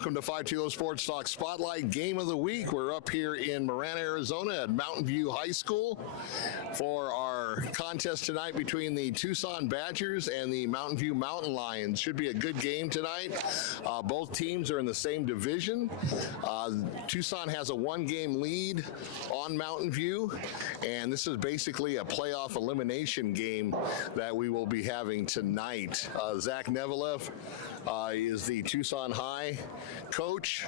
Welcome to 520 Sports Talk Spotlight Game of the Week. We're up here in Marana, Arizona at Mountain View High School for our contest tonight between the Tucson Badgers and the Mountain View Mountain Lions. Should be a good game tonight. Both teams are in the same division. Tucson has a one-game lead on Mountain View, and this is basically a playoff elimination game that we will be having tonight. Zach Nevilev is the Tucson High coach.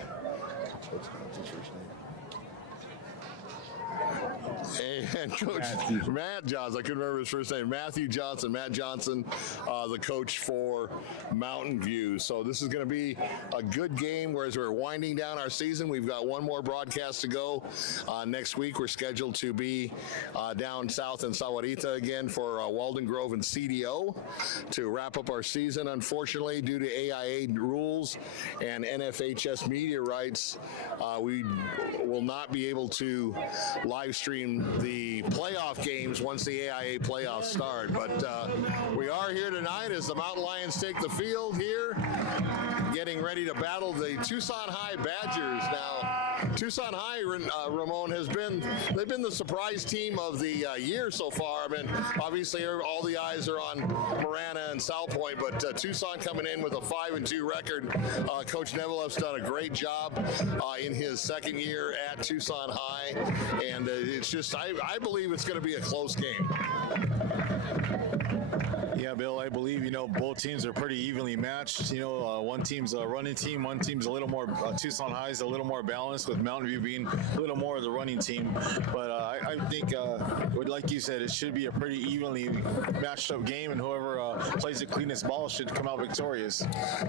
And Coach Matt Johnson, I couldn't remember his first name, Matthew Johnson, Matt Johnson, the coach for Mountain View. So this is going to be a good game, whereas we're winding down our season. We've got one more broadcast to go. Next week, we're scheduled to be down south in Sahuarita again for Walden Grove and CDO to wrap up our season. Unfortunately, due to AIA rules and NFHS media rights, we will not be able to live stream the playoff games once the AIA playoffs start. But we are here tonight as the Mountain Lions take the field here, getting ready to battle the Tucson High Badgers. Now, Tucson High, Ramon, they've been the surprise team of the year so far. I mean, obviously all the eyes are on Marana and South Point, but Tucson coming in with a 5-2 record. Coach Nevilev's done a great job in his second year at Tucson High, and it's just, I believe it's going to be a close game. Yeah, Bill, I believe, both teams are pretty evenly matched. One team's a running team, one team's a little more, Tucson High's a little more balanced, with Mountain View being a little more of the running team. But I think, like you said, it should be a pretty evenly matched up game, and whoever plays the cleanest ball should come out victorious.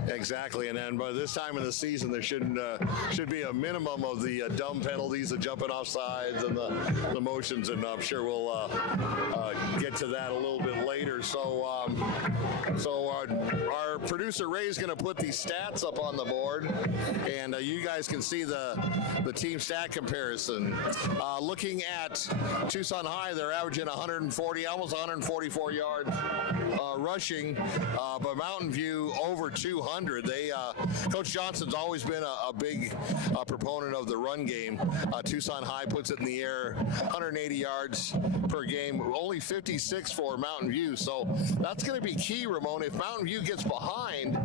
Exactly, and then by this time of the season, there should be a minimum of the dumb penalties, the jumping off sides, and the motions, and I'm sure we'll get to that a little bit later. So our producer Ray is going to put these stats up on the board, and you guys can see the team stat comparison. Looking at Tucson High, they're averaging 140, almost 144 yards rushing, but Mountain View over 200. Coach Johnson's always been a big proponent of the run game. Tucson High puts it in the air, 180 yards per game, only 56 for Mountain View. So that's going to be key, Ramon. If Mountain View gets behind,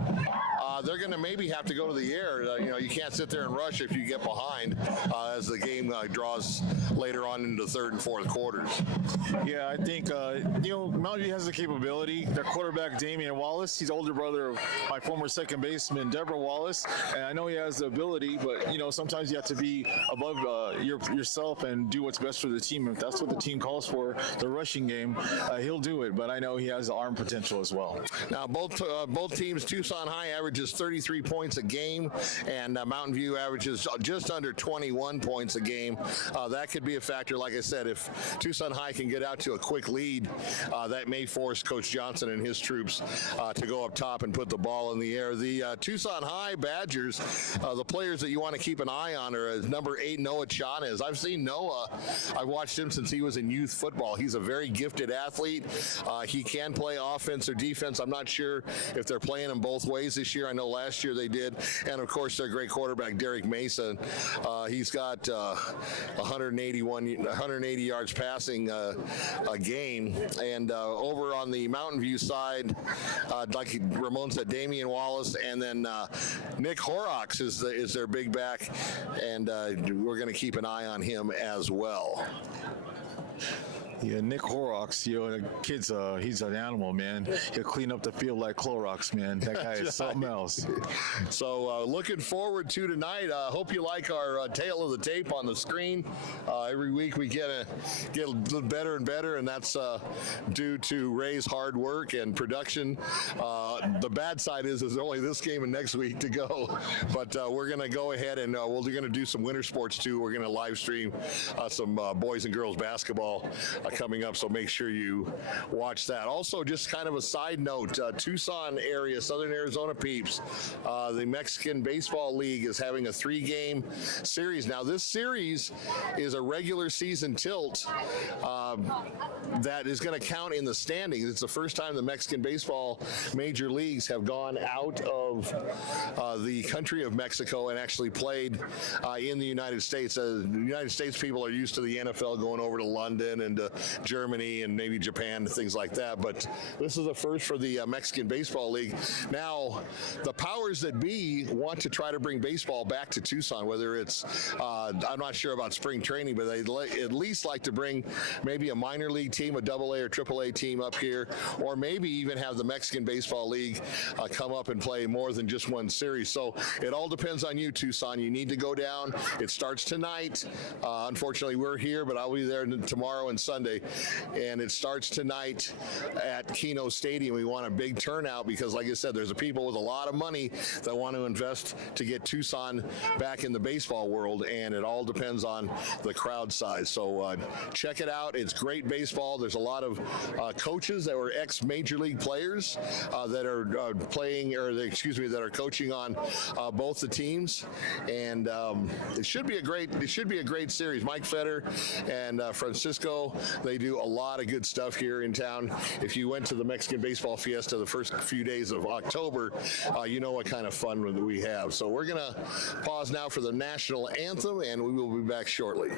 they're going to maybe have to go to the air. You can't sit there and rush if you get behind as the game draws later on into the third and fourth quarters. Yeah, I think, Mountain View has the capability. Their quarterback, Damian Wallace, he's older brother of my former second baseman, Deborah Wallace, and I know he has the ability, but, sometimes you have to be above yourself and do what's best for the team. If that's what the team calls for, the rushing game, he'll do it, but I know he has the arm potential as well. Now, both teams, Tucson High averages 33 points a game, and Mountain View averages just under 21 points a game. That could be a factor. Like I said, if Tucson High can get out to a quick lead, that may force Coach Johnson and his troops to go up top and put the ball in the air. The Tucson High Badgers, the players that you want to keep an eye on are number 8, Noah Chanez. I've seen Noah. I've watched him since he was in youth football. He's a very gifted athlete. He can play offense or defense. I'm not sure if they're playing him both ways this year. I know last year they did. And, of course, their great quarterback, Derek Mason. He's got 180 yards passing a game. And over on the Mountain View side, like Ramon said, Damian Wallace, and then Nick Horrocks is their big back, and we're going to keep an eye on him as well. Yeah, Nick Horrocks, the kid's he's an animal, man. He'll clean up the field like Clorox, man. That guy is something else. So looking forward to tonight. Hope you like our tale of the tape on the screen. Every week we get a little better and better, and that's due to Ray's hard work and production. The bad side is there's only this game and next week to go, but we're going to go ahead and we're going to do some winter sports too. We're going to live stream some boys and girls basketball coming up, so make sure you watch that. Also, just kind of a side note, Tucson area, Southern Arizona peeps, the Mexican Baseball League is having a 3-game series. Now, this series is a regular season tilt that is going to count in the standings. It's the first time the Mexican baseball major leagues have gone out of the country of Mexico and actually played in the United States. The United States people are used to the NFL going over to London and to Germany and maybe Japan and things like that, but this is the first for the Mexican Baseball League. Now, the powers that be want to try to bring baseball back to Tucson, whether it's, I'm not sure about spring training, but they'd at least like to bring maybe a minor league team, a AA or AAA team up here, or maybe even have the Mexican Baseball League come up and play more than just one series. So it all depends on you, Tucson. You need to go down. It starts tonight. Unfortunately, we're here, but I'll be there tomorrow and Sunday. And it starts tonight at Keno Stadium. We want a big turnout because, like I said, there's people with a lot of money that want to invest to get Tucson back in the baseball world, and it all depends on the crowd size. So check it out. It's great baseball. There's a lot of coaches that were ex-major league players that are playing, or that are coaching on both the teams, and it should be a great series. Mike Fetter and Francisco, they do a lot of good stuff here in town. If you went to the Mexican Baseball Fiesta the first few days of October, you know what kind of fun we have. So we're going to pause now for the national anthem, and we will be back shortly.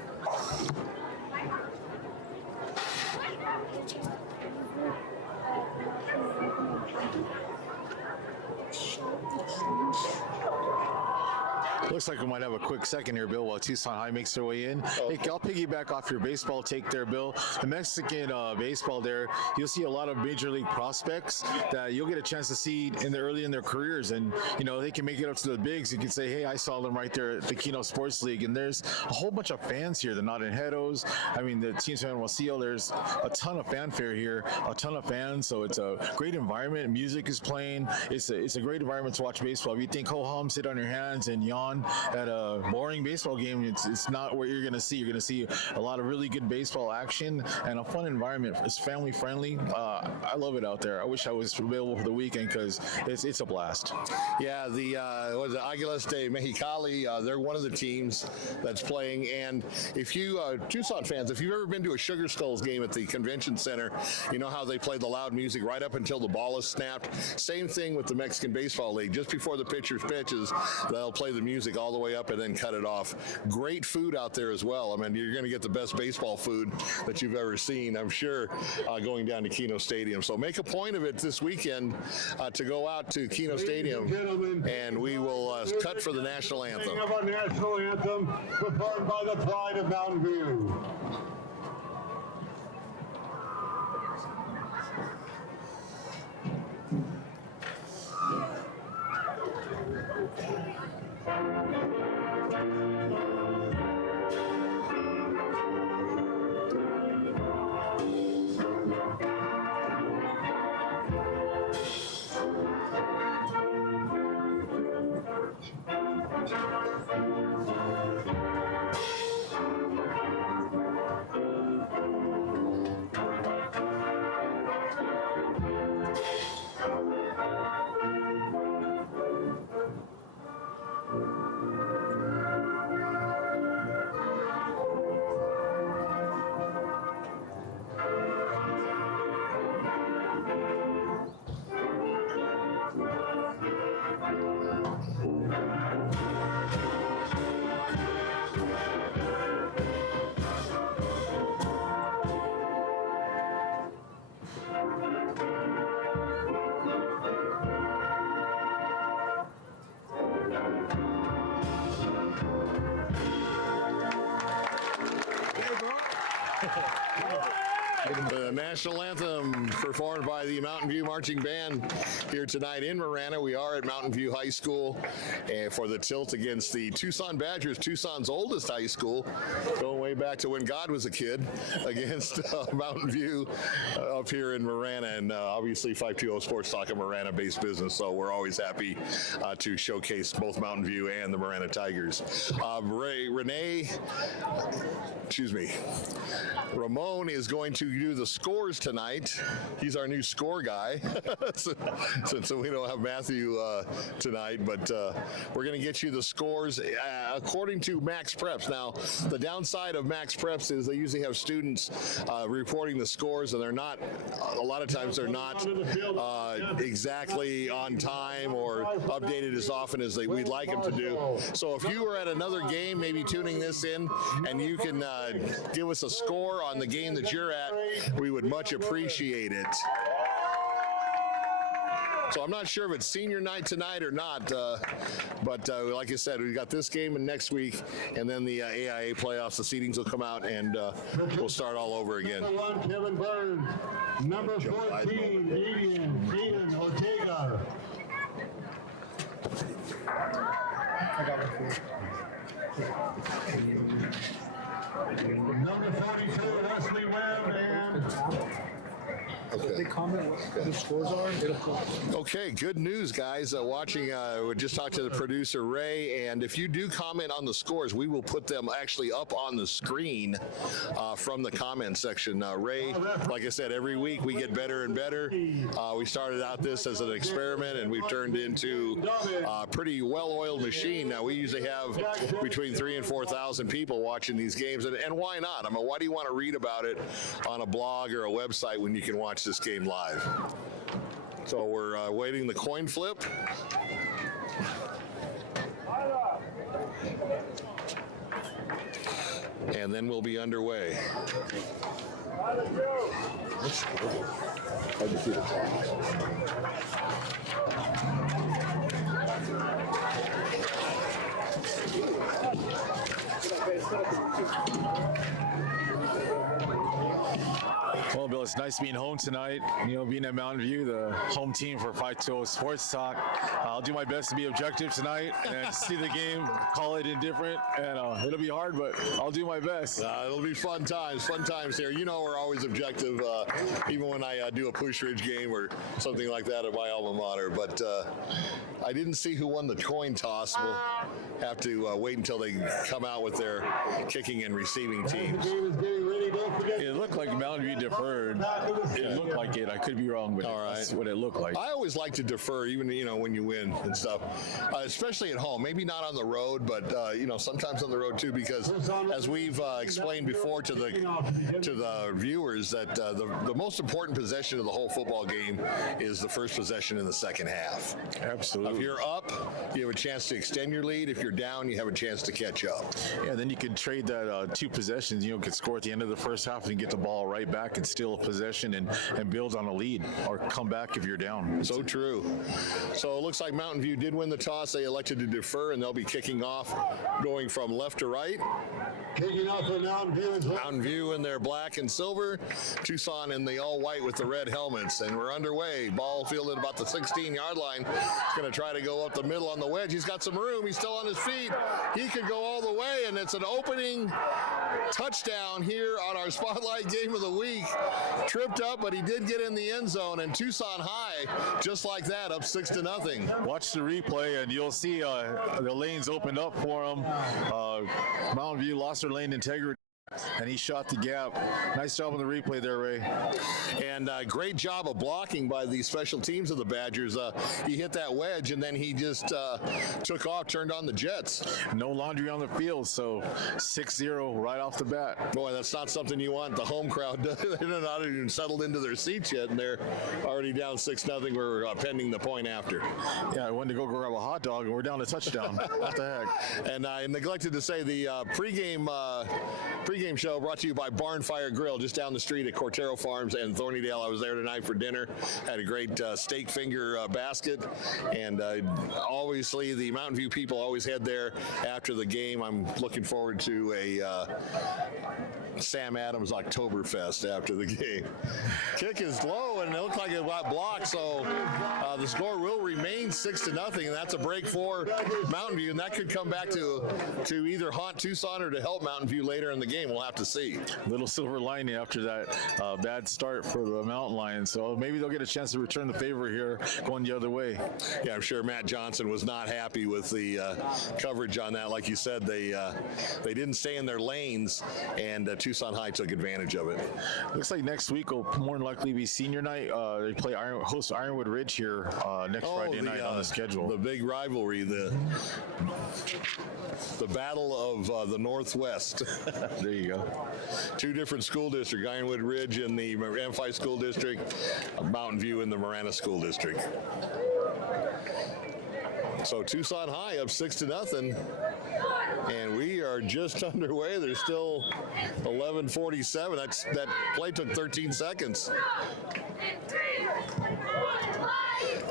Looks like we might have a quick second here, Bill, while Tucson High makes their way in. Hey, I'll piggyback off your baseball take there, Bill. The Mexican baseball there, you'll see a lot of major league prospects that you'll get a chance to see early in their careers, and they can make it up to the bigs. You can say, hey, I saw them right there at the Keno Sports League, and there's a whole bunch of fans here. The Naranjeros, the teams from Hermosillo, there's a ton of fanfare here, a ton of fans, so it's a great environment. Music is playing. It's a great environment to watch baseball. If you think ho-hum, sit on your hands and yawn at a boring baseball game, it's not what you're going to see. You're going to see a lot of really good baseball action and a fun environment. It's family friendly. I love it out there. I wish I was available for the weekend because it's a blast. Yeah, the Águilas de Mexicali, they're one of the teams that's playing. And if you, Tucson fans, if you've ever been to a Sugar Skulls game at the Convention Center, you know how they play the loud music right up until the ball is snapped. Same thing with the Mexican Baseball League. Just before the pitcher's pitches, they'll play the music all the way up and then cut it off. Great food out there as well. You're going to get the best baseball food that you've ever seen, I'm sure, going down to Keno Stadium. So make a point of it this weekend to go out to Keno Stadium, and we will cut for the national anthem. Of our national anthem, performed by the Pride of Mountain View. The national anthem performed by the Mountain View Marching Band here tonight in Marana. We are at Mountain View High School for the tilt against the Tucson Badgers, Tucson's oldest high school, going way back to when God was a kid, against Mountain View up here in Marana. And obviously 520 Sports Talk, a Marana-based business, so we're always happy to showcase both Mountain View and the Marana Tigers. Ramon is going to do the scores tonight. He's our new score guy, since we don't have Matthew tonight, but we're going to get you the scores according to Max Preps. Now, the downside of Max Preps is they usually have students reporting the scores, and they're not, a lot of times they're not exactly on time or updated as often as we'd like them to do. So if you were at another game, maybe tuning this in, and you can give us a score on the game that you're at, we would much appreciate it. So I'm not sure if it's senior night tonight or not, but like I said, we've got this game and next week, and then the AIA playoffs. The seedings will come out, and we'll start all over again. Number 1, Kevin Burns. Number 14, Eden Ortega. Number 42, Wesley Webb, and If they comment what the scores are, it'll come. Okay, good news, guys. Watching, we just talked to the producer, Ray, and if you do comment on the scores, we will put them actually up on the screen from the comment section. Ray, like I said, every week we get better and better. We started out this as an experiment, and we've turned into a pretty well-oiled machine. Now, we usually have between 3,000 and 4,000 people watching these games, and why not? I mean, why do you want to read about it on a blog or a website when you can watch this game live? So we're waiting the coin flip. And then we'll be underway. Well, Bill, it's nice being home tonight. You know, being at Mountain View, the home team for 520 Sports Talk. I'll do my best to be objective tonight and see the game, call it indifferent, and it'll be hard, but I'll do my best. It'll be fun times here. You know, we're always objective, even when I do a Push Ridge game or something like that at my alma mater. But I didn't see who won the coin toss. We'll have to wait until they come out with their kicking and receiving teams. It looked like Mountain View deferred. It looked like it. I could be wrong, but that's what it looked like. I always like to defer, even when you win and stuff, especially at home. Maybe not on the road, but sometimes on the road too, because as we've explained before to the viewers, that the most important possession of the whole football game is the first possession in the second half. Absolutely. If you're up, you have a chance to extend your lead. If you're down, you have a chance to catch up. Yeah, then you could trade that two possessions. Could score at the end of the first half and get the ball right back and steal a possession and build on a lead, or come back if you're down. So true. So it looks like Mountain View did win the toss. They elected to defer, and they'll be kicking off, going from left to right. Kicking off for Mountain View in their black and silver, Tucson in the all white with the red helmets, and we're underway. Ball fielded about the 16-yard line. He's going to try to go up the middle on the wedge. He's got some room. He's still on his feet. He could go all the way, and it's an opening touchdown here on our Spotlight Game of the Week. Tripped up, but he did get in the end zone, and Tucson High, just like that, up 6-0. Watch the replay, and you'll see the lanes opened up for him. Mountain View lost their lane integrity, and he shot the gap. Nice job on the replay there, Ray. And great job of blocking by the special teams of the Badgers. He hit that wedge, and then he just took off, turned on the jets. No laundry on the field, so 6-0 right off the bat. Boy, that's not something you want the home crowd. They're not even settled into their seats yet, and they're already down 6-0. We're pending the point after. Yeah, I went to go grab a hot dog, and we're down a touchdown. What the heck? And I neglected to say the pregame pregame show brought to you by Barnfire Grill, just down the street at Cortero Farms and Thornydale. I was there tonight for dinner. Had a great steak finger basket, and obviously the Mountain View people always head there after the game. I'm looking forward to a Sam Adams Oktoberfest after the game. Kick is low, and it looks like it got blocked, so the score will remain 6-0, and that's a break for Mountain View, and that could come back to either haunt Tucson or to help Mountain View later in the game. We'll have to see. Little silver lining after that bad start for the Mountain Lions, so maybe they'll get a chance to return the favor here going the other way. Yeah, I'm sure Matt Johnson was not happy with the coverage on that. Like you said, they didn't stay in their lanes, and Tucson High took advantage of it. Looks like next week will more than likely be senior night. They play host Ironwood Ridge here next Friday night on the schedule. The big rivalry, the battle of the Northwest. There you go. Two different school districts, Ironwood Ridge in the Amphi School District, Mountain View in the Marana School District. So Tucson High up 6-0, and we are just underway. There's still 11:47. That play took 13 seconds.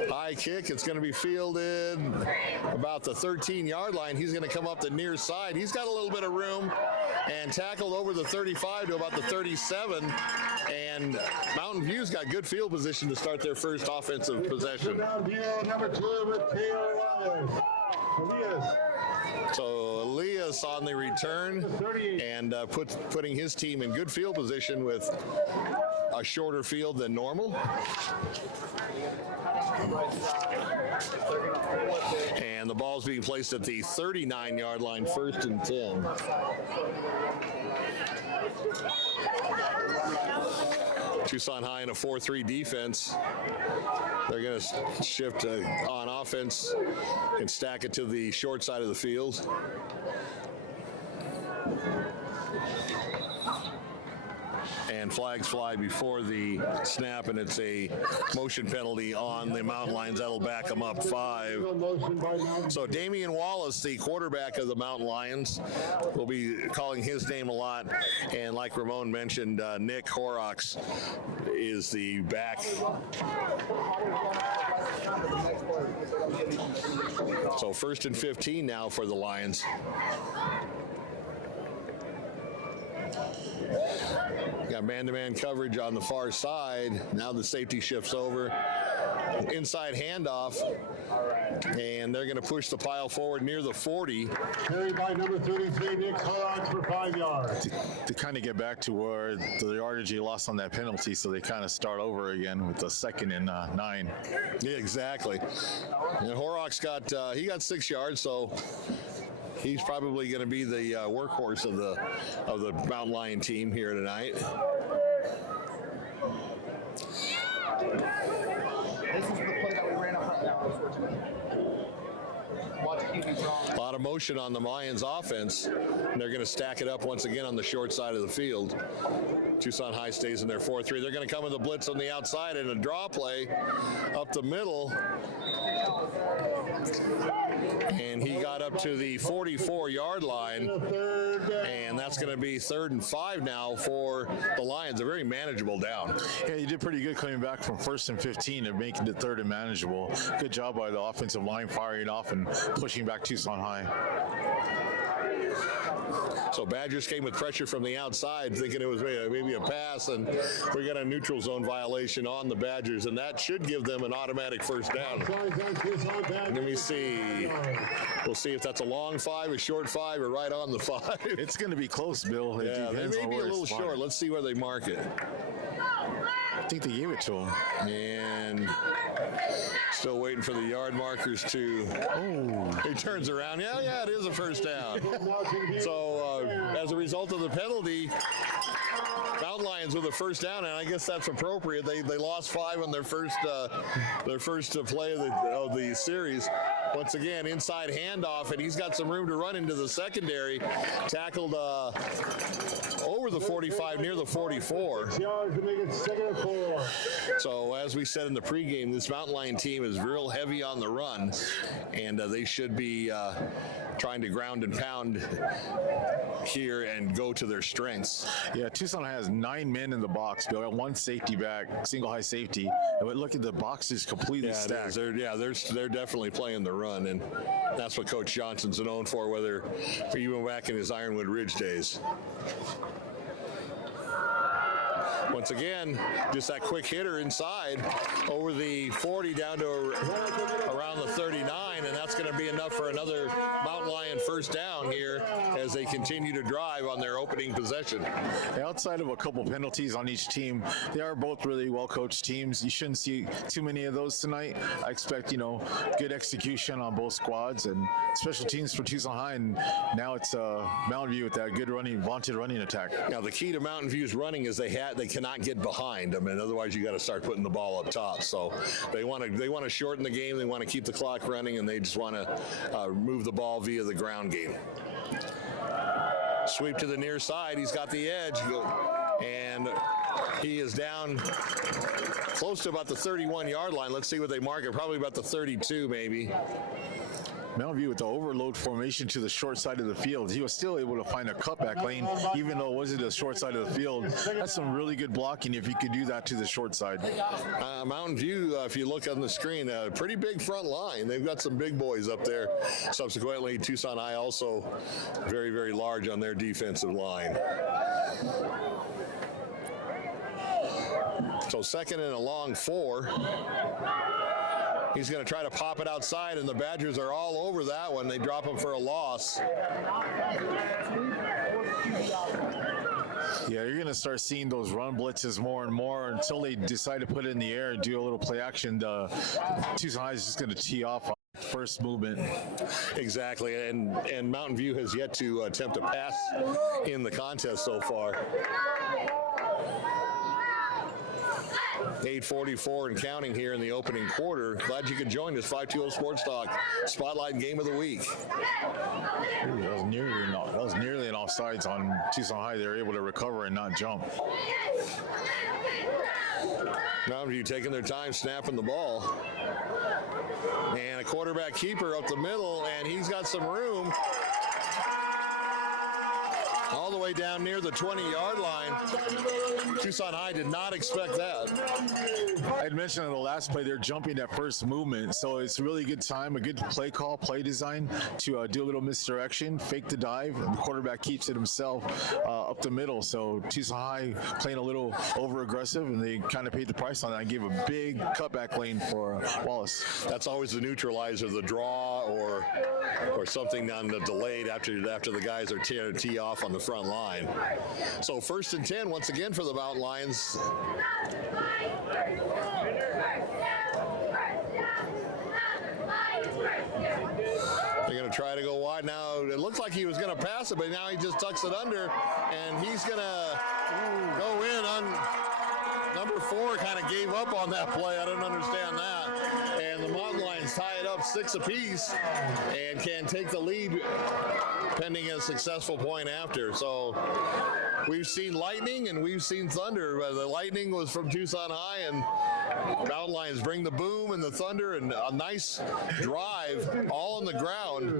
High kick. It's going to be fielded about the 13-yard line. He's going to come up the near side. He's got a little bit of room, and tackled over the 35 to about the 37. And Mountain View's got good field position to start their first offensive possession. Mountain View, number 2 with Taylor Elias. So Elias on the return, and putting his team in good field position with a shorter field than normal. And the ball's being placed at the 39-yard line, 1st and 10. Tucson High in a 4-3 defense. They're going to shift on offense and stack it to the short side of the field. And flags fly before the snap, and it's a motion penalty on the Mountain Lions. That'll back them up 5. So Damian Wallace, the quarterback of the Mountain Lions, will be calling his name a lot. And like Ramon mentioned, Nick Horrocks is the back. So 1st and 15 now for the Lions. Got man-to-man coverage on the far side. Now the safety shifts over. Inside handoff. And they're going to push the pile forward near the 40. Carried by number 33, Nick Horrocks for 5 yards. To kind of get back to where the yardage he lost on that penalty, so they kind of start over again with the 2nd and 9. Yeah, exactly. And Horrocks got 6 yards, so he's probably going to be the workhorse of the Mountain Lion team here tonight. This is the play that we ran up right now, unfortunately. Watch QB's wrong. A lot of motion on the Lions offense, and they're going to stack it up once again on the short side of the field. Tucson High stays in their 4-3. They're going to come with a blitz on the outside and a draw play up the middle. And he got up to the 44-yard line, and that's going to be 3rd and 5 now for the Lions. A very manageable down. Yeah, you did pretty good coming back from 1st and 15 and making it 3rd and manageable. Good job by the offensive line firing off and pushing back Tucson High. So Badgers came with pressure from the outside, thinking it was maybe a pass, and we got a neutral zone violation on the Badgers, and that should give them an automatic first down. Let me see. We'll see if that's a long 5, a short 5, or right on the 5. It's going to be close, Bill. Yeah, they may be a little short. Let's see where they mark it. I think they gave it to him. And still waiting for the yard markers to. Oh, he turns around. Yeah, it is a first down. So as a result of the penalty, Mountain Lions with a first down, and I guess that's appropriate. They lost 5 on their first play of the series. Once again, inside handoff, and he's got some room to run into the secondary. Tackled over the 45, near the 44. Yards to make it 2nd and 4. So as we said in the pregame, this Mountain Lion team is real heavy on the run, and they should be trying to ground and pound here and go to their strengths. Yeah, Tucson has 9 men in the box. They got 1 safety back, single high safety. But look at the box is completely stacked. They're definitely playing the run, and that's what Coach Johnson's known for, whether even back in his Ironwood Ridge days. Once again, just that quick hitter inside over the 40 down to around the 39, and that's going to be enough for another Mountain Lion first down here as they continue to drive on their opening possession. Outside of a couple penalties on each team, they are both really well-coached teams. You shouldn't see too many of those tonight. I expect, good execution on both squads and special teams for Tucson High, and now it's Mountain View with that good vaunted running attack. Now, the key to Mountain View's running is they cannot get behind them, and otherwise you got to start putting the ball up top. So they want to shorten the game. They want to keep the clock running, and they just want to move the ball via the ground game. Sweep to the near side. He's got the edge, and he is down close to about the 31-yard line. Let's see what they mark it. Probably about the 32, maybe. Mountain View with the overload formation to the short side of the field. He was still able to find a cutback lane, even though it wasn't the short side of the field. That's some really good blocking if he could do that to the short side. Mountain View, if you look on the screen, a pretty big front line. They've got some big boys up there. Subsequently, Tucson High also very, very large on their defensive line. So 2nd and a long 4. He's going to try to pop it outside, and the Badgers are all over that one. They drop him for a loss. Yeah, you're going to start seeing those run blitzes more and more until they decide to put it in the air and do a little play action. Tucson High is just going to tee off on first movement. Exactly, and Mountain View has yet to attempt a pass in the contest so far. 8:44 and counting here in the opening quarter. Glad you could join us. 520 Sports Talk Spotlight Game of the Week. Ooh, that was nearly an offsides on Tucson High. They were able to recover and not jump. Mountain View taking their time snapping the ball. And a quarterback keeper up the middle, and he's got some room. All the way down near the 20-yard line. Tucson High did not expect that. I had mentioned in the last play, they're jumping that first movement. So it's a really good time, a good play call, play design to do a little misdirection, fake the dive, and the quarterback keeps it himself up the middle. So Tucson High playing a little over-aggressive, and they kind of paid the price on that and gave a big cutback lane for Wallace. That's always the neutralizer, the draw or something on the delayed after the guys are tee off on the front line. So 1st and 10 once again for the Mountain Lions. They're going to try to go wide now. It looks like he was going to pass it, but now he just tucks it under, and he's going to go in on number 4. Kind of gave up on that play. I don't understand that. And the Mountain Lions tie it up 6 apiece and can take the lead pending a successful point after. So we've seen lightning and we've seen thunder. The lightning was from Tucson High, and Mountain Lions bring the boom and the thunder, and a nice drive all on the ground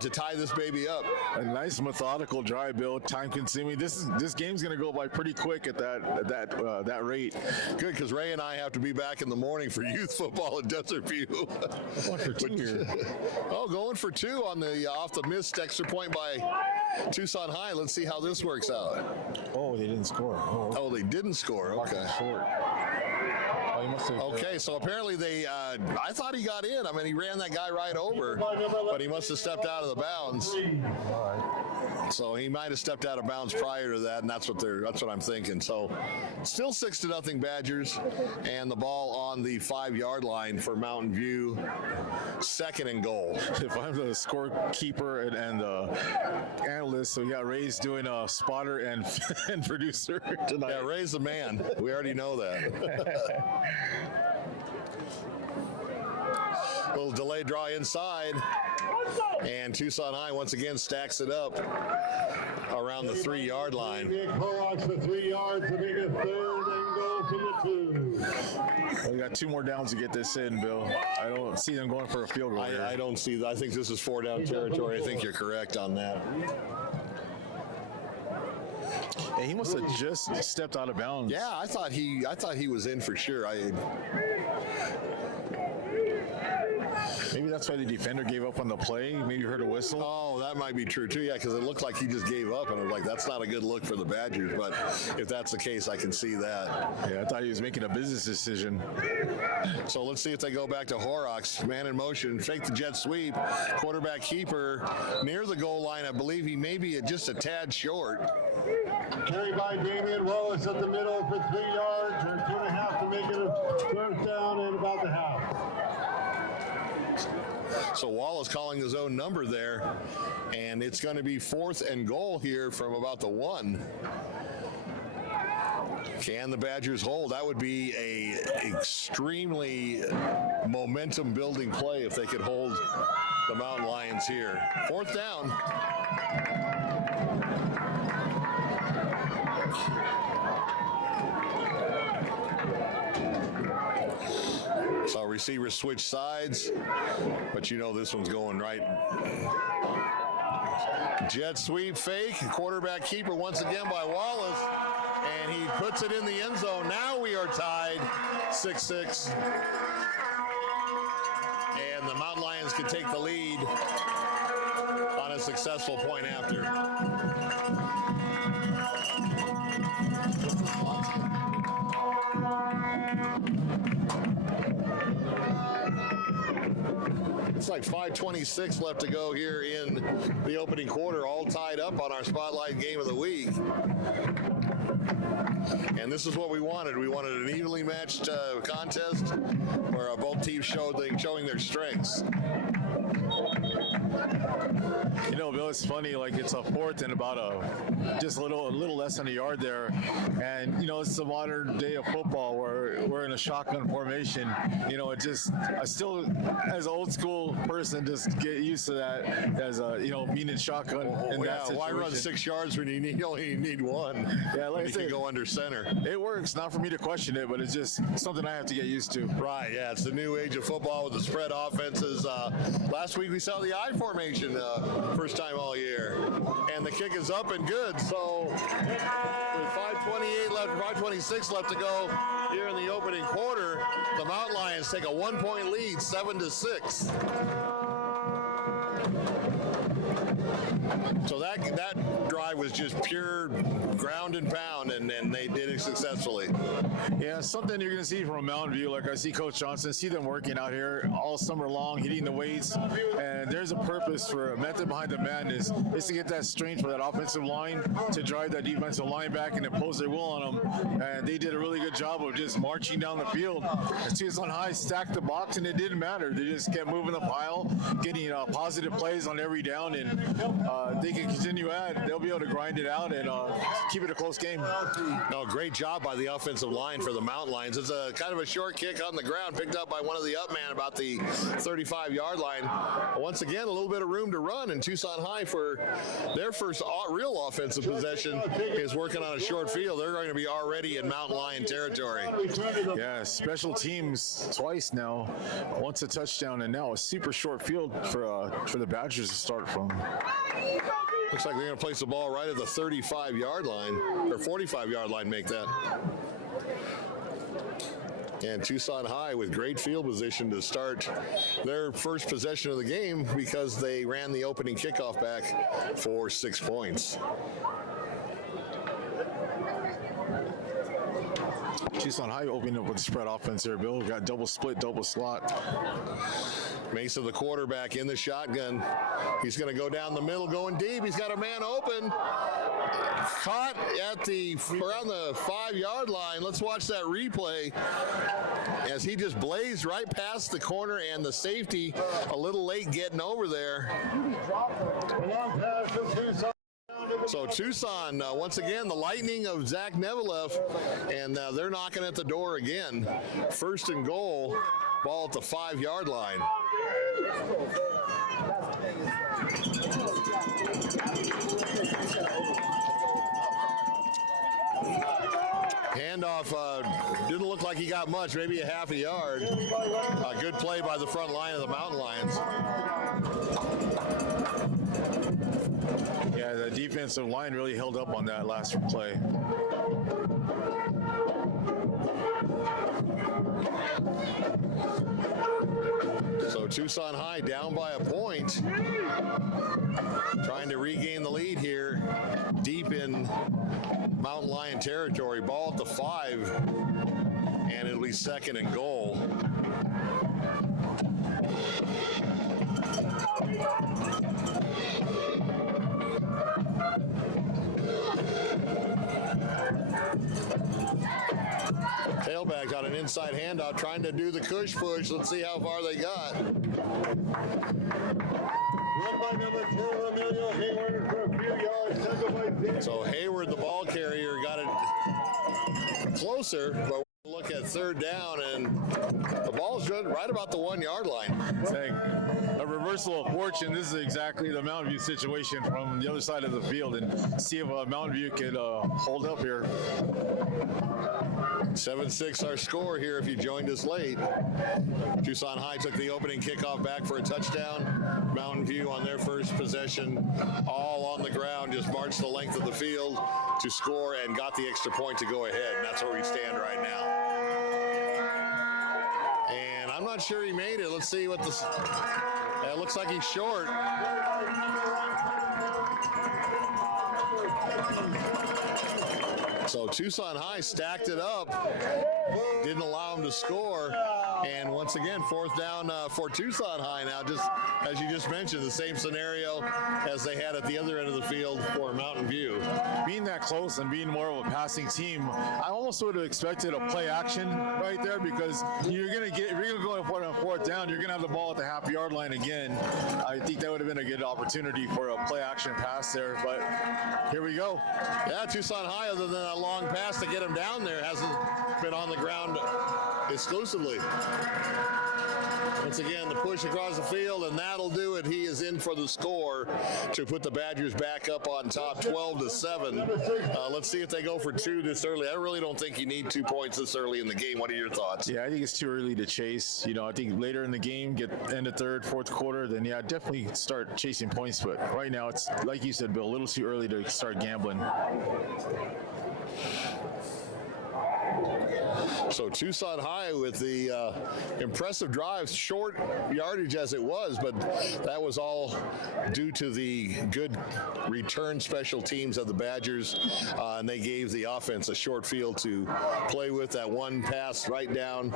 to tie this baby up. A nice methodical drive, Bill. Time consuming. This game's going to go by pretty quick at that rate. Good, because Ray and I have to be back in the morning for youth football at Desert View. Going for 2 here. Oh, going for 2 on the off the missed extra point by Tucson High. Let's see how this works out. Oh, they didn't score. Oh, they didn't score. Okay. Short. Okay, so apparently they, I thought he got in. I mean, he ran that guy right over, but he must have stepped out of the bounds. So he might have stepped out of bounds prior to that, and that's what I'm thinking. So still 6-0 Badgers, and the ball on the 5-yard line for Mountain View. 2nd and goal. If I'm the scorekeeper and the analyst, so we got Ray's doing a spotter and producer tonight. Yeah, Ray's the man. We already know that. Little delayed draw inside. And Tucson High once again stacks it up around the 3-yard line. Kohawks for 3 yards to make a 3rd and goal from the 2. We got 2 more downs to get this in, Bill. I don't see them going for a field goal here. I don't see that. I think this is 4-down territory. I think you're correct on that. Hey, he must have just stepped out of bounds. Yeah, I thought he was in for sure. Maybe that's why the defender gave up on the play. Maybe you heard a whistle. Oh, that might be true too. Yeah, because it looked like he just gave up, and I was like, that's not a good look for the Badgers. But if that's the case, I can see that. Yeah, I thought he was making a business decision. So let's see if they go back to Horrocks. Man in motion, fake the jet sweep. Quarterback keeper near the goal line. I believe he may be just a tad short. Carried by Damian Wallace at the middle for 3 yards or 2.5 to make it a 1st down and about the half. So Wallace calling his own number there, and it's going to be 4th and goal here from about the 1. Can the Badgers hold? That would be a extremely momentum building play if they could hold the Mountain Lions here. 4th down. So receivers switch sides, but you know this one's going right. Jet sweep fake, quarterback keeper once again by Wallace, and he puts it in the end zone. Now we are tied 6-6. And the Mountain Lions can take the lead on a successful point after. It's like 5:26 left to go here in the opening quarter, all tied up on our Spotlight Game of the Week. And this is what we wanted. We wanted an evenly matched contest where both teams showing their strengths. You know, Bill, it's funny, like it's a 4th and about just a little less than a yard there. And, you know, it's the modern day of football where we're in a shotgun formation. You know, I still, as an old school person, just get used to that as a, you know, meaning shotgun in that situation. Why run 6 yards when you only need 1? Yeah, like I you said, can go under center. It works, not for me to question it, but it's just something I have to get used to. Right, yeah, it's the new age of football with the spread offenses. Last week we saw the I formation first time all year. And the kick is up and good. So with 5:26 left to go here in the opening quarter, the Mountain Lions take a 1-point lead, 7-6. So that drive was just pure ground and pound, and they did it successfully. Yeah, something you're going to see from Mountain View. Like I see Coach Johnson, see them working out here all summer long, hitting the weights, and there's a purpose for a method behind the madness is to get that strength for that offensive line to drive that defensive line back and impose their will on them. And they did a really good job of just marching down the field. And Tucson High stacked the box, and it didn't matter. They just kept moving the pile, getting positive plays on every down, and they can continue at. They'll be able to grind it out and keep it a close game. No, great job by the offensive line for the Mountain Lions. It's a kind of a short kick on the ground, picked up by one of the up man about the 35-yard line. Once again, a little bit of room to run, and Tucson High for their first real offensive possession is working on a short field. They're going to be already in Mountain Lion territory. Yeah, special teams twice now. Once a touchdown, and now a super short field for the Badgers to start from. Looks like they're going to place the ball right at the 35-yard line, or 45-yard line, make that. And Tucson High with great field position to start their first possession of the game because they ran the opening kickoff back for 6 points. Tucson High opening up with the spread offense here, Bill. Got double split, double slot. Mesa, the quarterback, in the shotgun. He's going to go down the middle, going deep. He's got a man open. Caught at around the 5-yard line. Let's watch that replay as he just blazed right past the corner and the safety a little late getting over there. So Tucson, once again, the lightning of Zach Nevilev, and they're knocking at the door again. 1st and goal, ball at the 5-yard line. Handoff didn't look like he got much, maybe a half a yard. A good play by the front line of the Mountain Lions. Yeah, the defensive line really held up on that last play. So Tucson High down by a point, trying to regain the lead here deep in Mountain Lion territory. Ball at the 5, and it'll be 2nd and goal. Tailbacks on an inside handoff, trying to do the cush push. Let's see how far they got. Run by number 2, Emilio Hayward for a few yards. Second by Zeke. So Hayward, the ball carrier, got it closer, but we'll look at 3rd down, and the ball's right about the 1-yard line. Saying a reversal of fortune. This is exactly the Mountain View situation from the other side of the field, and see if Mountain View could hold up here. 7-6 our score here if you joined us late. Tucson High took the opening kickoff back for a touchdown. Mountain View on their first possession, all on the ground, just marched the length of the field to score and got the extra point to go ahead, and that's where we stand right now. And I'm not sure he made it. Let's see what this... It looks like he's short. So Tucson High stacked it up, didn't allow him to score, and once again, 4th down for Tucson High now, just as you just mentioned, the same scenario as they had at the other end of the field for Mountain View. Being that close and being more of a passing team, I almost would have expected a play action right there, because if you're going to go for a 4th down, you're going to have the ball at the half-yard line again. I think that would have been a good opportunity for a play action pass there, but here we go. Yeah, Tucson High, other than a long pass to get him down there, hasn't been on the ground exclusively. Once again, the push across the field, and that'll do it. He is in for the score to put the Badgers back up on top, 12-7. Let's see if they go for 2 this early. I really don't think you need 2 points this early in the game. What are your thoughts? Yeah, I think it's too early to chase. You know, I think later in the game, get end of 3rd, 4th quarter, then yeah, definitely start chasing points. But right now, it's like you said, Bill, a little too early to start gambling. So Tucson High with the impressive drive, short yardage as it was, but that was all due to the good return special teams of the Badgers, and they gave the offense a short field to play with. That one pass right down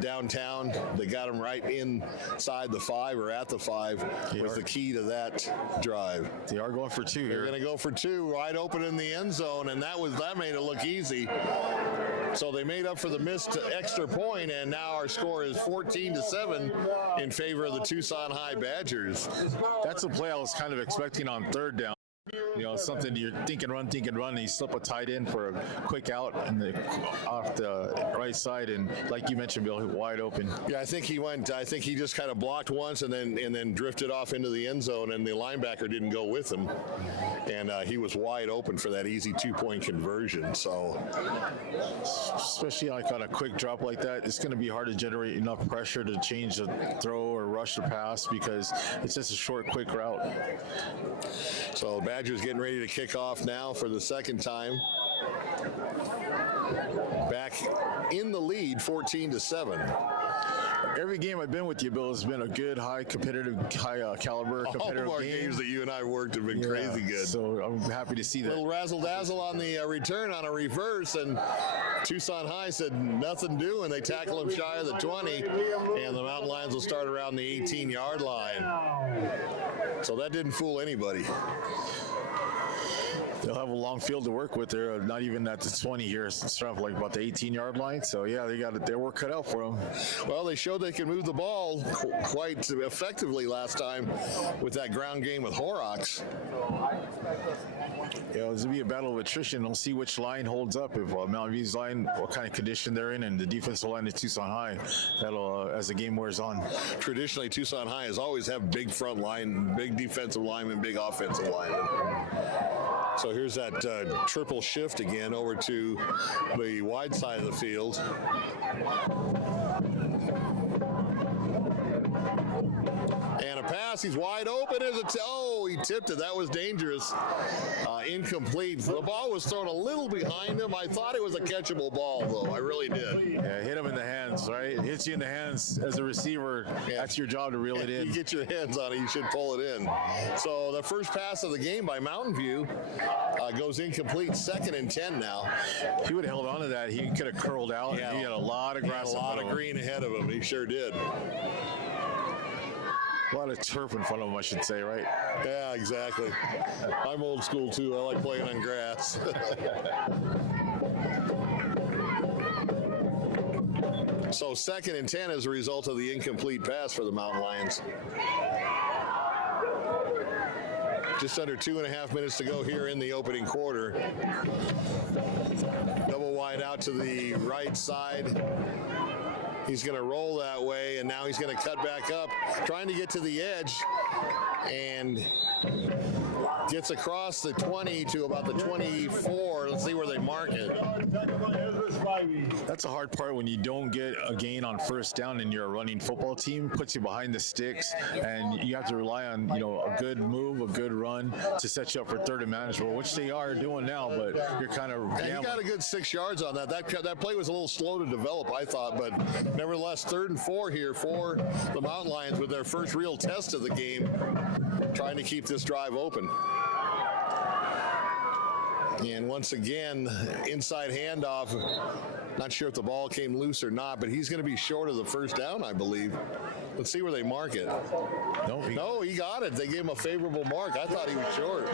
downtown, they got them right inside the 5 or at the 5 was the key to that drive. They are going for 2 here. They're going to go for 2 wide open in the end zone, and that made it look easy. So they made up for the missed extra point, and now our score is 14-7 in favor of the Tucson High Badgers. That's a play I was kind of expecting on 3rd down. You know, something you're thinking run, and you slip a tight end for a quick out off the right side, and like you mentioned, Bill, wide open. Yeah, I think he just kind of blocked once and then drifted off into the end zone, and the linebacker didn't go with him, and he was wide open for that easy 2-point conversion. So, especially like on a quick drop like that, it's going to be hard to generate enough pressure to change the throw or rush the pass, because it's just a short, quick route. So Badgers getting ready to kick off now for the 2nd time. Back in the lead, 14-7. Every game I've been with you, Bill, has been a good, high caliber competitive All of our game. games that you and I worked have been crazy good. So I'm happy to see that. Little razzle-dazzle on the return on a reverse, and Tucson High said nothing doing. They tackle him shy of the 20, and the Mountain Lions will start around the 18-yard line. So that didn't fool anybody. They'll have a long field to work with. They're not even at the 20 here, stuff like about the 18-yard line. So yeah, they got their work cut out for them. Well, they showed they can move the ball quite effectively last time with that ground game with Horrocks. Yeah, this will be a battle of attrition. We'll see which line holds up. If Mountain View's line, what kind of condition they're in, and the defensive line of Tucson High. That'll as the game wears on. Traditionally, Tucson High has always have big front line, big defensive linemen, big offensive linemen. So here's that triple shift again over to the wide side of the field. And a pass, he's wide open. He tipped it. That was dangerous. Incomplete. The ball was thrown a little behind him. I thought it was a catchable ball, though. I really did. Yeah, hit him in the hands, right? It hits you in the hands as a receiver. Yeah. That's your job to reel it in. You get your hands on it, you should pull it in. So the first pass of the game by Mountain View goes incomplete. 2nd and 10 now. If he would have held on to that, he could have curled out. Yeah, he had a lot of grass. A lot of green ahead of him. He sure did. A lot of turf in front of him, I should say, right? Yeah, exactly. I'm old school, too. I like playing on grass. So 2nd and 10 as a result of the incomplete pass for the Mountain Lions. Just under 2.5 minutes to go here in the opening quarter. Double wide out to the right side. He's going to roll that way, and now he's going to cut back up, trying to get to the edge, and gets across the 20 to about the 24. Let's see where they mark it. That's a hard part when you don't get a gain on first down and you're a running football team. Puts you behind the sticks, and you have to rely on a good move, a good run to set you up for 3rd and manageable, which they are doing now. But you're kind of he got a good 6 yards on that. That play was a little slow to develop, I thought, but nevertheless, 3rd and 4 here for the Mountain Lions with their first real test of the game, trying to keep this drive open. And once again, inside handoff. Not sure if the ball came loose or not, but he's going to be short of the first down, I believe. Let's see where they mark it. No, he got it. They gave him a favorable mark. I thought he was short.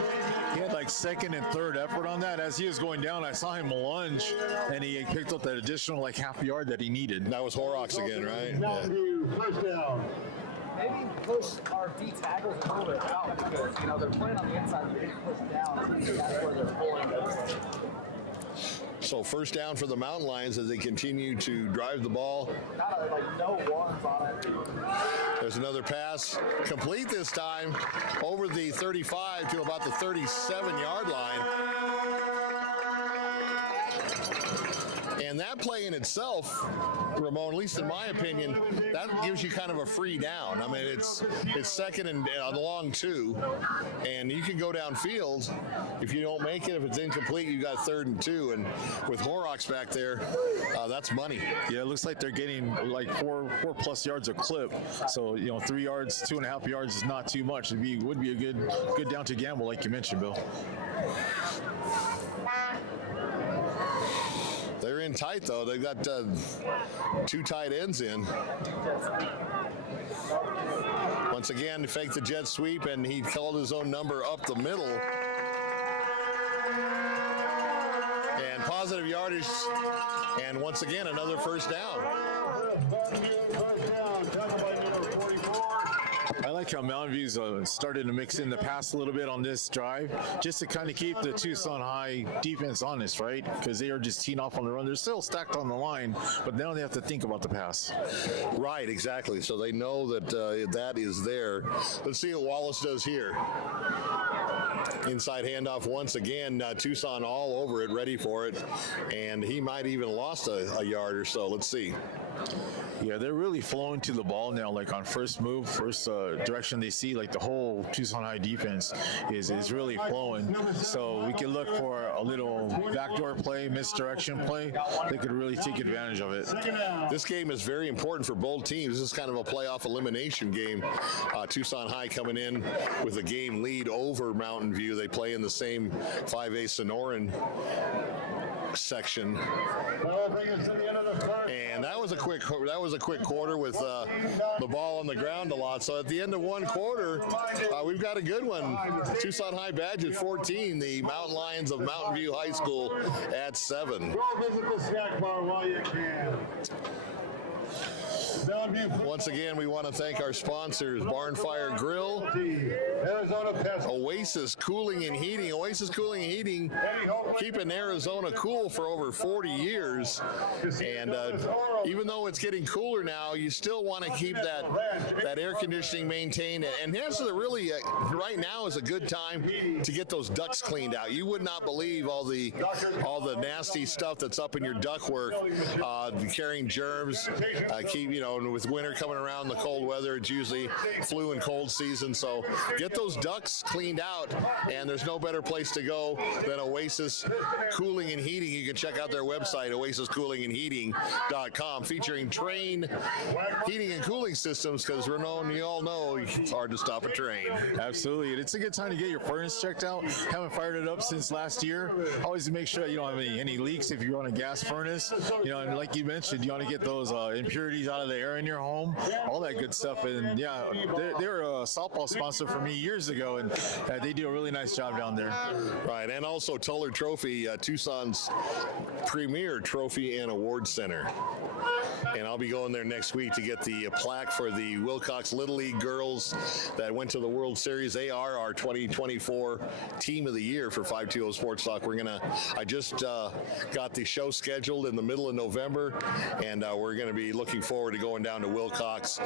He had like 2nd and 3rd effort on that. As he was going down, I saw him lunge, and he picked up that additional half yard that he needed. That was Horrocks again, right? Mountain View, first down. Maybe push our D tackles a little bit out because, they're playing on the inside, they're getting pushed down. That's where they're pulling. So first down for the Mountain Lions as they continue to drive the ball. No ones on it. There's another pass, complete this time, over the 35 to about the 37-yard line. And that play in itself, Ramon, at least in my opinion, that gives you kind of a free down. I mean, it's 2nd and long 2, and you can go downfield. If you don't make it, if it's incomplete, you got 3rd and 2. And with Horrocks back there, that's money. Yeah, it looks like they're getting like 4+ yards a clip. So 3 yards, 2.5 yards is not too much. It would be a good down to gamble, like you mentioned, Bill. They're in tight, though. They've got 2 tight ends in. Once again, fake the jet sweep, and he called his own number up the middle. And positive yardage, and once again, another first down. I like how Mountain View's started to mix in the pass a little bit on this drive, just to kind of keep the Tucson High defense honest, right? Because they are just teeing off on the run. They're still stacked on the line, but now they have to think about the pass. Right, exactly. So they know that that is there. Let's see what Wallace does here. Inside handoff once again. Tucson all over it, ready for it. And he might even lost a yard or so. Let's see. Yeah, they're really flowing to the ball now, like on first move, first direction they see, like the whole Tucson High defense is really flowing. So we can look for a little backdoor play, misdirection play. They could really take advantage of it. This game is very important for both teams. This is kind of a playoff elimination game. Tucson High coming in with a game lead over Mountain View. They play in the same 5A Sonoran section. That'll bring us to the end of the first. And that was a quick quarter with the ball on the ground a lot. So at the end of one quarter, we've got a good one. Tucson High Badgers 14, the Mountain Lions of Mountain View High School at 7. Go visit the snack bar while you can. Once again, we want to thank our sponsors, Barnfire Grill, Arizona Pest. Oasis Cooling and Heating. Oasis Cooling and Heating, keeping Arizona cool for over 40 years. And even though it's getting cooler now, you still want to keep that air conditioning maintained. And this is really, right now is a good time to get those ducts cleaned out. You would not believe all the nasty stuff that's up in your ductwork, carrying germs. And with winter coming around, the cold weather, it's usually flu and cold season. So get those ducts cleaned out, and there's no better place to go than Oasis Cooling and Heating. You can check out their website, oasiscoolingandheating.com, featuring Train heating and cooling systems, because you all know it's hard to stop a train. Absolutely. It's a good time to get your furnace checked out. Haven't fired it up since last year. Always make sure you don't have any leaks if you run a gas furnace. And like you mentioned, you want to get those impurities out of the air in your home, all that good stuff. And yeah, they're a softball sponsor for me years ago, and they do a really nice job down there. Right, and also Tuller Trophy, Tucson's premier trophy and award center. And I'll be going there next week to get the plaque for the Wilcox Little League girls that went to the World Series. They are our 2024 Team of the Year for 520 Sports Talk. I just got the show scheduled in the middle of November, and we're going to be looking forward to going down to Wilcox,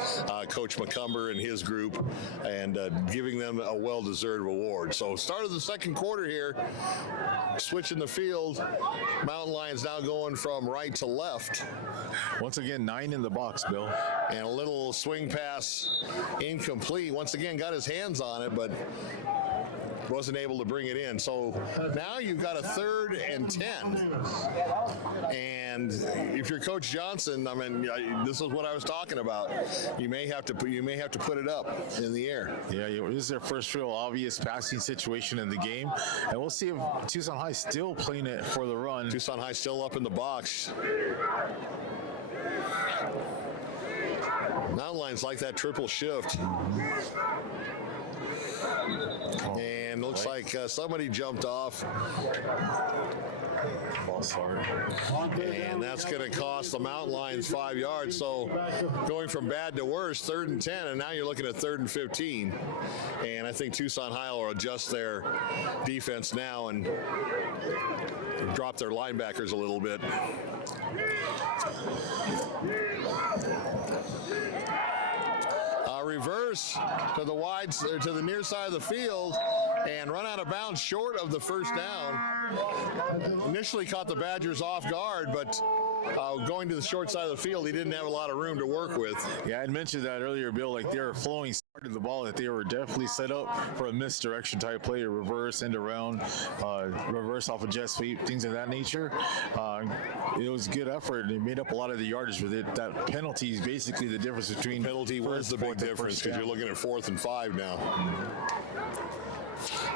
Coach McCumber and his group, and giving them a well-deserved award. So start of the second quarter here, switching the field. Mountain Lions now going from right to left. Once again, 9 in the box, Bill. And a little swing pass incomplete. Once again, got his hands on it, but wasn't able to bring it in. So now you've got a 3rd and 10. And if you're Coach Johnson, I mean, this is what I was talking about. You may have to put it up in the air. Yeah, this is their first real obvious passing situation in the game, and we'll see if Tucson High still playing it for the run. Tucson High still up in the box. Mountain Lions like that triple shift. And looks like somebody jumped off. Ball's hard. And that's going to cost the Mountain Lions 5 yards. So going from bad to worse, 3rd and 10, and now you're looking at 3rd and 15. And I think Tucson High will adjust their defense now and drop their linebackers a little bit. Reverse to the near side of the field, and run out of bounds short of the first down. Initially caught the Badgers off guard, but going to the short side of the field, he didn't have a lot of room to work with. Yeah, I mentioned that earlier, Bill, like they were flowing to the ball, that they were definitely set up for a misdirection type play, a reverse, end around, reverse off a jet sweep, things of that nature. It was a good effort. They made up a lot of the yardage with it. That penalty is basically the difference between penalty was the big difference, because you're looking at 4th and 5 now.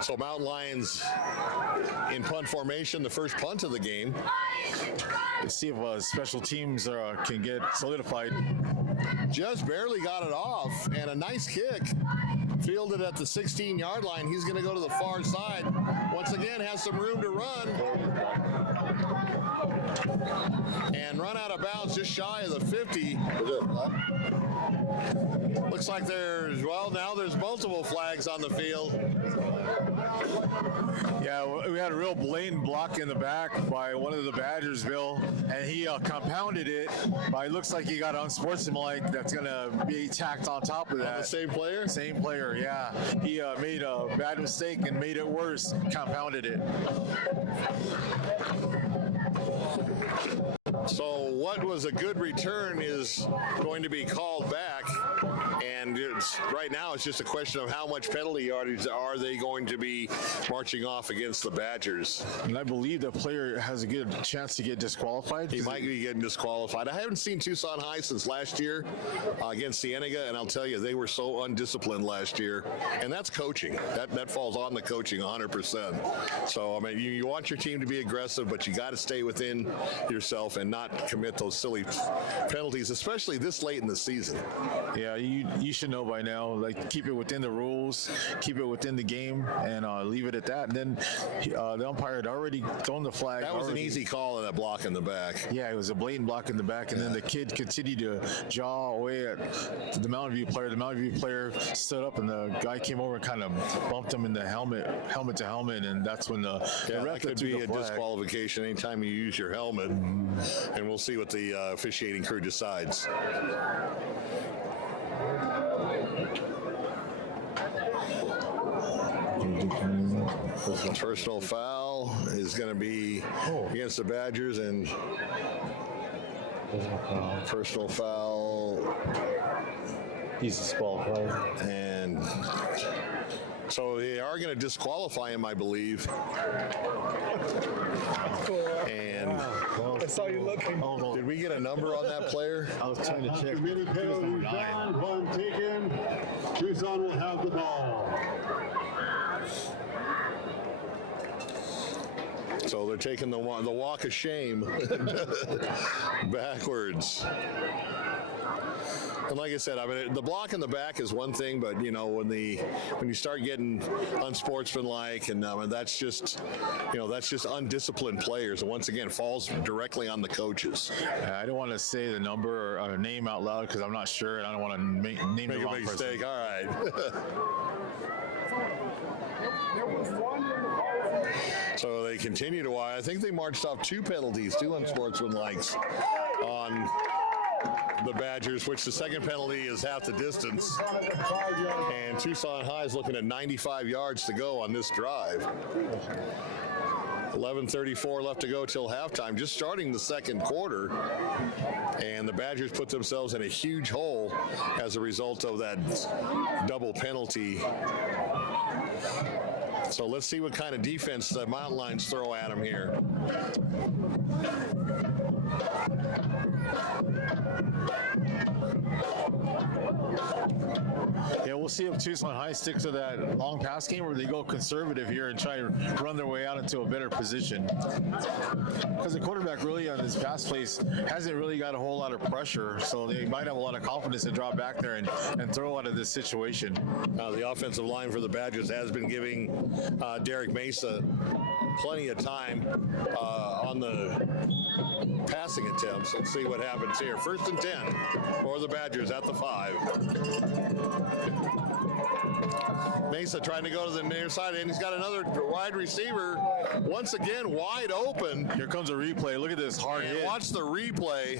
So Mountain Lions in punt formation, the first punt of the game. Let's see if special teams can get solidified. Just barely got it off, and a nice kick. Fielded at the 16-yard line. He's going to go to the far side. Once again, has some room to run. And run out of bounds just shy of the 50. Looks like now there's multiple flags on the field. Yeah, we had a real blatant block in the back by one of the Badgers, Bill, and he compounded it. But it looks like he got unsportsmanlike. That's going to be tacked on top of that. The same player? Same player, yeah. He made a bad mistake and made it worse, compounded it. So what was a good return is going to be called back. And right now it's just a question of how much penalty yardage are they going to be marching off against the Badgers. And I believe the player has a good chance to get disqualified. He might be getting disqualified. I haven't seen Tucson High since last year against Cienega, and I'll tell you, they were so undisciplined last year. And that's coaching. That falls on the coaching 100%. So, I mean, you want your team to be aggressive, but you got to stay within yourself and not commit those silly penalties, especially this late in the season. Yeah, you should know by now. Like, keep it within the rules, keep it within the game, and leave it at that. And then the umpire had already thrown the flag. That was an easy call in that block in the back. Yeah, it was a blatant block in the back, and then the kid continued to jaw away at the Mountain View player. The Mountain View player stood up, and the guy came over and kind of bumped him in the helmet to helmet, and that's when the ref that could be a disqualification anytime you use your helmet, and we'll see what the officiating crew decides. Personal foul is going to be against the Badgers, and personal foul. He's disqualified. And so they are going to disqualify him, I believe. And I saw you looking. did we get a number on that player? I was trying to check. Committed penalty, John, one taken. Tucson will have the ball. So they're taking the walk of shame backwards. And like I said, I mean, the block in the back is one thing, but you know, when you start getting unsportsmanlike, and that's just undisciplined players, and once again falls directly on the coaches. I don't want to say the number or name out loud because I'm not sure, and I don't want to name the wrong a mistake. person. All right. So they continue to. I think they marched off two unsportsmanlikes on the Badgers, which the second penalty is half the distance. And Tucson High is looking at 95 yards to go on this drive. 11:34 left to go till halftime, just starting the second quarter. And the Badgers put themselves in a huge hole as a result of that double penalty. So let's see what kind of defense the Mountain Lions throw at them here. Yeah, we'll see if Tucson High sticks to that long pass game, or they go conservative here and try to run their way out into a better position. Because the quarterback really on his pass plays hasn't really got a whole lot of pressure, so they might have a lot of confidence to drop back there and throw out of this situation. The offensive line for the Badgers has been giving Derek Mesa plenty of time on the passing attempts. Let's see what happens here. 1st and 10 for the Badgers at the 5. Mesa trying to go to the near side, and he's got another wide receiver once again wide open. Here comes a replay. Look at this hard hit. Watch the replay.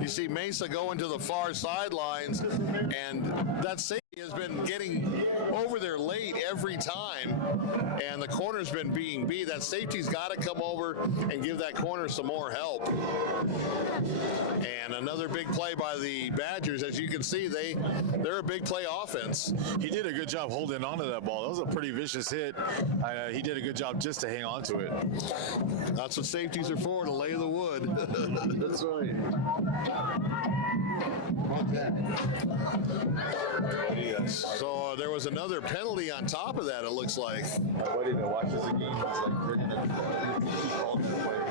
You see Mesa going to the far sidelines, and that safety has been getting over there late every time, and the corner's been being beat. That safety's got to come over and give that corner some more help. And another big play by the Badgers. As you can see, they're a big play offense. He did a good job holding on to that ball. That was a pretty vicious hit. He did a good job just to hang on to it. That's what safeties are for, to lay the wood. That's right. So there was another penalty on top of that, it looks like. My buddy that watches the game, he's like, they're gonna keep calling the play.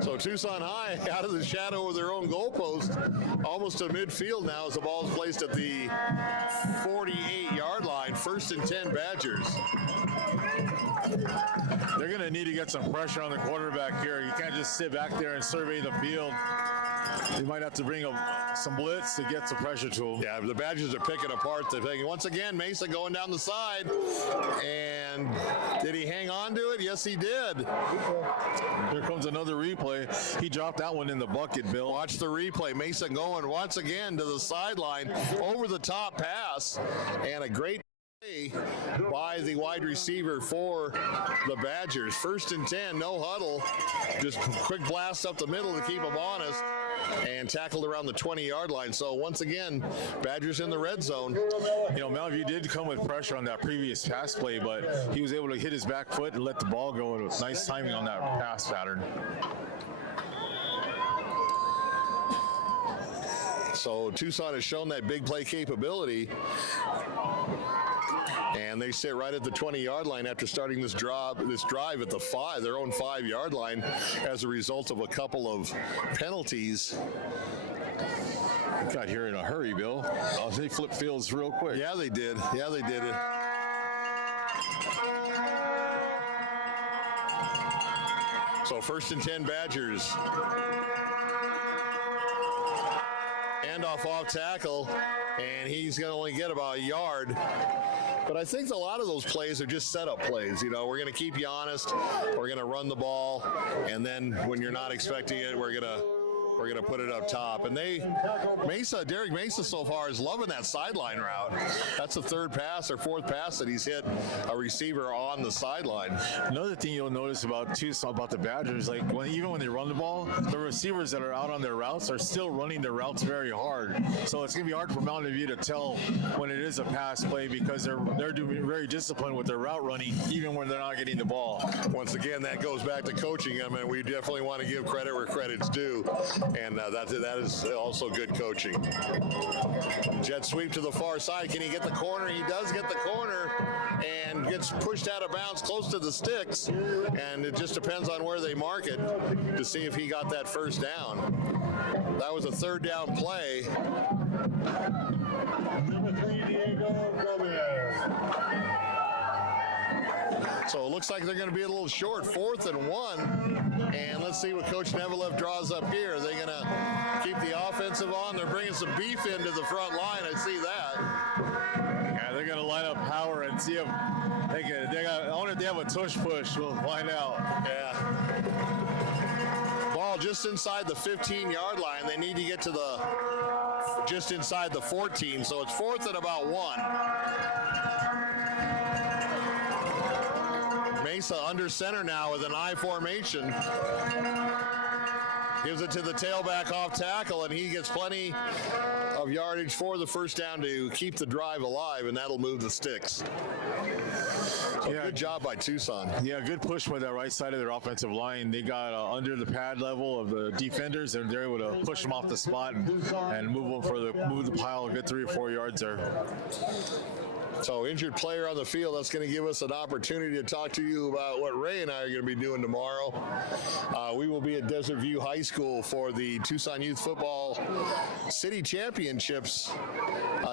So Tucson High out of the shadow of their own goalpost, almost to midfield now as the ball is placed at the 48-yard line. 1st and 10 Badgers. They're going to need to get some pressure on the quarterback here. You can't just sit back there and survey the field. You might have to bring some blitz to get some pressure to him. Yeah, the Badgers are picking apart the thing. Once again, Mesa going down the side. And did he hang on to it? Yes, he did. Here comes another replay. He dropped that one in the bucket, Bill. Watch the replay. Mesa going once again to the sideline, over the top pass, and a great by the wide receiver for the Badgers. 1st and 10, no huddle. Just quick blast up the middle to keep them honest, and tackled around the 20-yard line. So once again, Badgers in the red zone. You know, Mountain View did come with pressure on that previous pass play, but he was able to hit his back foot and let the ball go. It was nice timing on that pass pattern. So Tucson has shown that big play capability, and they sit right at the 20-yard line after starting this drive at the their own 5-yard line as a result of a couple of penalties. Got here in a hurry, Bill. They flipped fields real quick. Yeah, they did. Yeah, they did it. So 1st and 10 Badgers. Handoff off tackle, and he's going to only get about a yard. But I think a lot of those plays are just setup plays. You know, we're going to keep you honest. We're going to run the ball, and then when you're not expecting it, we're going to put it up top. And Derek Mesa so far is loving that sideline route. That's the 3rd pass or 4th pass that he's hit a receiver on the sideline. Another thing you'll notice about Tucson, about the Badgers, like even when they run the ball, the receivers that are out on their routes are still running their routes very hard. So it's going to be hard for Mountain View to tell when it is a pass play, because they're doing very disciplined with their route running, even when they're not getting the ball. Once again, that goes back to coaching. I mean, we definitely want to give credit where credit's due. And that is also good coaching. Jet sweep to the far side. Can he get the corner? He does get the corner and gets pushed out of bounds close to the sticks. And it just depends on where they mark it to see if he got that 1st down. That was a 3rd down play. Number 3, Diego Gomez. So it looks like they're going to be a little short. 4th and 1. And let's see what Coach Nevilev draws up here. Are they going to keep the offensive on? They're bringing some beef into the front line. I see that. Yeah, they're going to line up power and see if I wonder if they have a tush push. We'll find out. Yeah. Ball just inside the 15-yard line. They need to get to just inside the 14. So it's 4th and about 1. Mesa under center now with an I formation. Gives it to the tailback off tackle, and he gets plenty of yardage for the 1st down to keep the drive alive, and that'll move the sticks. So good job by Tucson. Yeah, good push by that right side of their offensive line. They got under the pad level of the defenders, and they're able to push them off the spot and move them move the pile a good 3 or 4 yards there. So injured player on the field. That's going to give us an opportunity to talk to you about what Ray and I are going to be doing tomorrow. We will be at Desert View High School for the Tucson Youth Football City Championships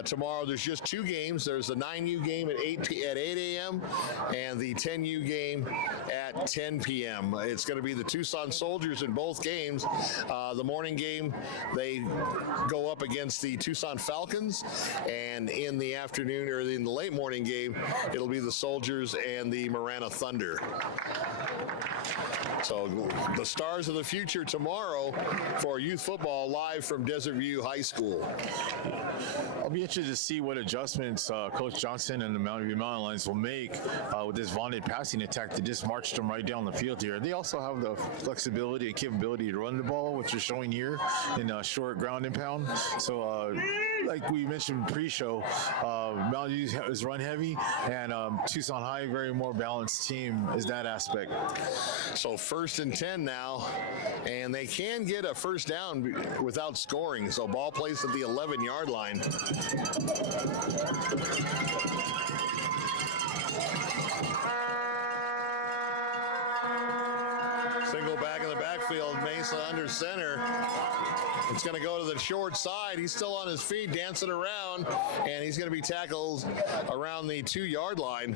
tomorrow. There's just 2 games. There's the 9U game at 8 a.m. and the 10U game at 10 p.m. It's going to be the Tucson Soldiers in both games. The morning game, they go up against the Tucson Falcons, and in the afternoon or in the late morning game, it'll be the Soldiers and the Marana Thunder. So the stars of the future tomorrow for youth football live from Desert View High School. I'll be interested to see what adjustments Coach Johnson and the Mountain View Mountain Lions will make with this vaunted passing attack that just marched them right down the field here. They also have the flexibility and capability to run the ball, which they're showing here in short ground and pound. So like we mentioned pre-show, Mountain View is run heavy, and Tucson High, very more balanced team is that aspect. So 1st and 10 now, and they can get a 1st down without scoring. So ball placed at the 11-yard line. Single back in the backfield, Mesa under center. It's going to go to the short side. He's still on his feet, dancing around, and he's going to be tackled around the 2-yard line.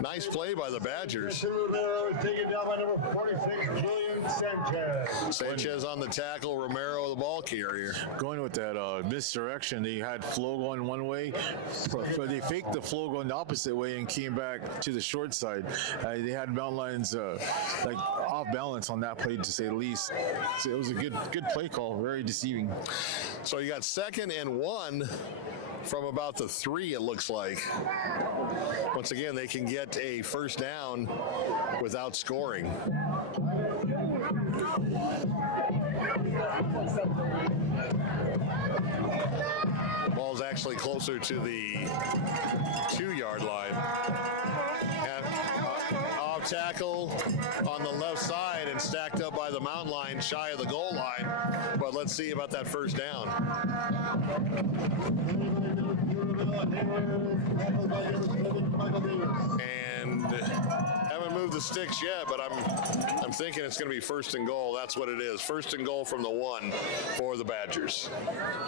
Nice play by the Badgers. Taken down by number 46, Julian Sanchez. Sanchez on the tackle, Romero the ball carrier. Going with that misdirection, they had flow going one way, but they faked the flow going the opposite way and came back to the short side. They had Mountain Lions like off balance on that play, to say the least. So it was a good play call, very deceiving. So you got 2nd and 1 from about the 3, it looks like. Once again, they can get a first down without scoring. Ball's actually closer to the 2-yard line. Off tackle on the left side and stacked up by the mountain line, shy of the goal line. But let's see about that first down. And haven't moved the sticks yet, but I'm thinking it's going to be first and goal. That's what it is. First and goal from the 1 for the Badgers.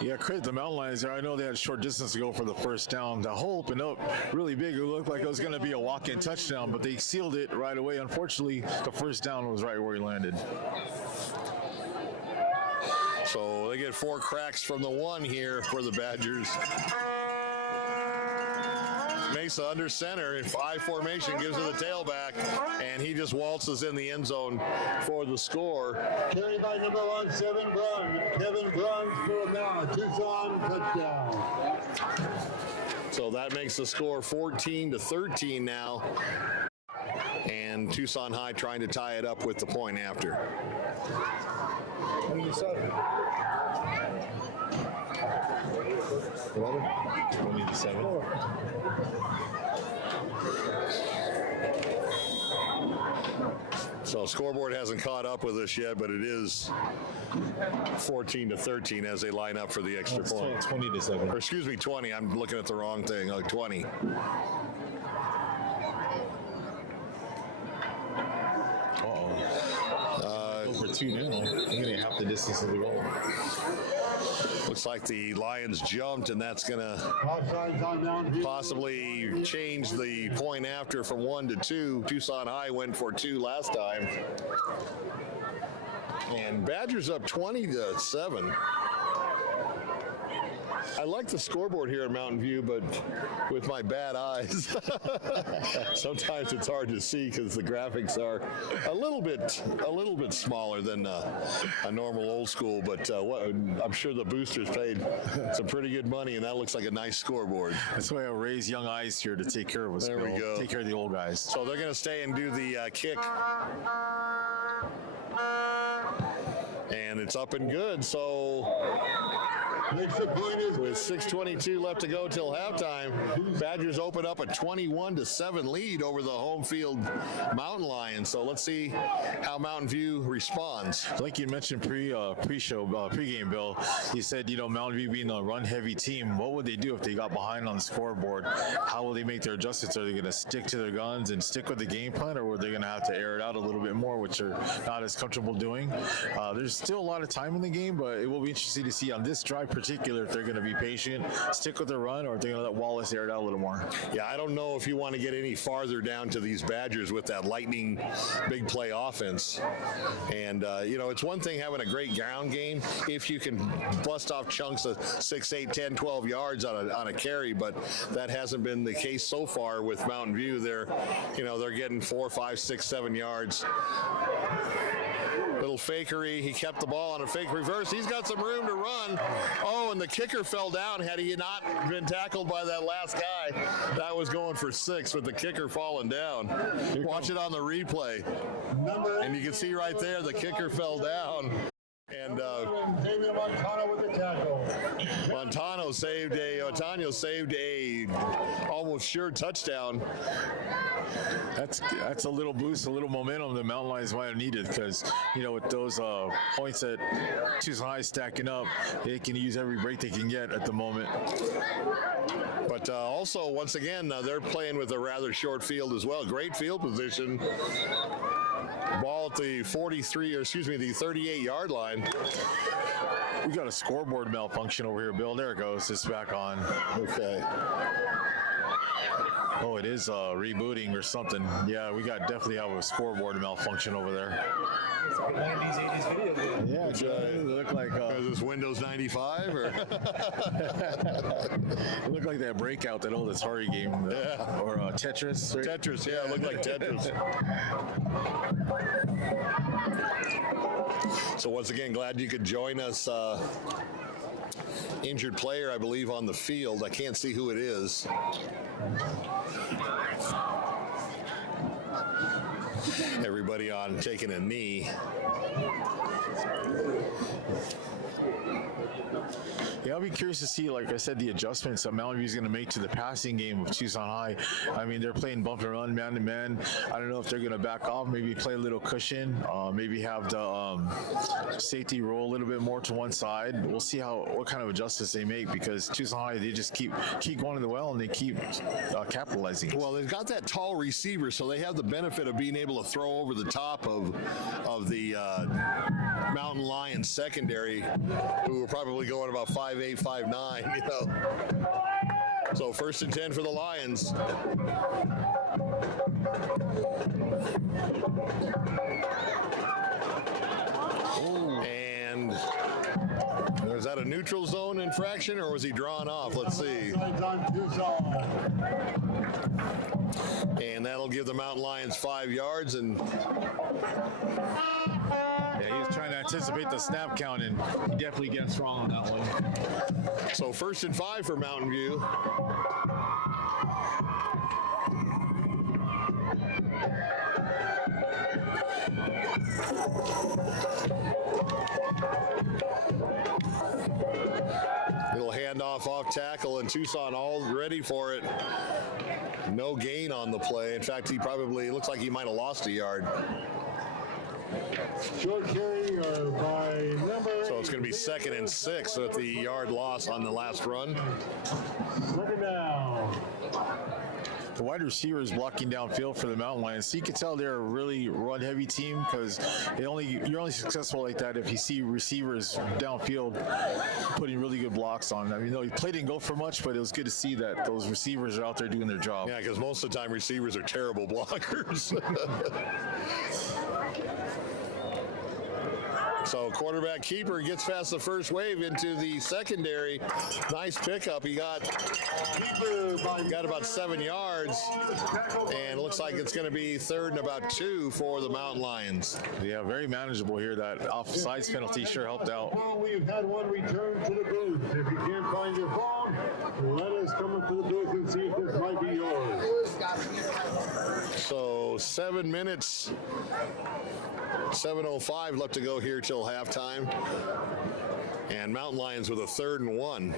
Yeah, credit the mountain lions there. I know they had a short distance to go for the first down. The hole opened up really big. It looked like it was going to be a walk-in touchdown, but they sealed it right away. Unfortunately, the first down was right where he landed. So they get 4 cracks from the 1 here for the Badgers. Mesa under center in 5 formation, gives it the tailback, and he just waltzes in the end zone for the score. Carried by number 17, Brun. Kevin Brun for a Tucson touchdown. So that makes the score 14-13 now. And Tucson High trying to tie it up with the point after. 27. 27. So scoreboard hasn't caught up with us yet, but it is 14-13 as they line up for the extra point. 20-7. Or excuse me, 20. I'm looking at the wrong thing. 20. Over 2 now. I'm getting half the distance of the goal. Looks like the Lions jumped, and that's going to Offsides on Mountain View. possibly change the point after from 1 to 2. Tucson High went for 2 last time. And Badgers up 20-7. I like the scoreboard here at Mountain View, but with my bad eyes, sometimes it's hard to see because the graphics are a little bit smaller than a normal old school. But I'm sure the boosters paid some pretty good money, and that looks like a nice scoreboard. That's why I raise young eyes here to take care of us. There we go. Take care of the old guys. So they're going to stay and do the kick. And it's up and good. So with 6:22 left to go till halftime, Badgers open up a 21-7 lead over the home field Mountain Lions. So let's see how Mountain View responds. Like you mentioned pregame, Bill, you said, Mountain View being a run-heavy team, what would they do if they got behind on the scoreboard? How will they make their adjustments? Are they going to stick to their guns and stick with the game plan, or are they going to have to air it out a little bit more, which they're not as comfortable doing? There's still a lot of time in the game, but it will be interesting to see on this drive particular if they're going to be patient, stick with their run, or if they're going to let Wallace air it out a little more. Yeah, I don't know if you want to get any farther down to these Badgers with that lightning big play offense. And, it's one thing having a great ground game if you can bust off chunks of 6, 8, 10, 12 yards on a carry, but that hasn't been the case so far with Mountain View. They're getting 4, 5, 6, 7 yards. Little fakery. He kept the ball on a fake reverse. He's got some room to run. Oh, and the kicker fell down. Had he not been tackled by that last guy, that was going for 6 with the kicker falling down. Watch it on the replay. And you can see right there the kicker fell down. And Montano with the tackle. Montano saved a almost sure touchdown. That's a little boost, a little momentum the Mountain Lions might have needed, because with those points that Tucson High stacking up, they can use every break they can get at the moment. But also, once again, they're playing with a rather short field as well. Great field position. Ball at the 38-yard line. We got a scoreboard malfunction over here, Bill. There it goes. It's back on. Okay. Oh, it is rebooting or something. Yeah, we definitely have a scoreboard malfunction over there. It's like a 90s, 80s video game. Yeah, it looked like is this Windows 95 or? It looked like that Breakout, that old Atari game, Yeah. or Tetris. Right? Tetris, yeah, it looked like Tetris. So once again, glad you could join us injured player, I believe, on the field. I can't see who it is. Everybody on taking a knee. Yeah, I'll be curious to see, like I said, the adjustments that Mountain View is going to make to the passing game of Tucson High. I mean, they're playing bump and run, man to man. I don't know if they're going to back off, maybe play a little cushion, maybe have the safety roll a little bit more to one side. We'll see what kind of adjustments they make, because Tucson High, they just keep going to the well, and they keep capitalizing. Well, they've got that tall receiver, so they have the benefit of being able to throw over the top of the Mountain Lions secondary, who are probably going about 5'8", 5'9", you know. So 1st and 10 for the Lions. And was that a neutral zone infraction, or was he drawn off? Let's see. And that'll give the Mountain Lions 5 yards. And yeah, he was trying to anticipate the snap count, and he definitely gets wrong on that one. So 1st and 5 for Mountain View. Little handoff off tackle, and Tucson all ready for it. No gain on the play. In fact, he probably looks like he might have lost a yard. Short carry by number. So it's going to be 2nd and 6 with the yard loss on the last run. 2nd down. The wide receiver is blocking downfield for the Mountain Lions. So you can tell they're a really run-heavy team, because you're only successful like that if you see receivers downfield putting really good blocks on. I mean, the play didn't go for much, but it was good to see that those receivers are out there doing their job. Yeah, because most of the time receivers are terrible blockers. So quarterback keeper gets past the first wave into the secondary. Nice pickup. He got about 7 yards, and it looks like it's going to be 3rd and about 2 for the Mountain Lions. Yeah, very manageable here. That offsides penalty sure helped out. We've had one return to the booth. If you can't find your phone, let us come up to the booth and see if this might be yours. So 7 minutes. 7:05 left to go here till halftime. And Mountain Lions with a 3rd and 1.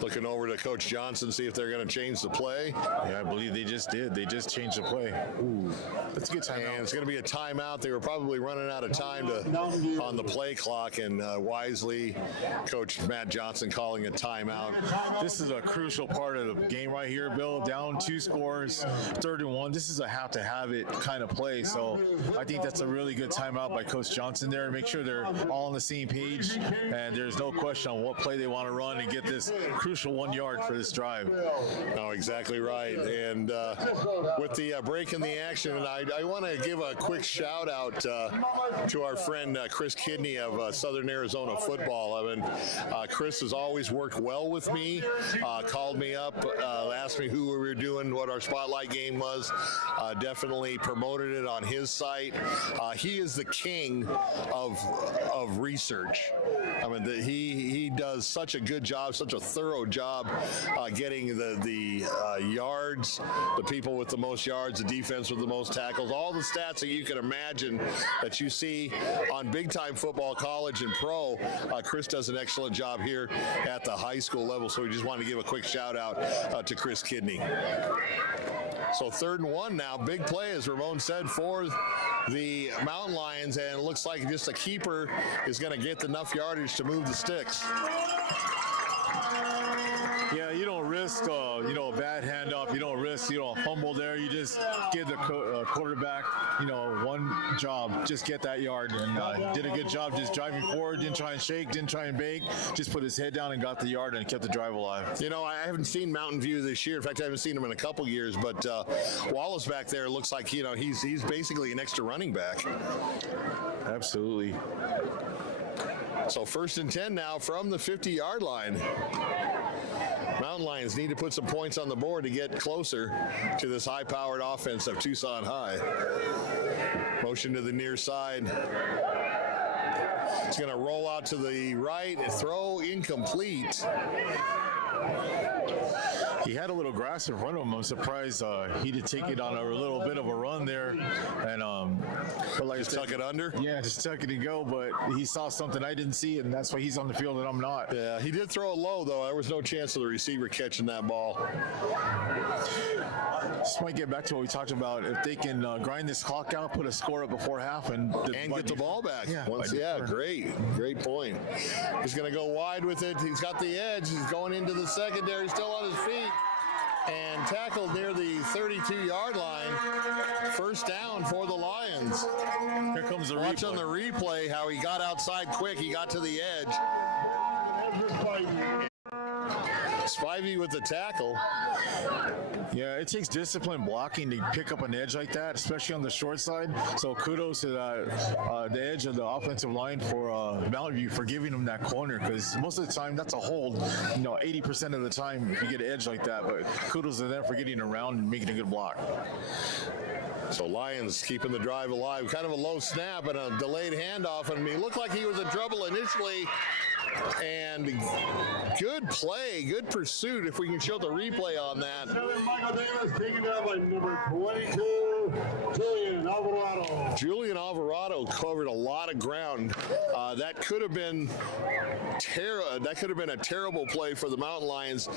Looking over to Coach Johnson, see if they're going to change the play. Yeah, I believe they just did. They just changed the play. Ooh, that's a good timeout. And it's going to be a timeout. They were probably running out of time on the play clock, and wisely, Coach Matt Johnson calling a timeout. This is a crucial part of the game right here, Bill. Down 2 scores, 3rd and 1. This is a have-to-have-it kind of play. So I think that's a really good timeout by Coach Johnson there. Make sure they're all on the same page, and there's no question on what play they want to run and get this crucial 1 yard for this drive. Oh, exactly right. And with the break in the action, and I want to give a quick shout out to our friend Chris Kidney of Southern Arizona Football. I mean, Chris has always worked well with me, called me up, asked me who we were doing, what our spotlight game was, definitely promoted it on his site. He is the king of research. I mean, he does such a good job, such a thorough job getting the yards, the people with the most yards, the defense with the most tackles, all the stats that you can imagine that you see on big-time football, college, and pro. Chris does an excellent job here at the high school level, so we just wanted to give a quick shout-out to Chris Kidney. So 3rd and 1 now. Big play, as Ramon said, for the Mountain Lions, and it looks like just a keeper is going to get enough yardage to move the sticks. Yeah, you don't risk, a bad handoff. You don't risk, a fumble there. You just give the quarterback, one job. Just get that yard, and did a good job just driving forward. Didn't try and shake, didn't try and bake. Just put his head down and got the yard and kept the drive alive. I haven't seen Mountain View this year. In fact, I haven't seen him in a couple years. But Wallace back there looks like he's basically an extra running back. Absolutely. So 1st and 10 now from the 50-yard line. Mountain Mountain Lions need to put some points on the board to get closer to this high-powered offense of Tucson High. Motion to the near side. It's going to roll out to the right. Throw incomplete. He had a little grass in front of him. I'm surprised he did take it on a little bit of a run there, and but like Just tuck it under? Yeah, just tuck it and go. But he saw something I didn't see, and that's why he's on the field and I'm not. Yeah, he did throw it low, though. There was no chance of the receiver catching that ball. This might get back to what we talked about. If they can grind this clock out, put a score up before half, and get the ball back. Yeah, Great point. He's going to go wide with it. He's got the edge. He's going into the secondary, still on his feet, and tackled near the 32-yard line. First down for the Lions. Here comes the Watch replay. on the replay how he got outside quick. He got to the edge. Spivey with the tackle. Yeah, it takes discipline blocking to pick up an edge like that, especially on the short side. So kudos to the edge of the offensive line for Mountain View for giving him that corner, because most of the time that's a hold. 80% of the time if you get an edge like that. But kudos to them for getting around and making a good block. So Lions keeping the drive alive. Kind of a low snap and a delayed handoff, and he looked like he was in trouble initially. And good play, good pursuit. If we can show the replay on that. Michael Davis taken down by number 22, Julian Alvarado. Julian Alvarado covered a lot of ground. That could have been a terrible play for the Mountain Lions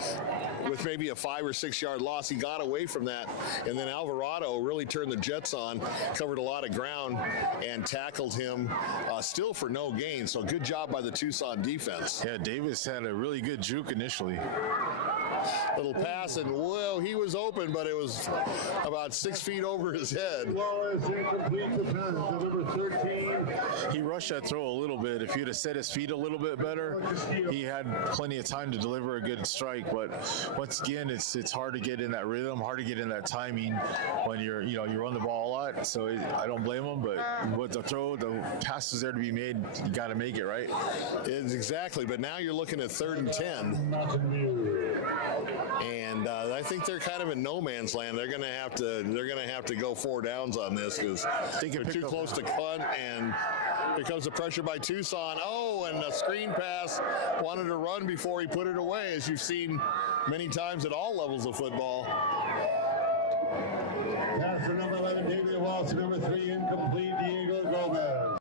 with maybe a 5 or 6 yard loss. He got away from that, and then Alvarado really turned the Jets on, covered a lot of ground, and tackled him still for no gain. So good job by the Tucson defense. Yeah, Davis had a really good juke initially. Little pass, and whoa, he was open, but it was about 6 feet over his head. Wallace incomplete to pass to number 13. He rushed that throw a little bit. If he'd have set his feet a little bit better, he had plenty of time to deliver a good strike. But once again, it's hard to get in that rhythm, hard to get in that timing when you run the ball a lot. So I don't blame him. But with the throw, the pass is there to be made. You got to make it, right? It's exactly. But now you're looking at 3rd and 10. And I think they're kind of in no man's land. They're gonna have to go 4 downs on this because they're too close to punt, and here comes the pressure by Tucson. Oh, and a screen pass. Wanted to run before he put it away, as you've seen many times at all levels of football. Pass to number 11, David Wallace, number 3, incomplete, Diego Gomez.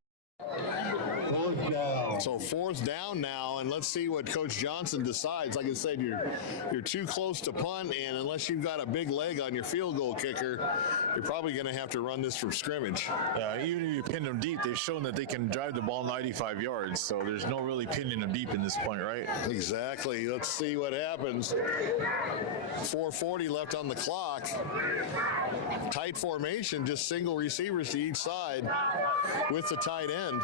4th down. So 4th down now, and let's see what Coach Johnson decides. Like I said, you're too close to punt, and unless you've got a big leg on your field goal kicker, you're probably going to have to run this from scrimmage. Even if you pin them deep, they've shown that they can drive the ball 95 yards, so there's no really pinning them deep in this point, right? Exactly. Let's see what happens. 4:40 left on the clock. Tight formation, just single receivers to each side with the tight end.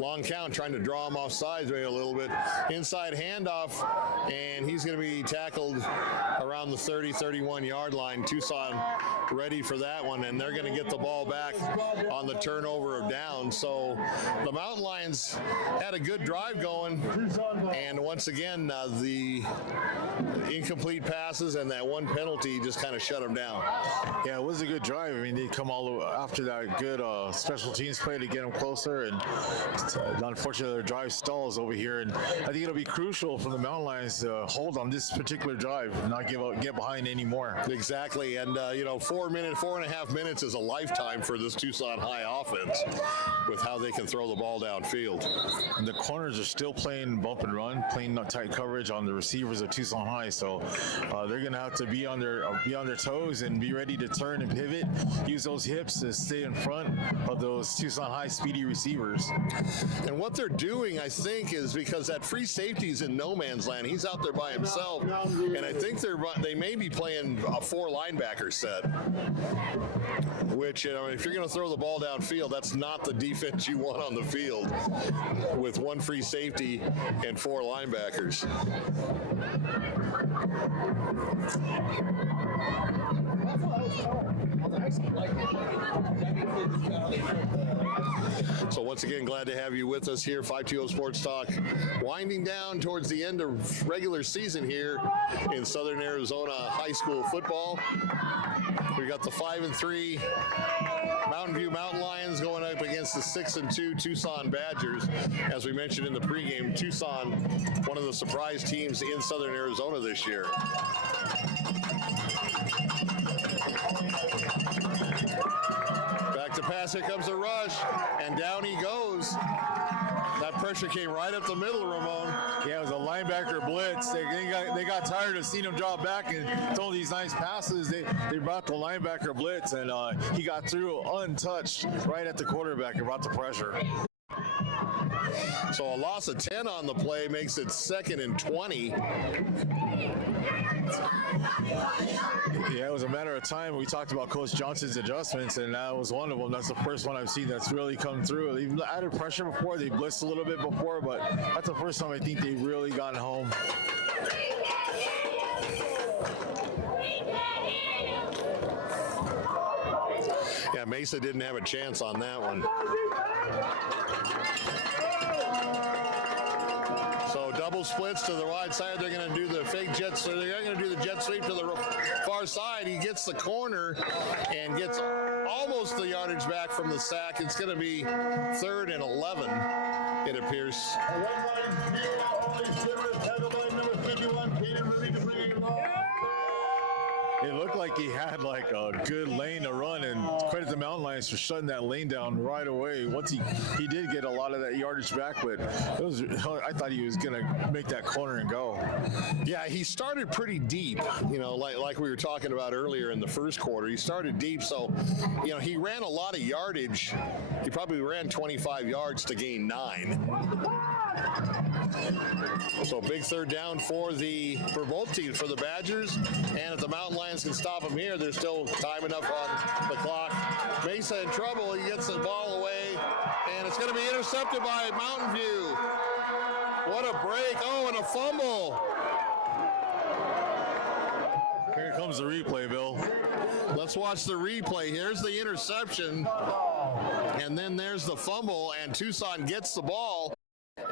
Long count, trying to draw him off sides maybe a little bit. Inside handoff, and he's going to be tackled around the 30, 31-yard line. Tucson ready for that one, and they're going to get the ball back on the turnover of down. So the Mountain Lions had a good drive going, and once again, the incomplete passes and that one penalty just kind of shut them down. Yeah, it was a good drive. I mean, they come all the way after that good special teams play to get them closer, and unfortunately their drive stalls over here, and I think it'll be crucial for the Mountain Lions to hold on this particular drive and not get behind anymore. Exactly, and 4.5 minutes is a lifetime for this Tucson High offense with how they can throw the ball downfield. And the corners are still playing bump and run, playing tight coverage on the receivers of Tucson High, so they're going to have to be on their toes and be ready to turn and pivot, use those hips to stay in front of those Tucson High speedy receivers. And what they're doing, I think, is because that free safety is in no man's land. He's out there by himself, and I think they may be playing a 4 linebacker set, which, if you're going to throw the ball downfield, that's not the defense you want on the field with 1 free safety and 4 linebackers. That's what I was told. I was like, So once again, glad to have you with us here, 520 Sports Talk, winding down towards the end of regular season here in Southern Arizona high school football. We got the 5-3 Mountain View Mountain Lions going up against the 6-2 Tucson Badgers. As we mentioned in the pregame, Tucson, one of the surprise teams in Southern Arizona this year. Back to pass, here comes the rush, and down he goes. That pressure came right up the middle, Ramon. Yeah, it was a linebacker blitz. They got tired of seeing him drop back and throw these nice passes. They brought the linebacker blitz, and he got through untouched right at the quarterback and brought the pressure. So a loss of 10 on the play makes it 2nd and 20. Yeah, it was a matter of time. We talked about Coach Johnson's adjustments, and that was one of them. That's the first one I've seen that's really come through. They've added pressure before. They blitzed a little bit before, but that's the first time I think they've really gotten home. Yeah, Mesa didn't have a chance on that one. So double splits to the wide side. They're going to do the fake jet. So they're going to do the jet sweep to the far side. He gets the corner and gets almost the yardage back from the sack. It's going to be 3rd and 11, it appears. It looked like he had like a good lane to run, and credit the Mountain Lions for shutting that lane down right away. Once he did get a lot of that yardage back, but I thought he was going to make that corner and go. Yeah, he started pretty deep, like we were talking about earlier in the first quarter. He started deep, so, he ran a lot of yardage. He probably ran 25 yards to gain 9. So big 3rd down for both teams, for the Badgers, and if the Mountain Lions can stop them here, there's still time enough on the clock. Mesa in trouble. He gets the ball away, and it's going to be intercepted by Mountain View. What a break. Oh, and a fumble. Here comes the replay, Bill. Let's watch the replay. Here's the interception, and then there's the fumble, and Tucson gets the ball.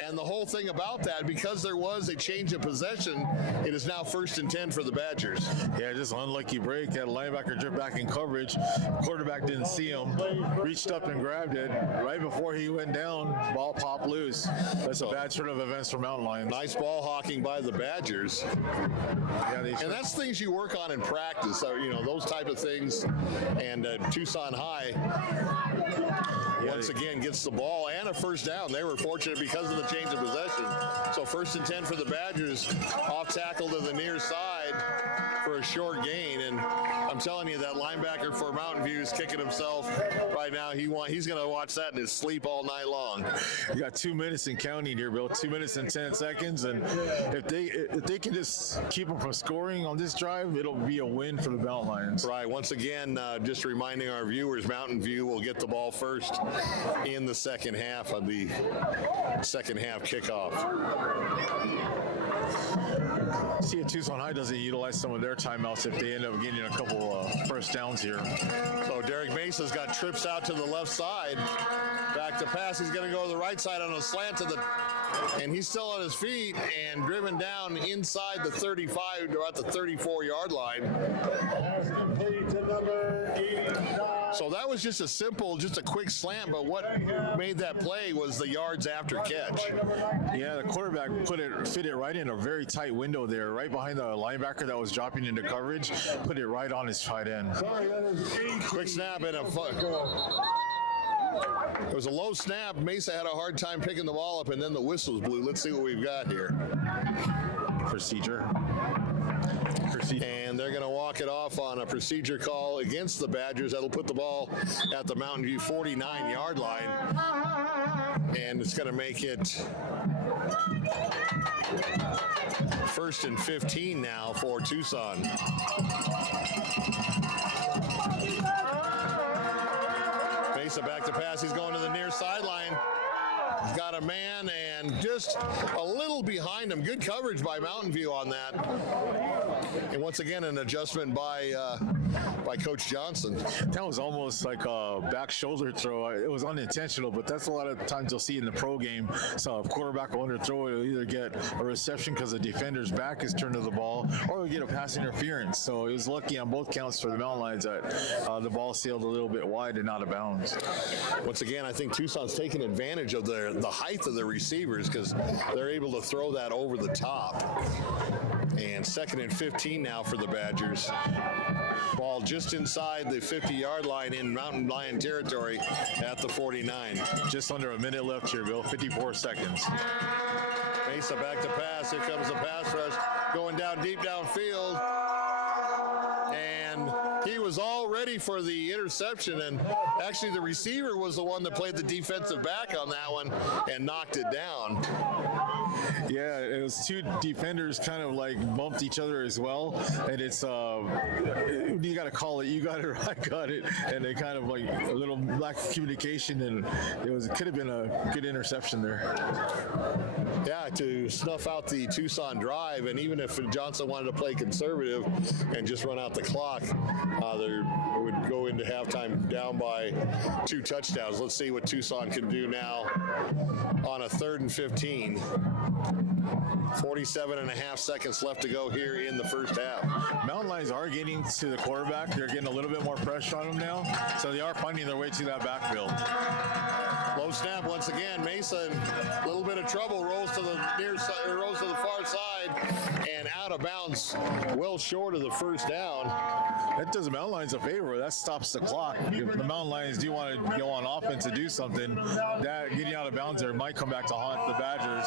And the whole thing about that, because there was a change of possession, it is now 1st and 10 for the Badgers. Yeah, just an unlucky break. That linebacker dripped back in coverage. Quarterback didn't see him. Reached up and grabbed it. Right before he went down, ball popped loose. That's a bad turn of events for Mountain Lions. Nice ball hawking by the Badgers. Yeah, and that's things you work on in practice, those type of things. And Tucson High, once again, gets the ball and a 1st down. They were fortunate because of the change of possession. So 1st and 10 for the Badgers, off tackle to the near side for a short gain. And I'm telling you, that linebacker for Mountain View is kicking himself right now. He's going to watch that in his sleep all night long. You got 2 minutes and counting here, Bill. 2 minutes and 10 seconds. And if they can just keep them from scoring on this drive, it'll be a win for the Mountain Lions. Right. Once again, just reminding our viewers, Mountain View will get the ball first in the second half of the second half kickoff. See if Tucson High doesn't utilize some of their timeouts if they end up getting a couple 1st downs here. So Derek Mesa's got trips out to the left side. Back to pass. He's going to go to the right side on a slant and he's still on his feet and driven down inside the 35 to about the 34-yard line. So that was just a quick slant, but what made that play was the yards after catch. Yeah, the quarterback fit it right in a very tight window there, right behind the linebacker that was dropping into coverage, put it right on his tight end. Quick snap and it was a low snap. Mesa had a hard time picking the ball up, and then the whistles blew. Let's see what we've got here. Procedure. And they're going to walk it off on a procedure call against the Badgers. That'll put the ball at the Mountain View 49-yard line. And it's going to make it 1st and 15 now for Tucson. Mesa back to pass. He's going to the near sideline. He's got a man and just a little behind him. Good coverage by Mountain View on that. And once again, an adjustment by Coach Johnson. That was almost like a back shoulder throw. It was unintentional, but that's a lot of times you'll see in the pro game. So if quarterback will underthrow, he'll either get a reception because the defender's back is turned to the ball, or he'll get a pass interference. So he was lucky on both counts for the Mountain Lions that the ball sailed a little bit wide and out of bounds. Once again, I think Tucson's taking advantage of the height of the receivers because they're able to throw that over the top. And 2nd and 15 now for the Badgers. Ball just inside the 50-yard line in Mountain Lion territory at the 49. Just under a minute left here, Bill. 54 seconds. Mesa back to pass. Here comes the pass rush going down deep downfield. And he was all ready for the interception, and actually the receiver was the one that played the defensive back on that one and knocked it down. Yeah, it was two defenders kind of like bumped each other as well, and it's you got to call it, you got it, or I got it, and they kind of like a little lack of communication, and it could have been a good interception there. Yeah, to snuff out the Tucson drive, and even if Johnson wanted to play conservative and just run out the clock, they would go into halftime down by 2 touchdowns. Let's see what Tucson can do now on a 3rd and 15. 47.5 seconds left to go here in the first half. Mountain Lions are getting to the quarterback. They're getting a little bit more pressure on him now, so they are finding their way to that backfield. Low snap once again. Mesa in a little bit of trouble, rolls to the near side, rolls to the far side, and out of bounds, well short of the first down. That does the Mountain Lions a favor. That stops the clock. If the Mountain Lions do want to go on offense to do something, that getting out of bounds there might come back to haunt the Badgers.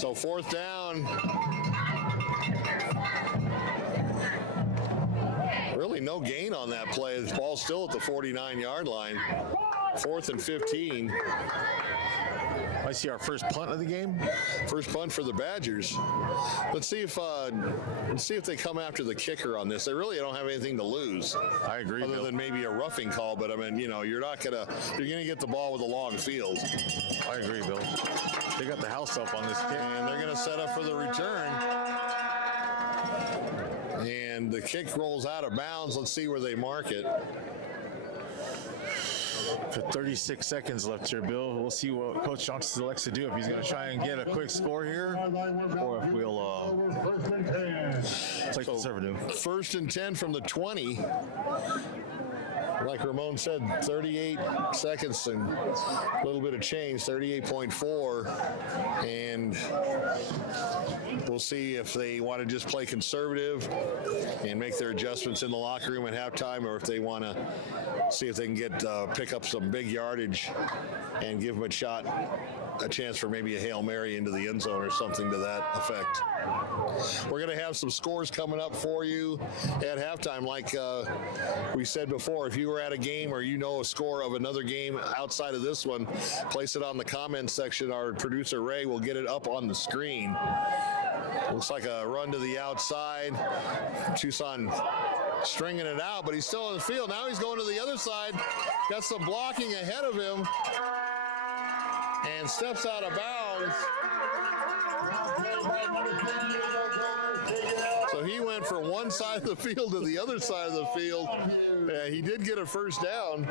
So 4th down. Really no gain on that play. The ball's still at the 49-yard line. 4th and 15. I see our first punt of the game. First punt for the Badgers. Let's see if they come after the kicker on this. They really don't have anything to lose. I agree, other Bill. than maybe a roughing call, but I mean, you're gonna get the ball with a long field. I agree, Bill. They got the house up on this kick. And they're gonna set up for the return. And the kick rolls out of bounds. Let's see where they mark it. For 36 seconds left here, Bill. We'll see what Coach Johnson elects to do, if he's going to try and get a quick score here, or if we'll play conservative. 1st and 10 from the 20. Like Ramon said, 38 seconds and a little bit of change, 38.4. And we'll see if they want to just play conservative and make their adjustments in the locker room at halftime, or if they want to see if they can pick up some big yardage and give them a chance for maybe a Hail Mary into the end zone or something to that effect. We're going to have some scores coming up for you at halftime. Like we said before, if you were at a game or you know a score of another game outside of this one, place it on the comments section. Our producer Ray will get it up on the screen. Looks like a run to the outside. Tucson stringing it out, but he's still on the field. Now he's going to the other side. Got some blocking ahead of him and steps out of bounds. So he went from one side of the field to the other side of the field. He did get a first down.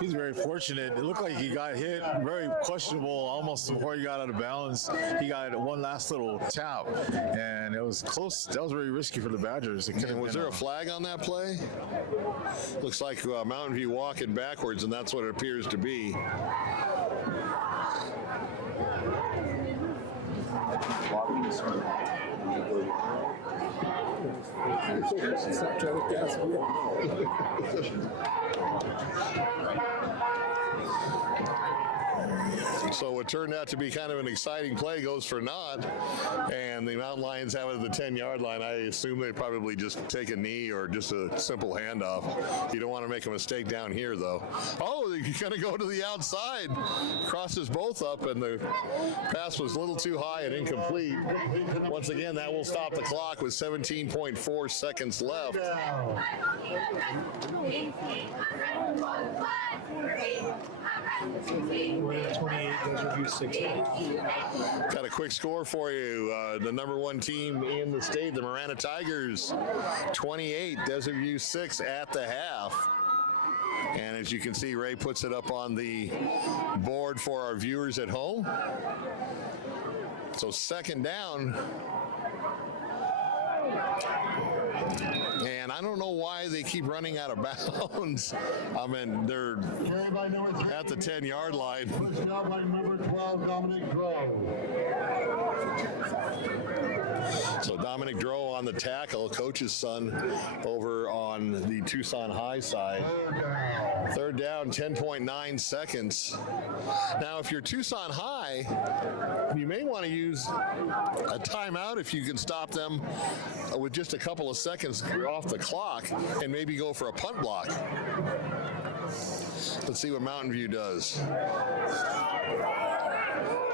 He's very fortunate. It looked like he got hit. Very questionable almost before he got out of bounds. He got one last little tap, and it was close. That was very risky for the Badgers. Was there a flag on that play? Looks like Mountain View walking backwards, and that's what it appears to be. Stop trying to gas me So what turned out to be kind of an exciting play goes for naught, and the Mountain Lions have it at the 10-yard line. I assume they probably just take a knee or just a simple handoff. You don't want to make a mistake down here, though. Oh, they're going to go to the outside. Crosses both up, and the pass was a little too high and incomplete. Once again, that will stop the clock with 17.4 seconds left. We're at 28, Desert View 16. Got a quick score for you. The number one team in the state, the Marana Tigers, 28, Desert View 6 at the half. And as you can see, Ray puts it up on the board for our viewers at home. So second down. And I don't know why they keep running out of bounds. I mean, they're at the 10-yard line. Pushed out by number 12, Dominic Grove. So Dominic Drow on the tackle, coach's son over on the Tucson High side. Third down, 10.9 seconds. Now, if you're Tucson High, you may want to use a timeout if you can stop them with just a couple of seconds off the clock and maybe go for a punt block. Let's see what Mountain View does.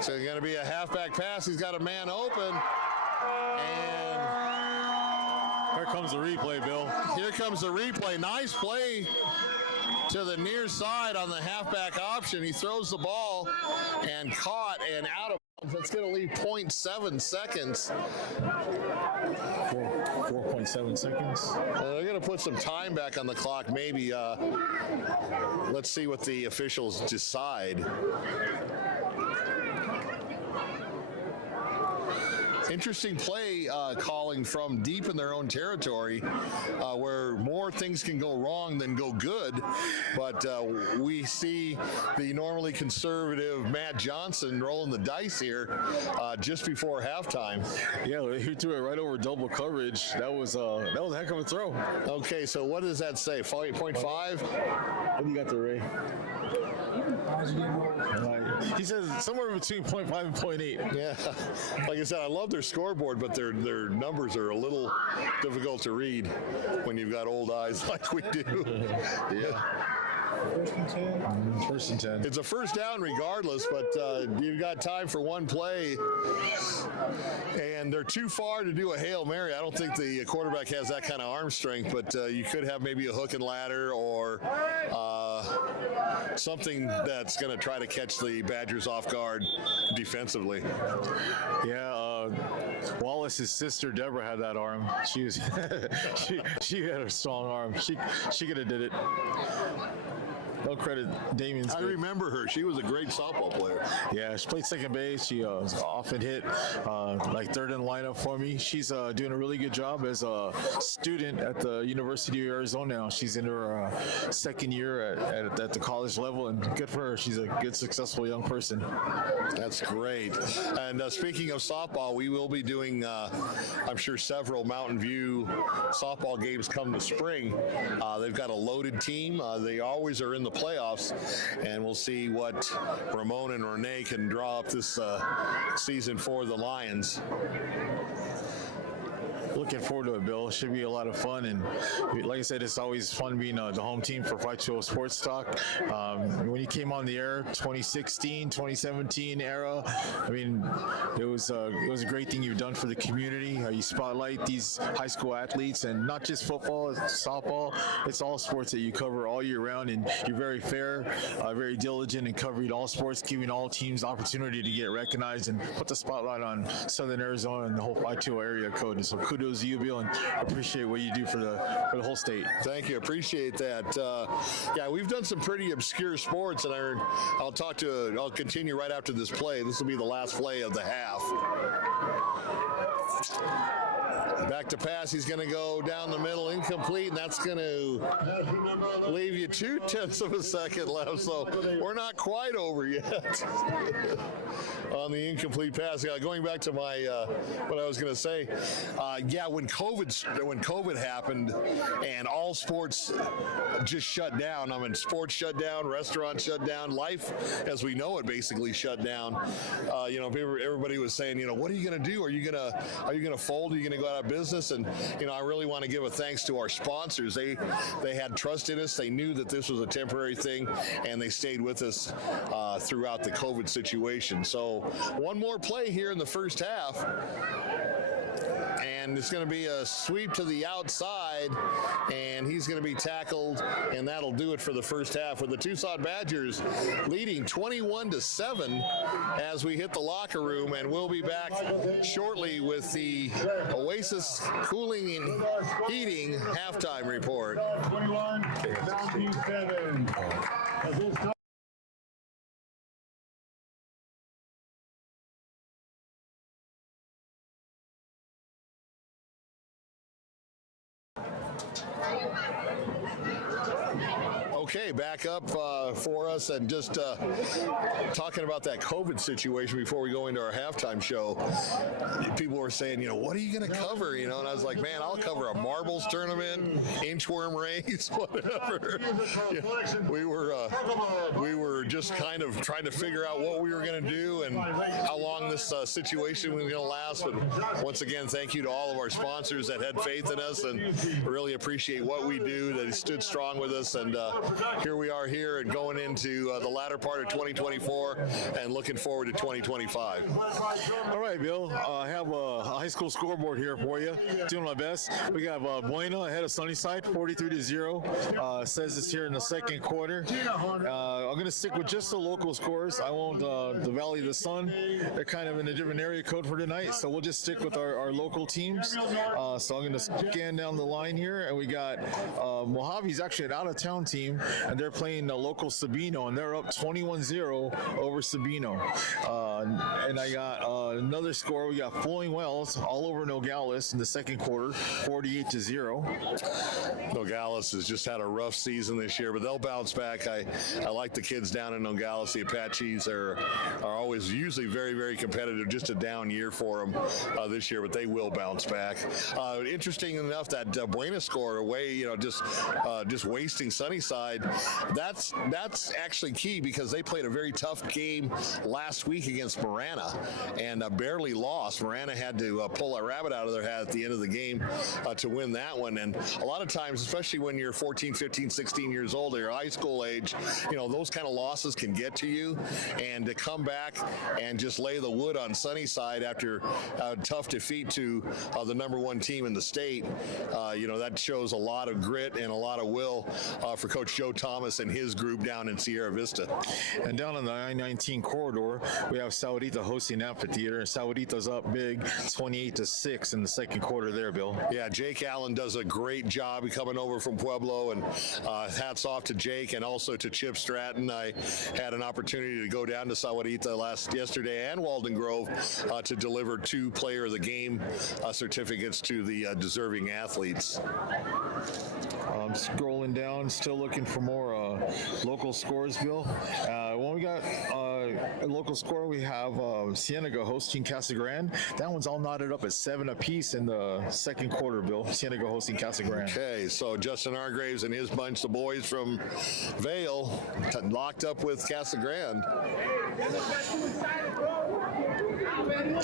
So it's going to be a halfback pass. He's got a man open. And Here comes the replay, Bill. here comes the replay. Nice play to the near side on the halfback option. He throws the ball and caught and out of bounds. That's going to leave 0.7 seconds. 4.7 seconds. They're going to put some time back on the clock. Maybe let's see what the officials decide. Interesting play calling from deep in their own territory where more things can go wrong than go good. But we see the normally conservative Matt Johnson rolling the dice here just before halftime. Yeah, he threw it right over double coverage. That was a heck of a throw. Okay, so what does that say? 0.5? What do you got there, Ray? He says somewhere between 0.5 and 0.8. Yeah, like I said, I love their scoreboard, but their numbers are a little difficult to read when you've got old eyes like we do. Yeah. First and 10. First and 10. It's a first down regardless, but you've got time for one play, and they're too far to do a Hail Mary. I don't think the quarterback has that kind of arm strength, but you could have maybe a hook and ladder or something that's going to try to catch the Badgers off guard defensively. Yeah, Wallace's sister Deborah had that arm. She was she had a strong arm. She could have did it. No credit, Damien's I good. remember her. She was a great softball player. Yeah, she played second base. She often hit like third in the lineup for me. She's doing a really good job as a student at the University of Arizona now. She's in her second year at the college level, and good for her. She's a good, successful young person. That's great. And speaking of softball, we will be doing, I'm sure, several Mountain View softball games come the spring. They've got a loaded team. They always are in the playoffs, and we'll see what Ramon and Renee can draw up this season for the Lions. Looking forward to it, Bill. It should be a lot of fun, and like I said, it's always fun being the home team for 520 Sports Talk. When you came on the air, 2016, 2017 era, I mean, it was a great thing you've done for the community. You spotlight these high school athletes, and not just football, softball. It's all sports that you cover all year round, and you're very fair, very diligent in covering all sports, giving all teams opportunity to get recognized and put the spotlight on Southern Arizona and the whole 520 area code. And so kudos to you, Bill, and appreciate what you do for the whole state. Thank you. Appreciate that. Yeah, we've done some pretty obscure sports, and I'll continue right after this play. This will be the last play of the half. Back to pass. He's going to go down the middle, incomplete, and that's going to leave you 0.2 of a second left. So we're not quite over yet on the incomplete pass. Going back to my what I was going to say. Yeah, when COVID happened and all sports just shut down. I mean, sports shut down, restaurants shut down, life as we know it basically shut down. Everybody was saying, what are you going to do? Are you going to fold? Are you going to go out of business? And I really want to give a thanks to our sponsors. They had trust in us. They knew that this was a temporary thing, and they stayed with us throughout the COVID situation. So one more play here in the first half. And and it's going to be a sweep to the outside, and he's going to be tackled, and that'll do it for the first half, with the Tucson Badgers leading 21-7 as we hit the locker room, and we'll be back shortly with the Oasis Cooling and Heating halftime report. 21-7. At this time, Okay, back up for us, and just talking about that COVID situation before we go into our halftime show. People were saying, what are you going to cover? And I was like, man, I'll cover a marbles tournament, inchworm race, whatever. We were just kind of trying to figure out what we were going to do and how long this situation was going to last. But once again, thank you to all of our sponsors that had faith in us and really appreciate what we do, that stood strong with us. And here we are here and going into the latter part of 2024 and looking forward to 2025. All right, Bill. I have a high school scoreboard here for you. Doing my best. We got Buena ahead of Sunnyside, 43-0. Says it's here in the second quarter. I'm going to stick with just the local scores. I won't the Valley of the Sun. They're kind of in a different area code for tonight, so we'll just stick with our local teams. So I'm going to scan down the line here, and we got Mojave's actually an out-of-town team, and they're playing the local Sabino, and they're up 21-0 over Sabino. And I got another score. We got Flowing Wells all over Nogales in the second quarter, 48-0. Nogales has just had a rough season this year, but they'll bounce back. I like the kids down in Nogales. The Apaches are always usually very, very competitive. Just a down year for them this year, but they will bounce back. Interesting enough, that Buena score away, just wasting Sunnyside. That's actually key, because they played a very tough game last week against Marana and barely lost. Marana had to pull a rabbit out of their hat at the end of the game to win that one. And a lot of times, especially when you're 14, 15, 16 years old, or your high school age, those kind of losses can get to you. And to come back and just lay the wood on Sunnyside after a tough defeat to the #1 team in the state, that shows a lot of grit and a lot of will for Coach Joe Thomas and his group down in Sierra Vista. And down on the I-19 corridor, we have Saudita hosting Amphitheater, and Saudita's up big, 28-6 in the second quarter there, Bill. Yeah, Jake Allen does a great job coming over from Pueblo, and hats off to Jake and also to Chip Stratton. I had an opportunity to go down to Saudita yesterday and Walden Grove to deliver 2 Player of the Game certificates to the deserving athletes. I'm scrolling down, still looking for more local scores, Bill. When we got a local score, we have Cienega hosting Casa Grande. That one's all knotted up at 7 apiece in the second quarter, Bill. Cienega hosting Casa Grande. Okay, so Justin Hargraves and his bunch, the boys from Vale, locked up with Casa Grande.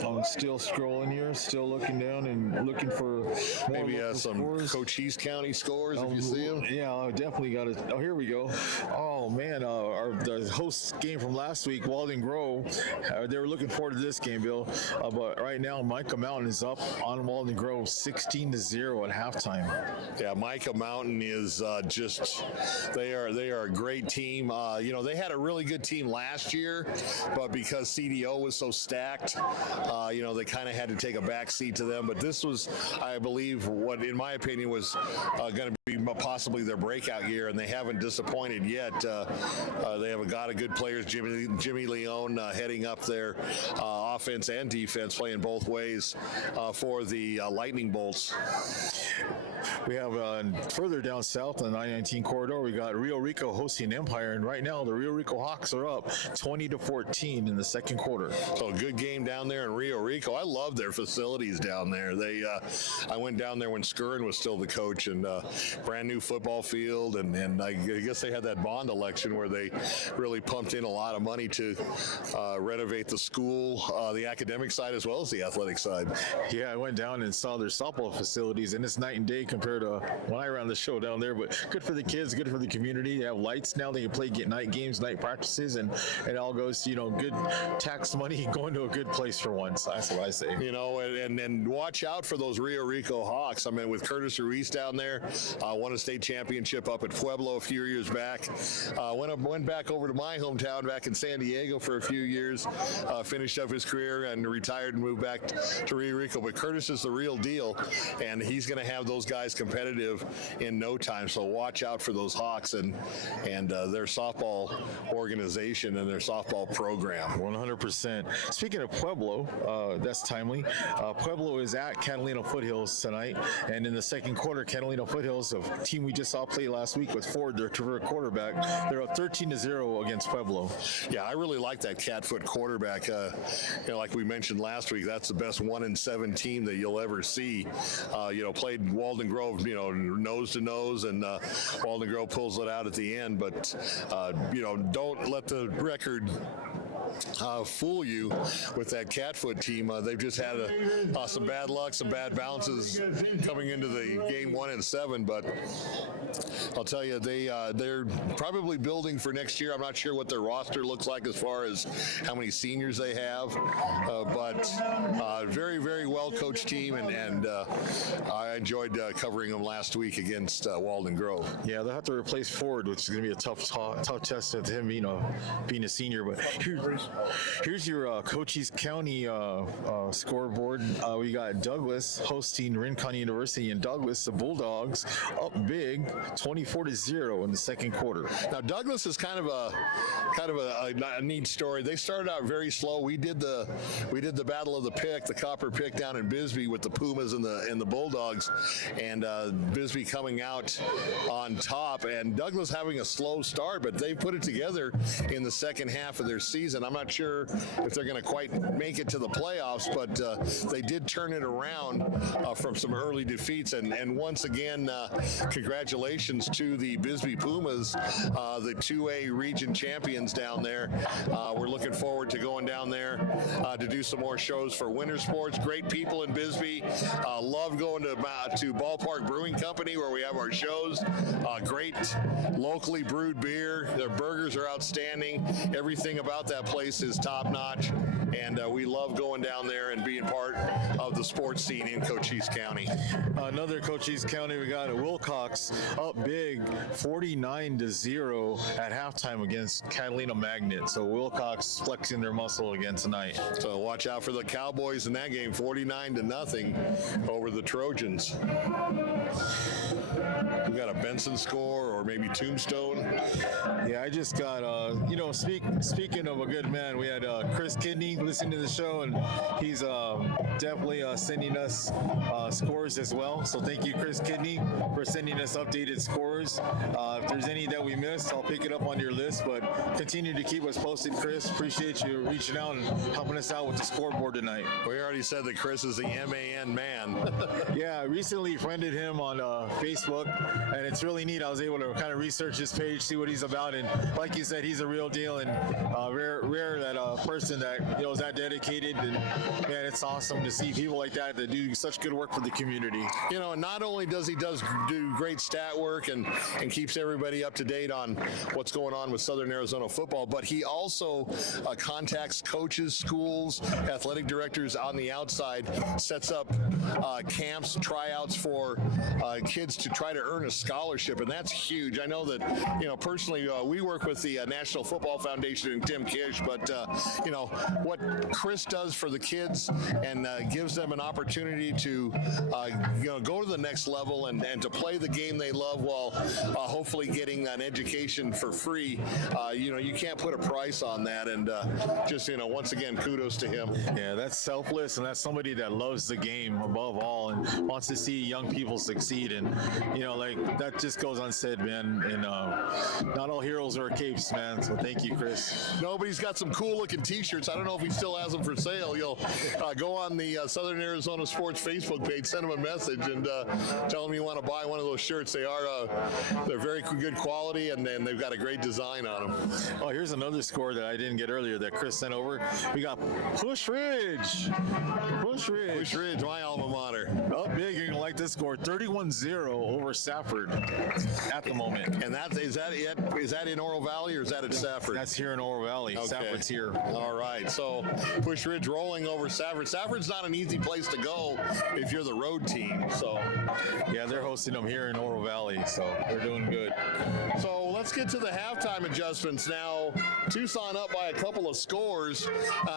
I'm still scrolling here, still looking down and looking for maybe some scores. Cochise County scores if you see them. Yeah, I definitely got it. Oh, here we go. Oh man, the host game from last week, Walden Grove. They were looking forward to this game, Bill. But right now, Micah Mountain is up on Walden Grove, 16-0 at halftime. Yeah, Micah Mountain is they are a great team. They had a really good team last year, but because CDO was so stacked, they kind of had to take a back seat to them. But this was, I believe, what in my opinion was going to be possibly their breakout year, and they haven't disappointed yet. They have got a good players, Jimmy Leone heading up their offense and defense, playing both ways for the Lightning Bolts. We have further down south on the I-19 corridor, we got Rio Rico hosting Empire, and right now the Rio Rico Hawks are up 20-14 in the second quarter. So a good game down there in Rio Rico. I love their facilities down there. I went down there when Skurin was still the coach, and brand new football field, and I guess they had that bond election where they really pumped in a lot of money to renovate the school, the academic side as well as the athletic side. Yeah, I went down and saw their softball facilities, and it's night and day compared to when I ran the show down there. But good for the kids, good for the community. They have lights now. They can play night games, night practices, and it all goes to good tax money going to a good place. place for once. That's what I say. You know, and watch out for those Rio Rico Hawks. I mean, with Curtis Ruiz down there, won a state championship up at Pueblo a few years back. Went back over to my hometown back in San Diego for a few years, finished up his career and retired and moved back to Rio Rico. But Curtis is the real deal, and he's going to have those guys competitive in no time. So watch out for those Hawks and their softball organization and their softball program. 100%. Speaking of Pueblo, that's timely. Pueblo is at Catalina Foothills tonight, and in the second quarter, Catalina Foothills, a team we just saw play last week with Ford, their quarterback, they're up 13-0 against Pueblo. Yeah, I really like that Catfoot quarterback. Like we mentioned last week, that's the best 1-7 team that you'll ever see. Played Walden Grove, nose to nose, and Walden Grove pulls it out at the end. But don't let the record fool you with that Catfoot team. They've just had some bad luck, some bad bounces coming into the game 1-7, but I'll tell you, they're probably building for next year. I'm not sure what their roster looks like as far as how many seniors they have, but very, very well coached team, and I enjoyed covering them last week against Walden Grove. Yeah, they'll have to replace Ford, which is going to be a tough test to him, being a senior. But here's your Cochise County scoreboard. We got Douglas hosting Rincon University in Douglas. The Bulldogs up big, 24-0 in the second quarter. Now Douglas is kind of a neat story. They started out very slow. We did the battle of the pick, the copper pick down in Bisbee with the Pumas and the Bulldogs, and Bisbee coming out on top, and Douglas having a slow start, but they put it together in the second half of their season. I'm not sure if they're going to quite make it to the playoffs, but they did turn it around from some early defeats, and once again, congratulations to the Bisbee Pumas, the 2A region champions down there. We're looking forward to going down there to do some more shows for winter sports. Great people in Bisbee. Love going to Ballpark Brewing Company where we have our shows. Great locally brewed beer. Their burgers are outstanding. Everything about that place is top notch, and we love going down there and being part of the sports scene in Cochise County. Another Cochise County, we got Wilcox up big, 49-0 at halftime against Catalina Magnet. So Wilcox flexing their muscle again tonight. So watch out for the Cowboys in that game, 49-0 over the Trojans. We got a Benson score or maybe Tombstone. Yeah, I just got, speaking of a good man, we had Chris Kidney listening to the show, and he's definitely sending us scores as well. So thank you, Chris Kidney, for sending us updated scores. If there's any that we missed, I'll pick it up on your list, but continue to keep us posted, Chris. Appreciate you reaching out and helping us out with the scoreboard tonight. We already said that Chris is the MAN man. Yeah, I recently friended him on Facebook, and it's really neat. I was able to kind of research his page, see what he's about, and like you said, he's a real deal, and rare that person that is that dedicated. And man, it's awesome to see people like that do such good work for the community. And not only does he do great stat work and keeps everybody up to date on what's going on with Southern Arizona football, but he also contacts coaches, schools, athletic directors on the outside, sets up camps, tryouts for kids to try to earn a scholarship, and that's huge. I know that, personally, we work with the National Football Foundation and Tim Kish, but, what Chris does for the kids and gives them an opportunity to, go to the next level and to play the game they love while hopefully getting an education for free. You can't put a price on that, and once again, kudos to him. Yeah, that's selfless, and that's somebody that loves the game above all and wants to see young people succeed, and that just goes unsaid, man. And not all heroes are capes, man. So thank you, Chris. No, but he's got some cool looking t-shirts. I don't know if he still has them for sale. You'll go on the Southern Arizona Sports Facebook page, send him a message, and tell him you want to buy one of those shirts. They're very good quality, and then they've got a great design on them. Oh, here's another score that I didn't get earlier that Chris sent over. We got Push Ridge, my alma mater. Up big, you're gonna like this score, 31-0 over Safford at the moment. And is that in Oro Valley or is that at Safford? That's here in Oro Valley. Okay. Safford's here. All right. So Push Ridge rolling over Safford. Safford's not an easy place to go if you're the road team. So yeah, they're hosting them here in Oro Valley, so they're doing good. So let's get to the halftime adjustments now. Tucson up by a couple of scores.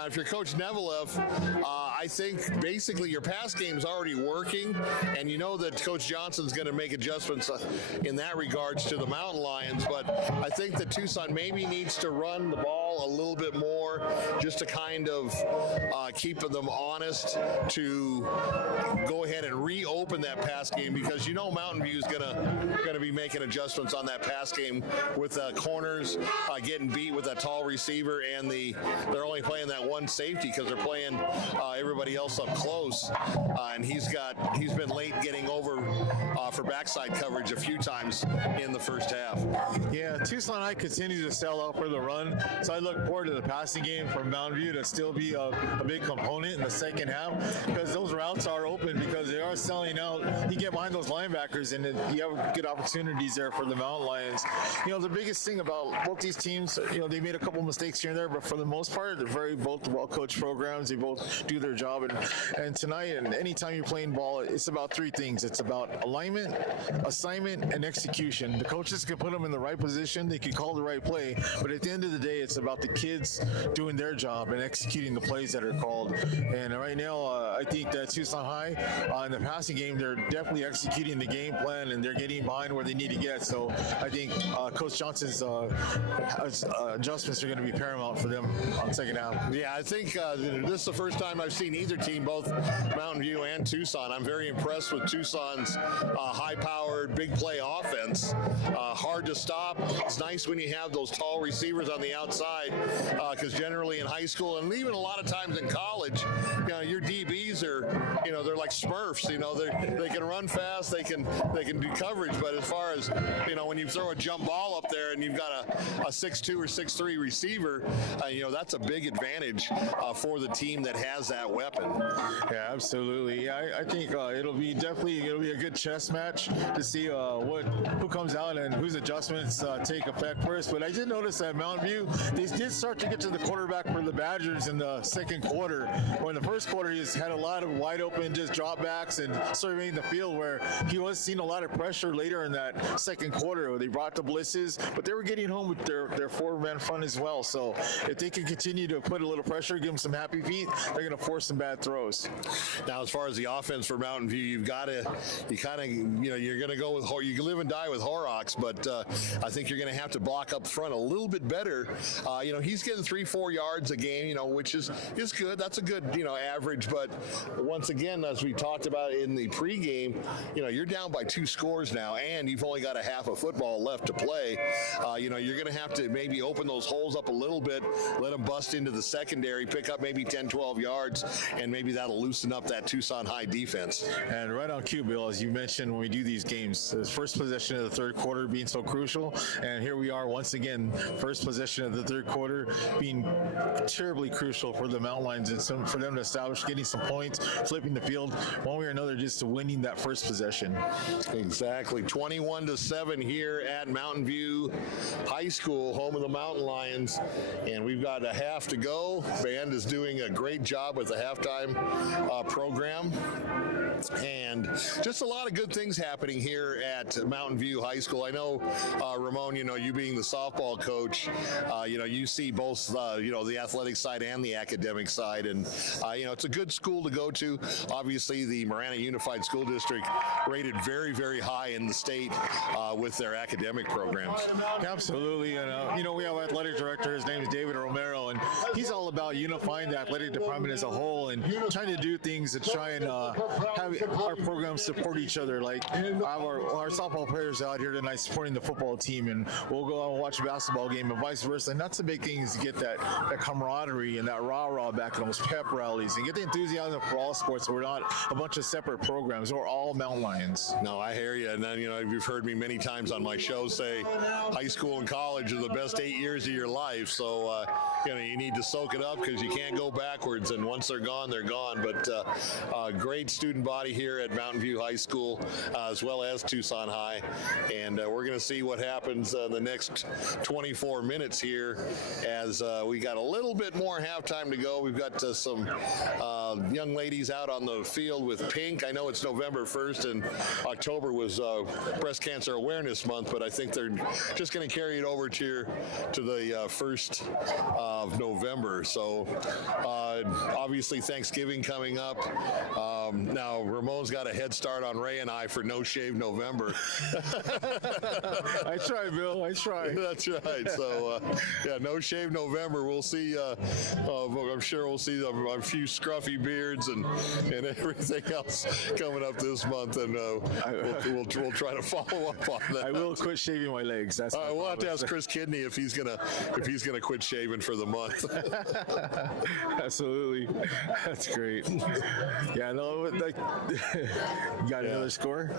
If you're Coach Nevileff, I think basically your pass game's already working, and you know that Coach Johnson's going to make adjustments in that regards to the Mountain Lions, but I think that Tucson maybe needs to run the ball a little bit more just to kind of keep them honest to go ahead and reopen that pass game, because you know Mountain View is going to be making adjustments on that pass game with corners getting beat with that tall receiver, and they're only playing that one safety because they're playing everybody else up close, and he's been late getting over for backside coverage a few times in the first half. Yeah, Tucson High continues to sell out for the run, so I look forward to the passing game from Mountain View to still be a big component in the second half, because those routes are open because they are selling out. You get behind those linebackers and you have good opportunities there for the Mountain Lions. You know, the biggest thing about both these teams, you know, they made a couple mistakes here and there, but for the most part, they're both well-coached programs. They both do their job, and tonight and anytime you're playing ball, it's about three things. It's about alignment, assignment, and execution. The coaches can put them in the right position, they can call the right play, but at the end of the day, it's about the kids doing their job and executing the plays that are called. And right now, I think that Tucson High, in the passing game, they're definitely executing the game plan, and they're getting behind where they need to get. So I think Coach Johnson's adjustments are going to be paramount for them on second half. Yeah, I think this is the first time I've seen either team, both Mountain View and Tucson. I'm very impressed with Tucson's high-powered, big play offense. Hard to stop. It's nice when you have those tall receivers on the outside, because generally in high school and even a lot of times in college, you know, your DBs are, you know, they're like Smurfs. You know, they can run fast, they can do coverage, but as far as, you know, when you throw a jump ball up there and you've got a 6'2" or 6'3" receiver, you know, that's a big advantage for the team that has that weapon. Yeah, absolutely. Yeah, I think it'll be a good chess match to see who comes out and whose adjustments take effect first. But I did notice that Mountain View, they did start to get to the quarterback for the Badgers in the second quarter. When the first quarter, he's had a lot of wide open just drop backs and surveying the field, where he was seeing a lot of pressure later in that second quarter where they brought the blitzes, but they were getting home with their four-man front as well. So if they can continue to put a little pressure, give them some happy feet, they're going to force some bad throws. Now, as far as the offense for Mountain View, you're going to go with, you can live and die with Horrocks, but I think you're going to have to block up front a little bit better. You know, he's getting 3-4 yards a game, you know, which is good. That's a good, you know, average. But once again, as we talked about in the pregame, you know, you're down by 2 scores now, and you've only got a half of football left to play. You know, you're going to have to maybe open those holes up a little bit, let them bust into the secondary, pick up maybe 10-12 yards, and maybe that'll loosen up that Tucson High defense. And right on cue, Bill, as you mentioned, when we do these games, the first possession of the third quarter being so crucial, and here we are once again, first possession of the third quarter being terribly crucial for the Mountain Lions, and for them to establish getting some points, flipping the field one way or another, just to winning that first possession. Exactly. 21-7 here at Mountain View High School, home of the Mountain Lions, and we've got a half to go. Band is doing a great job with the halftime program, and just a lot of good things happening here at Mountain View High School. I know, Ramon, you know, you being the softball coach, you know, you see both, you know, the athletic side and the academic side, and you know, it's a good school to go to. Obviously, the Marana Unified School District rated very, very high in the state with their academic programs. Absolutely, and you know, we have an athletic director. His name is David Romero, and he's all about unifying the athletic department as a whole and trying to do things to try and have our programs support each other. Like our softball players out here tonight supporting the football team, and we'll go out and watch a basketball game and vice versa. And that's the big thing, is to get that camaraderie and that rah-rah back in those pep rallies and get the enthusiasm for all sports. We're not a bunch of separate programs. We're all Mountain Lions. No, I hear you. And then, you know, you've heard me many times on my show say high school and college are the best 8 years of your life. So, you know, you need to soak it up because you can't go backwards. And once they're gone, they're gone. But great student body. body here at Mountain View High School, as well as Tucson High. And we're going to see what happens the next 24 minutes here as we got a little bit more halftime to go. We've got some young ladies out on the field with pink. I know it's November 1st and October was Breast Cancer Awareness Month, but I think they're just going to carry it over to the 1st of November. So obviously Thanksgiving coming up. Now Ramon's got a head start on Ray and I for No Shave November. I try, Bill. I try. That's right. So yeah, No Shave November. We'll see. I'm sure we'll see a few scruffy beards and everything else coming up this month, and we'll try to follow up on that. I will quit shaving my legs. That's we'll have to ask Chris Kidney if he's gonna quit shaving for the month. Absolutely, that's great. Yeah, no, like, you got another score?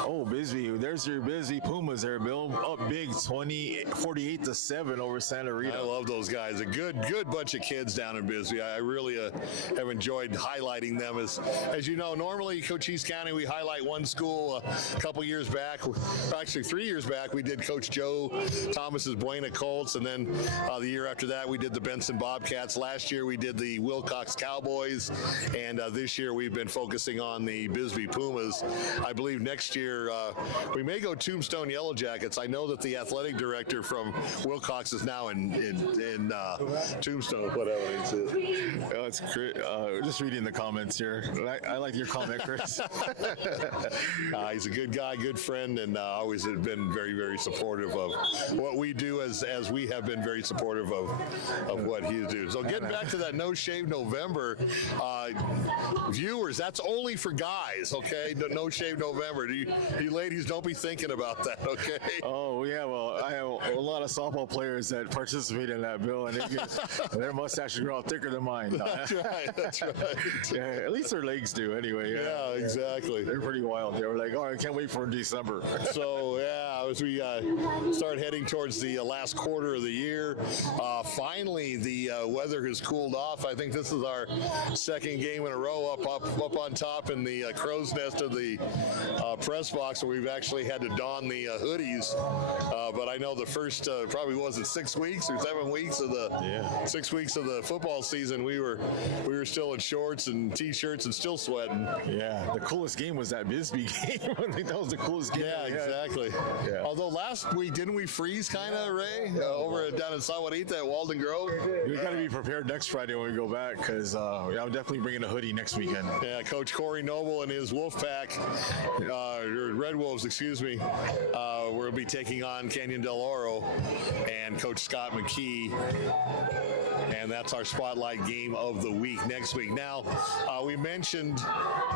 Oh, Bisbee. There's your Bisbee Pumas there, Bill. Up big, 48-7 over Santa Rita. I love those guys. A good bunch of kids down in Bisbee. I really have enjoyed highlighting them. As you know, normally Cochise County, we highlight one school. A couple years back, actually 3 years back, we did Coach Joe Thomas's Buena Colts, and then the year after that, we did the Benson Bobcats. Last year, we did the Wilcox Cowboys, and this year, we've been focusing on the Bisbee Pumas. I believe next year we may go Tombstone Yellow Jackets. I know that the athletic director from Wilcox is now in Tombstone, whatever it is. Oh, it's great. Just reading the comments here. I like your comment, Chris. He's a good guy, good friend, and always has been very, very supportive of what we do, as we have been very supportive of what he does. So getting back to that No Shave November, viewers, that's only for guys, okay? No Shave November. You ladies, don't be thinking about that, okay? Oh, yeah, well, I have a lot of softball players that participate in that, Bill, and their mustaches grow out thicker than mine. That's right, that's right. Yeah, at least their legs do, anyway. Yeah, exactly. They're pretty wild. They were like, oh, I can't wait for December. So, yeah, as we start heading towards the last quarter of the year, finally the weather has cooled off. I think this is our second game in a row up on top in the crow's nest of the press box, where we've actually had to don the hoodies. But I know the first probably was it 6 weeks or 7 weeks of the 6 weeks of the football season, we were still in shorts and t-shirts and still sweating. Yeah, the coolest game was that Bisbee game. I think that was the coolest game. Yeah, exactly. Yeah. Although last week, didn't we freeze kind of, Ray, over down in San Juanita at Walden Grove? We got to be prepared next Friday when we go back, because I'm definitely bringing a hoodie next weekend. Yeah, Coach Corey Noble and his Wolf Pack, Red Wolves, excuse me, will be taking on Canyon Del Oro and Coach Scott McKee. And that's our spotlight game of the week next week. Now, we mentioned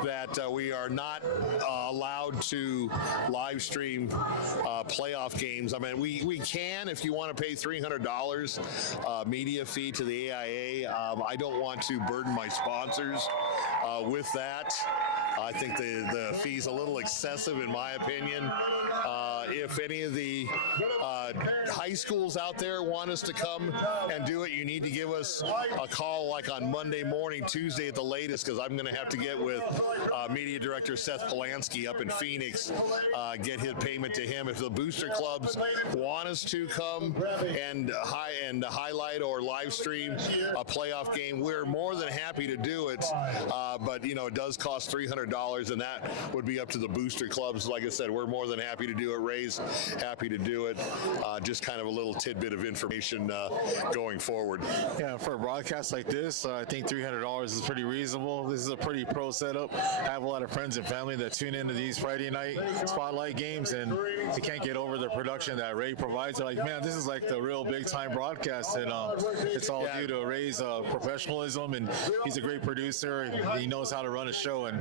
that we are not allowed to live stream playoff games. I mean, we can if you want to pay $300 media fee to the AIA. I don't want to burden my sponsors with that. I think the fee's a little excessive, in my opinion. If any of the high schools out there want us to come and do it, you need to give us a call like on Monday morning, Tuesday at the latest, because I'm going to have to get with media director Seth Polanski up in Phoenix, get his payment to him. If the booster clubs want us to come and highlight or live stream a playoff game, we're more than happy to do it. But it does cost $300, and that would be up to the booster clubs. Like I said, we're more than happy to do it. Ray's happy to do it. Just kind of a little tidbit of information going forward. Yeah, for a broadcast like this, I think $300 is pretty reasonable. This is a pretty pro setup. I have a lot of friends and family that tune into these Friday night spotlight games, and they can't get over the production that Ray provides. They're like, man, this is like the real big-time broadcast, and it's all due to Ray's professionalism, and he's a great producer. He knows how to run a show, and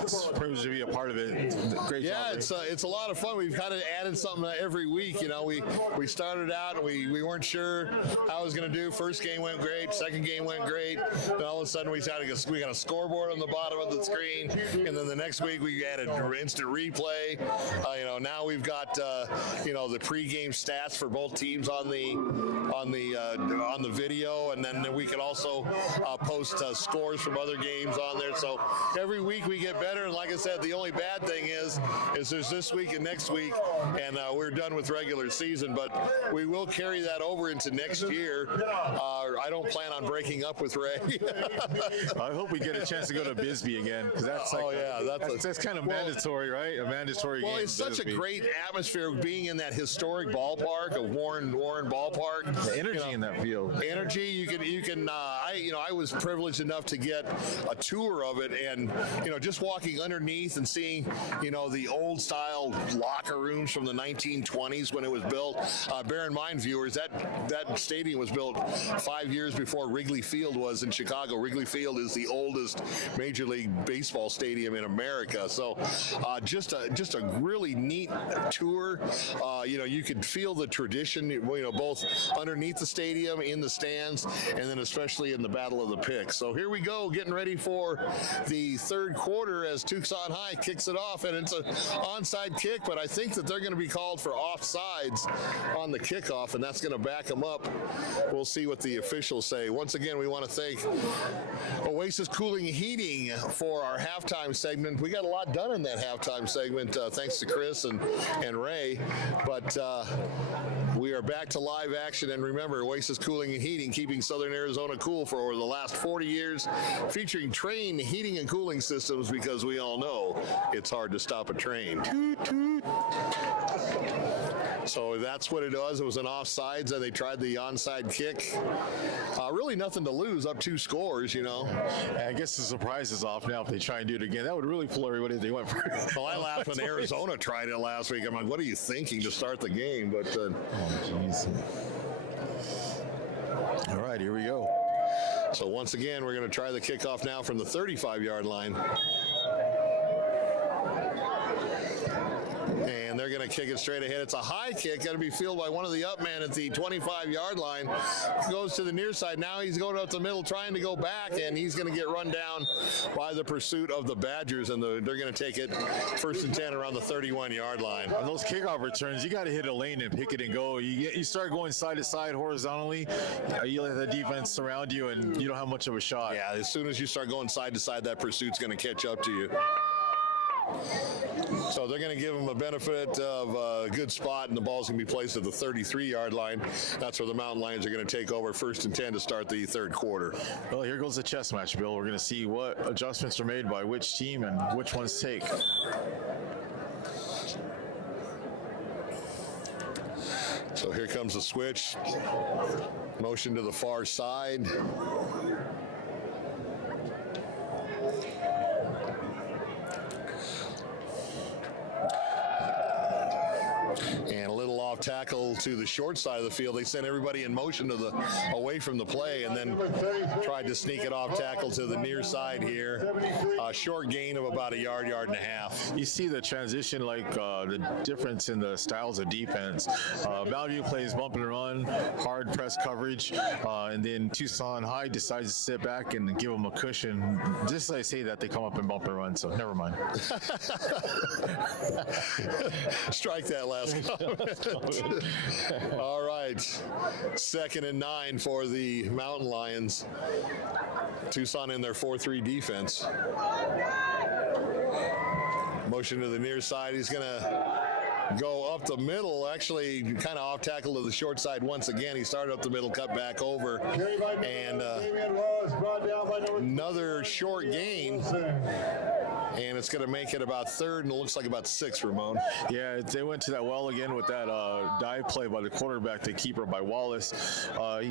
it's a privilege to be a part of it. Great job. Yeah, it's a lot of fun. kind of added something every week. You know, we started out and we weren't sure how it was going to do. First game went great. Second game went great. Then all of a sudden we got a scoreboard on the bottom of the screen, and then the next week we added instant replay. You know, now we've got you know, the pregame stats for both teams on the video, and then we can also post scores from other games on there. So every week we get better. And like I said, the only bad thing is there's this week and next week, and we're done with regular season. But we will carry that over into next year. I don't plan on breaking up with Ray. I hope we get a chance to go to Bisbee again, because that's like, that's kind of mandatory, right? A mandatory game. Well, it's such a great atmosphere being in that historic ballpark of Warren Ballpark. The energy in that field. Energy. You can. I was privileged enough to get a tour of it, and just walking underneath and seeing the old style locker rooms from the 1920s when it was built. Bear in mind, viewers, that stadium was built 5 years before Wrigley Field was in Chicago. Wrigley Field is the oldest Major League Baseball stadium in America. So just a really neat tour. You could feel the tradition, both underneath the stadium, in the stands, and then especially in the Battle of the Picks. So here we go, getting ready for the third quarter as Tucson High kicks it off, and it's an onside kick, but I think that they're going to be called for offsides on the kickoff, and that's going to back them up. We'll see what the officials say. Once again, we want to thank Oasis Cooling and Heating for our halftime segment. We got a lot done in that halftime segment, thanks to Chris and Ray, but we are back to live action. And remember, Oasis Cooling and Heating, keeping Southern Arizona cool for over the last 40 years, featuring Train heating and cooling systems, because we all know it's hard to stop a train. Toot, toot. So that's what it was. It was an offsides, and they tried the onside kick. Really nothing to lose, up 2 scores, I guess the surprise is off now if they try and do it again. That would really fool everybody if they went for it. Well, I laughed when Arizona tried it last week. I'm like, what are you thinking to start the game? But oh, jeez. All right, here we go. So once again, we're going to try the kickoff now from the 35-yard line. And they're going to kick it straight ahead. It's a high kick, going to be fielded by one of the up men at the 25-yard line. Goes to the near side. Now he's going up the middle, trying to go back, and he's going to get run down by the pursuit of the Badgers, and they're going to take it 1st and 10 around the 31-yard line. On those kickoff returns, you got to hit a lane and pick it and go. You start going side to side horizontally, you let the defense surround you, and you don't have much of a shot. Yeah, as soon as you start going side to side, that pursuit's going to catch up to you. So they're going to give them a benefit of a good spot, and the ball's going to be placed at the 33-yard line. That's where the Mountain Lions are going to take over 1st and 10 to start the third quarter. Well, here goes the chess match, Bill. We're going to see what adjustments are made by which team and which ones take. So here comes the switch. Motion to the far side. And a little off tackle to the short side of the field. They sent everybody in motion away from the play, and then tried to sneak it off tackle to the near side here. Short gain of about a yard and a half. You see the transition, like the difference in the styles of defense. Mountain View plays bump and run, hard press coverage, and then Tucson High decides to sit back and give them a cushion. Just as I say that, they come up and bump and run, so never mind. Strike that last comment. All right. 2nd and 9 for the Mountain Lions. Tucson in their 4-3 defense. Motion to the near side. He's going to go up the middle, actually kind of off tackle to the short side once again. He started up the middle, cut back over, and another short gain. And it's going to make it about 3rd, and it looks like about 6, Ramon. Yeah, they went to that well again with that dive play by the quarterback, the keeper by Wallace.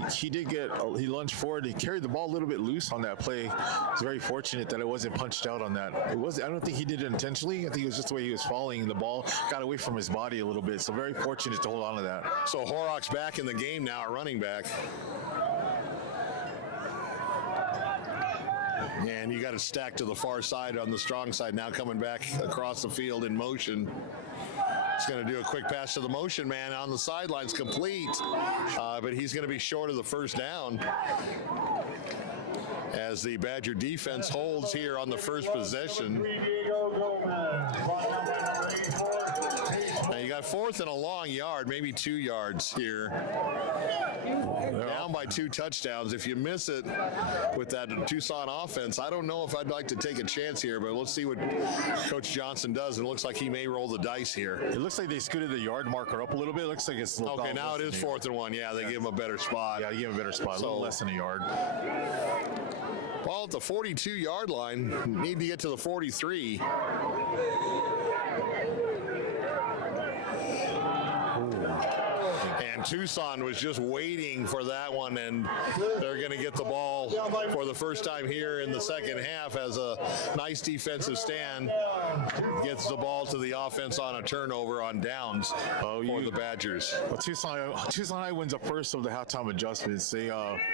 He lunged forward. He carried the ball a little bit loose on that play. It's very fortunate that it wasn't punched out on that. I don't think he did it intentionally. I think it was just the way he was falling. The ball got away from his body a little bit. So very fortunate to hold on to that. So Horrock's back in the game now at running back. And you got it stacked to the far side on the strong side, now coming back across the field in motion. He's going to do a quick pass to the motion man on the sidelines, complete, but he's going to be short of the first down as the Badger defense holds here on the first possession. Now you got 4th and a long yard, maybe 2 yards here. Down by 2 touchdowns. If you miss it with that Tucson offense, I don't know if I'd like to take a chance here, but let's see what Coach Johnson does. It looks like he may roll the dice here. It looks like they scooted the yard marker up a little bit. It looks like it's a little okay. Now it is 4th and 1. Yeah, they give him a better spot. Yeah, they give him a better spot. So, a little less than a yard. Ball at the 42-yard line. Need to get to the 43. And Tucson was just waiting for that one, and they're going to get the ball for the first time here in the second half as a nice defensive stand gets the ball to the offense on a turnover on downs for the Badgers. Well, Tucson High wins the first of the halftime adjustments. They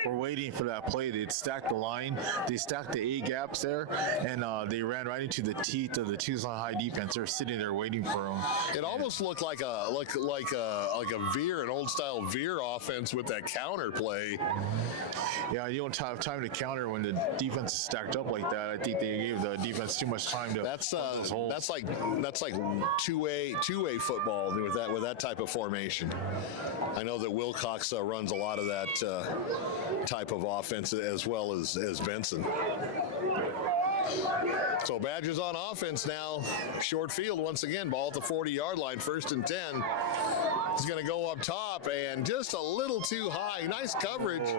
were waiting for that play. They'd stacked the line. They stacked the A gaps there, and they ran right into the teeth of the Tucson High defense. They're sitting there waiting for them. It almost looked like a veer, an old style veer offense with that counter play. Yeah, you don't have time to counter when the defense is stacked up like that. I think they gave the defense too much time to. That's like 2A football with that type of formation. I know that Wilcox runs a lot of that type of offense as well as Benson. So Badgers on offense now. Short field once again. Ball at the 40-yard line. 1st and 10. He's going to go up top and just a little too high. Nice coverage,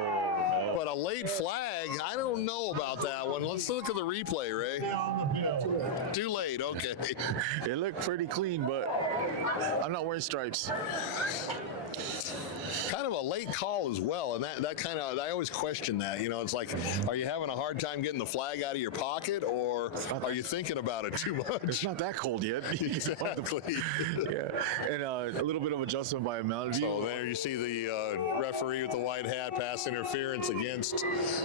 but a late flag. I don't know about that one. Let's look at the replay, Ray. Too late. Okay. It looked pretty clean, but I'm not wearing stripes. Kind of a late call as well, and that kind of, I always question that. You know, it's like, are you having a hard time getting the flag out of your pocket, or are you thinking about it too much? It's not that cold yet. Exactly. Yeah, and a little bit of adjustment by Mountain View. So there you see the referee with the white hat, pass interference against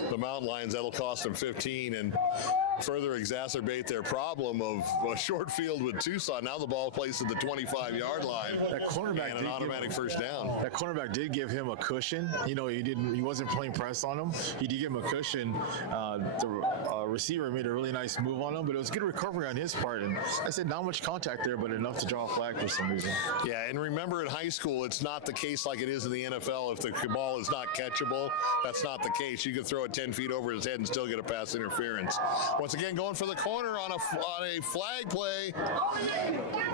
the Mountain Lions. That'll cost them 15 and further exacerbate their problem of a short field with Tucson. Now the ball placed at the 25-yard line. That cornerback and an automatic first down. That cornerback did give him a cushion. You know, he wasn't playing press on him. He did give him a cushion. The receiver made a really nice move on him, but it was good recovery on his part. And I said not much contact there, but enough to draw a flag for some reason. Yeah, and remember in high school, it's not the case like it is in the NFL. If the ball is not catchable, that's not the case. You can throw it 10 feet over his head and still get a pass interference. Once again, going for the corner on a flag play.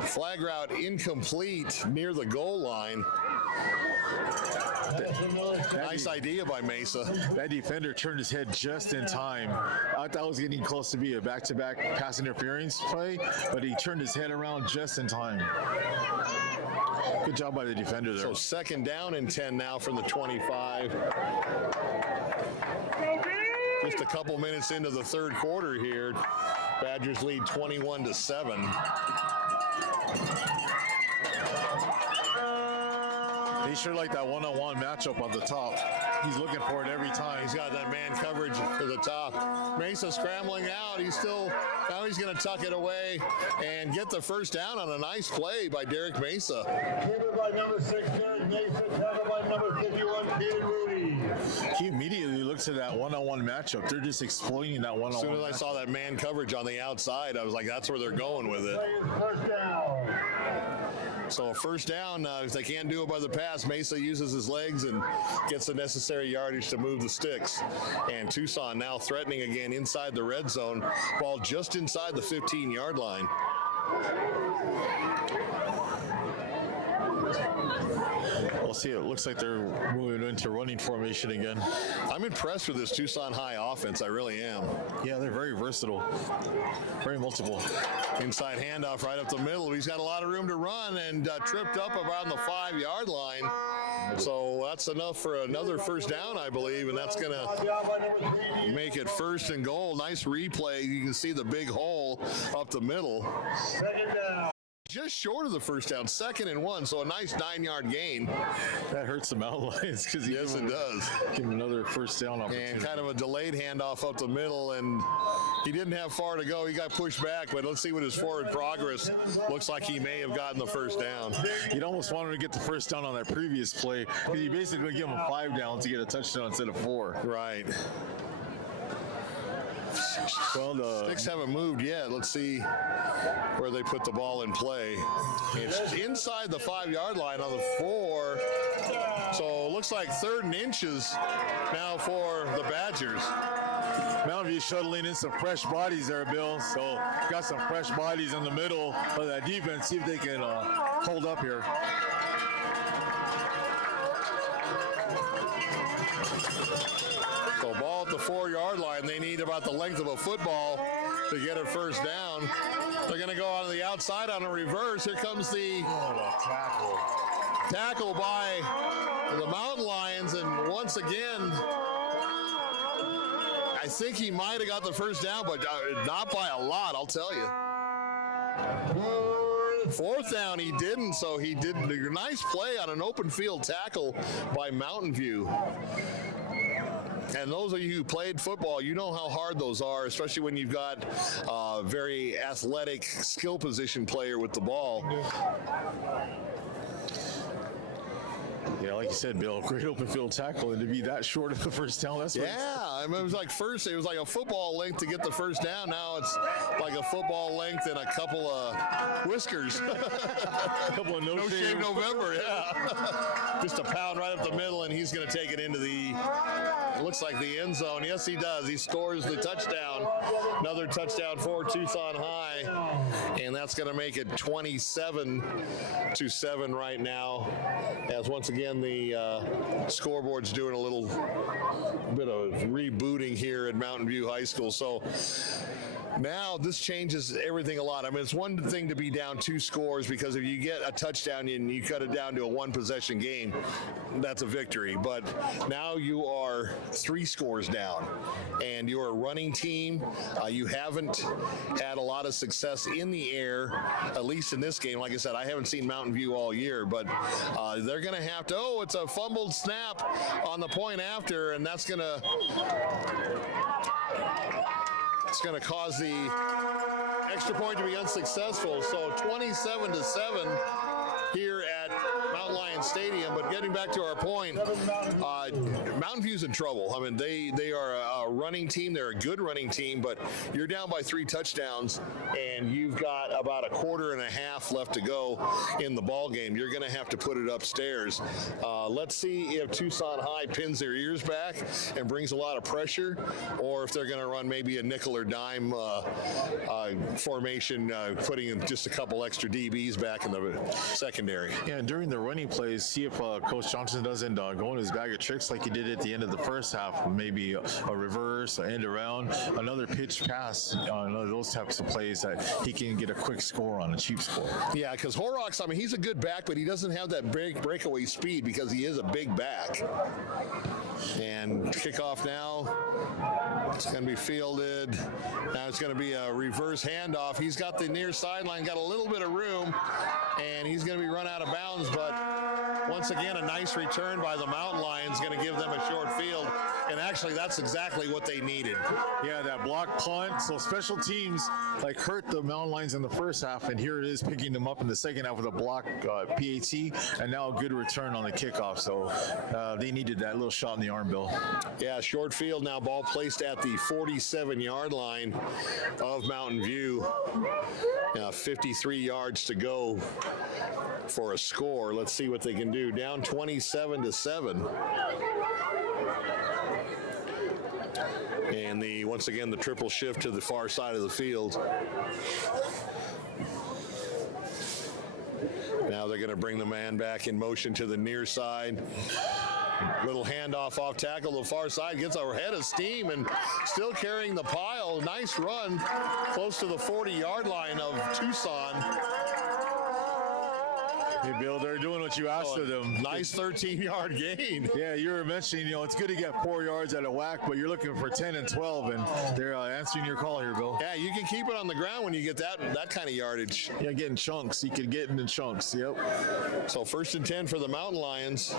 Flag route incomplete near the goal line. Nice idea by Mesa. That defender turned his head just in time. I thought it was getting close to be a back-to-back pass interference play, but he turned his head around just in time. Good job by the defender there. So 2nd down and 10 now from the 25. Just a couple minutes into the 3rd quarter here. Badgers lead 21-7. He sure like that one-on-one matchup on the top. He's looking for it every time. He's got that man coverage to the top. Mesa scrambling out. Now he's going to tuck it away and get the first down on a nice play by Derek Mesa. Covered by number 6, Derek Mesa. Covered by number 51, Peter Moody. He immediately looks at that one-on-one matchup. They're just exploiting that one-on-one. As soon as I saw that man coverage on the outside, I was like, that's where they're going with it. First down. So a first down, if they can't do it by the pass, Mesa uses his legs and gets the necessary yardage to move the sticks. And Tucson now threatening again inside the red zone. Ball just inside the 15-yard line. We'll see. It looks like they're moving into running formation again. I'm impressed with this Tucson High offense. I really am. Yeah, they're very versatile, very multiple. Inside handoff right up the middle. He's got a lot of room to run and tripped up around the 5-yard line. So that's enough for another first down, I believe, and that's going to make it 1st and goal. Nice replay. You can see the big hole up the middle. 2nd down. just short of the first down, 2nd and 1, so a nice 9-yard gain. That hurts the Mountain Lions because yes, it does. Give him another first down opportunity. And kind of a delayed handoff up the middle, and he didn't have far to go. He got pushed back, but let's see what his forward progress looks like. He may have gotten the first down. You'd almost want him to get the first down on that previous play because you basically give him 5 down to get a touchdown instead of 4. Right. Well, the Sticks haven't moved yet. Let's see where they put the ball in play. It's inside the 5-yard line on the 4. So it looks like 3rd and inches now for the Badgers. Mountain View shuttling in some fresh bodies there, Bill. So got some fresh bodies in the middle of that defense. See if they can hold up here. So ball at the 4-yard line. They need about the length of a football to get it first down. They're going to go on the outside on a reverse. Here comes the tackle by the Mountain Lions. And once again, I think he might have got the first down, but not by a lot, I'll tell you. 4th down, he didn't, so he did a nice play on an open field tackle by Mountain View. And those of you who played football, you know how hard those are, especially when you've got a very athletic skill position player with the ball. Yeah, like you said, Bill, great open field tackle, and to be that short of the first down, that's what I mean, it was like a football length to get the first down. Now it's like a football length and a couple of whiskers. a couple of no shave November, yeah. Just a pound right up the middle, and he's going to take it into the, it looks like the end zone. Yes, he does. He scores the touchdown. Another touchdown for Tucson High, and that's going to make it 27-7 right now, as once again the scoreboard's doing a little bit of rebooting here at Mountain View High School. So now this changes everything a lot. I mean, it's one thing to be down 2 scores, because if you get a touchdown and you cut it down to a 1-possession game, that's a victory. But now you are 3 scores down, and you're a running team. You haven't had a lot of success in the air, at least in this game. Like I said, I haven't seen Mountain View all year, but they're going to have to, it's a fumbled snap on the point after, and that's going to cause the extra point to be unsuccessful. So 27-7 here at Mountain Lion Stadium. But getting back to our point, Mountain View's in trouble. I mean, they are a running team. They're a good running team, but you're down by 3 touchdowns, and you've got about a quarter and a half left to go in the ball game. You're going to have to put it upstairs. Let's see if Tucson High pins their ears back and brings a lot of pressure, or if they're going to run maybe a nickel or dime formation, putting in just a couple extra DBs back in the secondary. Yeah, and during the running plays, see if Coach Johnson doesn't go in his bag of tricks like he did at the end of the first half. Maybe a reverse, an end around, another pitch pass, those types of plays that he can get a quick score on, a cheap score. Yeah, because Horrocks, I mean, he's a good back, but he doesn't have that big breakaway speed because he is a big back. And kickoff now. It's going to be fielded. Now it's going to be a reverse handoff. He's got the near sideline, got a little bit of room, and he's going to be run out of bounds. But once again, a nice return by the Mountain Lions, going to give them a short field. And actually, that's exactly what they needed. Yeah, that block punt. So special teams hurt the Mountain Lions in the first half, and here it is picking them up in the second half with a block PAT, and now a good return on the kickoff. So they needed that little shot in the arm, Bill. Yeah, short field now, ball placed at the 47-yard line of Mountain View. 53 yards to go for a score. Let's see what they can do. Down 27-7. And once again, the triple shift to the far side of the field. Now they're going to bring the man back in motion to the near side. Little handoff off tackle, the far side, gets a head of steam and still carrying the pile. Nice run close to the 40-yard line of Tucson. Hey, Bill, they're doing what you asked of them. Nice 13-yard gain. Yeah, you were mentioning, it's good to get 4 yards at a whack, but you're looking for 10 and 12, and they're answering your call here, Bill. Yeah, you can keep it on the ground when you get that kind of yardage. Yeah, getting chunks. You could get in chunks. Yep. So 1st and 10 for the Mountain Lions.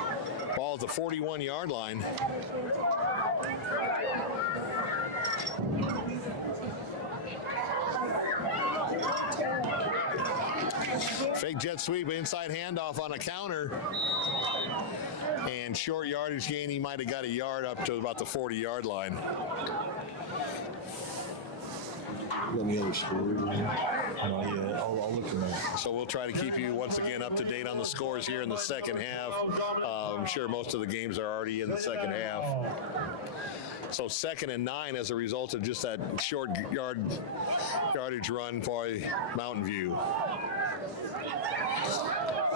Ball at the 41-yard line. Fake jet sweep, inside handoff on a counter. And short yardage gain, he might have got a yard up to about the 40-yard line. I'll look at that. So we'll try to keep you once again up to date on the scores here in the second half. I'm sure most of the games are already in the second half. So 2nd and 9 as a result of just that short yardage run for Mountain View.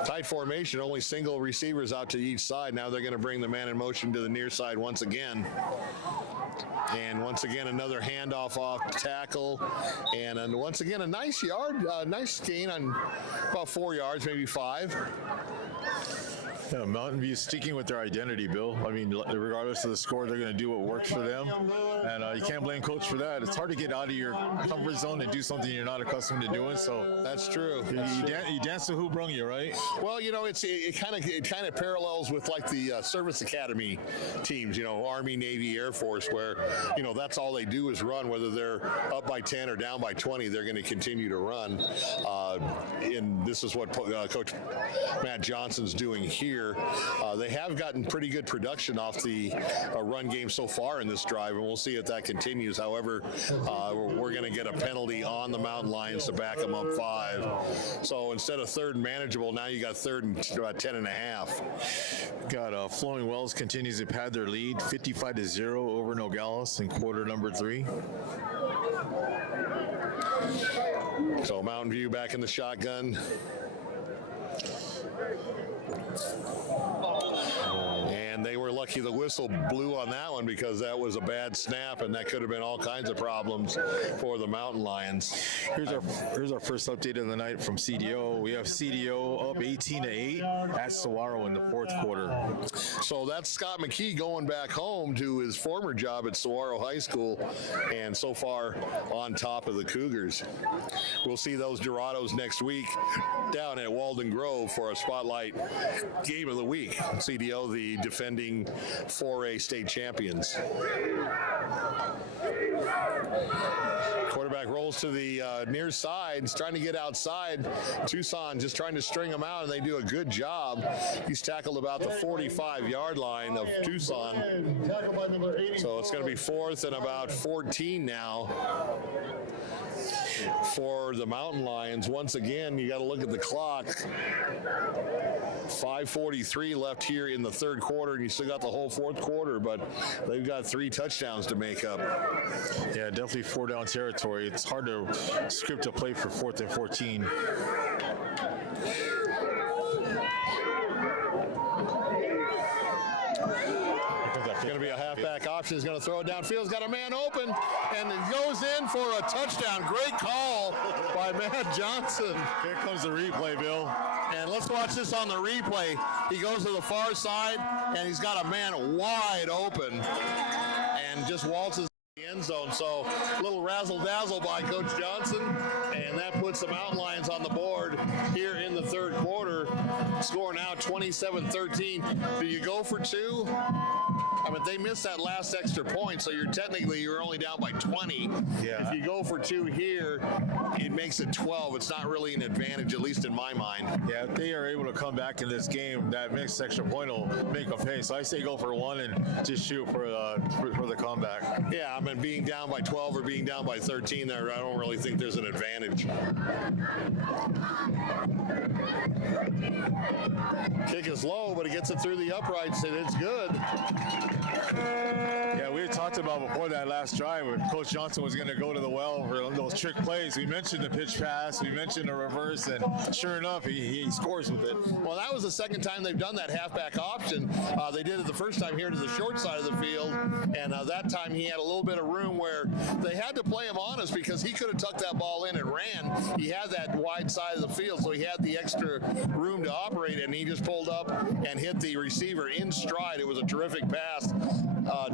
Tight formation, only single receivers out to each side. Now they're going to bring the man in motion to the near side once again. And once again, another handoff off tackle. And once again, a nice gain on about 4 yards, maybe 5. Yeah, Mountain View sticking with their identity, Bill. I mean, regardless of the score, they're going to do what works for them. And you can't blame coach for that. It's hard to get out of your comfort zone and do something you're not accustomed to doing. So that's true. You dance to who brung you, right? Well, it kind of parallels with like the service academy teams, Army, Navy, Air Force, where, that's all they do is run. Whether they're up by 10 or down by 20, they're going to continue to run. And this is what Coach Matt Johnson's doing here. They have gotten pretty good production off the run game so far in this drive, and we'll see if that continues. However, we're going to get a penalty on the Mountain Lions to back them up 5. So instead of 3rd and manageable, now you got 3rd and about 10 and a half. Got Flowing Wells continues to pad their lead, 55-0 over Nogales in quarter number 3. So Mountain View back in the shotgun. And they were lucky the whistle blew on that one because that was a bad snap, and that could have been all kinds of problems for the Mountain Lions. Here's our first update of the night from CDO. We have CDO up 18-8 at Saguaro in the 4th quarter. So that's Scott McKee going back home to his former job at Saguaro High School, and so far on top of the Cougars. We'll see those Dorados next week down at Walden Grove for a spotlight game of the week. CDO, the defending 4A state champions. Quarterback rolls to the near side. He's trying to get outside. Tucson just trying to string him out, and they do a good job. He's tackled about the 45-yard line of Tucson. So it's going to be 4th and about 14 now for the Mountain Lions. Once again, you got to look at the clock. 5:43 left here in the 3rd quarter, and you still got the whole 4th quarter, but they've got 3 touchdowns to make up. Yeah, definitely 4-down territory. It's hard to script a play for 4th and 14. Going to be a halfback option. He's going to throw it downfield. He's got a man open, and it goes in for a touchdown. Great call by Matt Johnson. Here comes the replay, Bill. And let's watch this on the replay. He goes to the far side, and he's got a man wide open and just waltzes the end zone. So a little razzle-dazzle by Coach Johnson, and that puts the Mountain Lions on the board here in the 3rd quarter. Score now 27-13. Do you go for 2? I mean, they missed that last extra point, so you're only down by 20. Yeah. If you go for 2 here, it makes it 12. It's not really an advantage, at least in my mind. Yeah, if they are able to come back in this game, that mixed extra point will make them pay. So I say go for 1 and just shoot for the comeback. Yeah, I mean, being down by 12 or being down by 13 there, I don't really think there's an advantage. Kick is low, but it gets it through the uprights, and it's good. Yeah, we had talked about before that last drive when Coach Johnson was going to go to the well for those trick plays. We mentioned the pitch pass, we mentioned the reverse, and sure enough, he scores with it. Well, that was the second time they've done that halfback option. They did it the first time here to the short side of the field, and that time he had a little bit of room where they had to play him honest because he could have tucked that ball in and ran. He had that wide side of the field, so he had the extra room to operate. accelerate, and he just pulled up and hit the receiver in stride. It was a terrific pass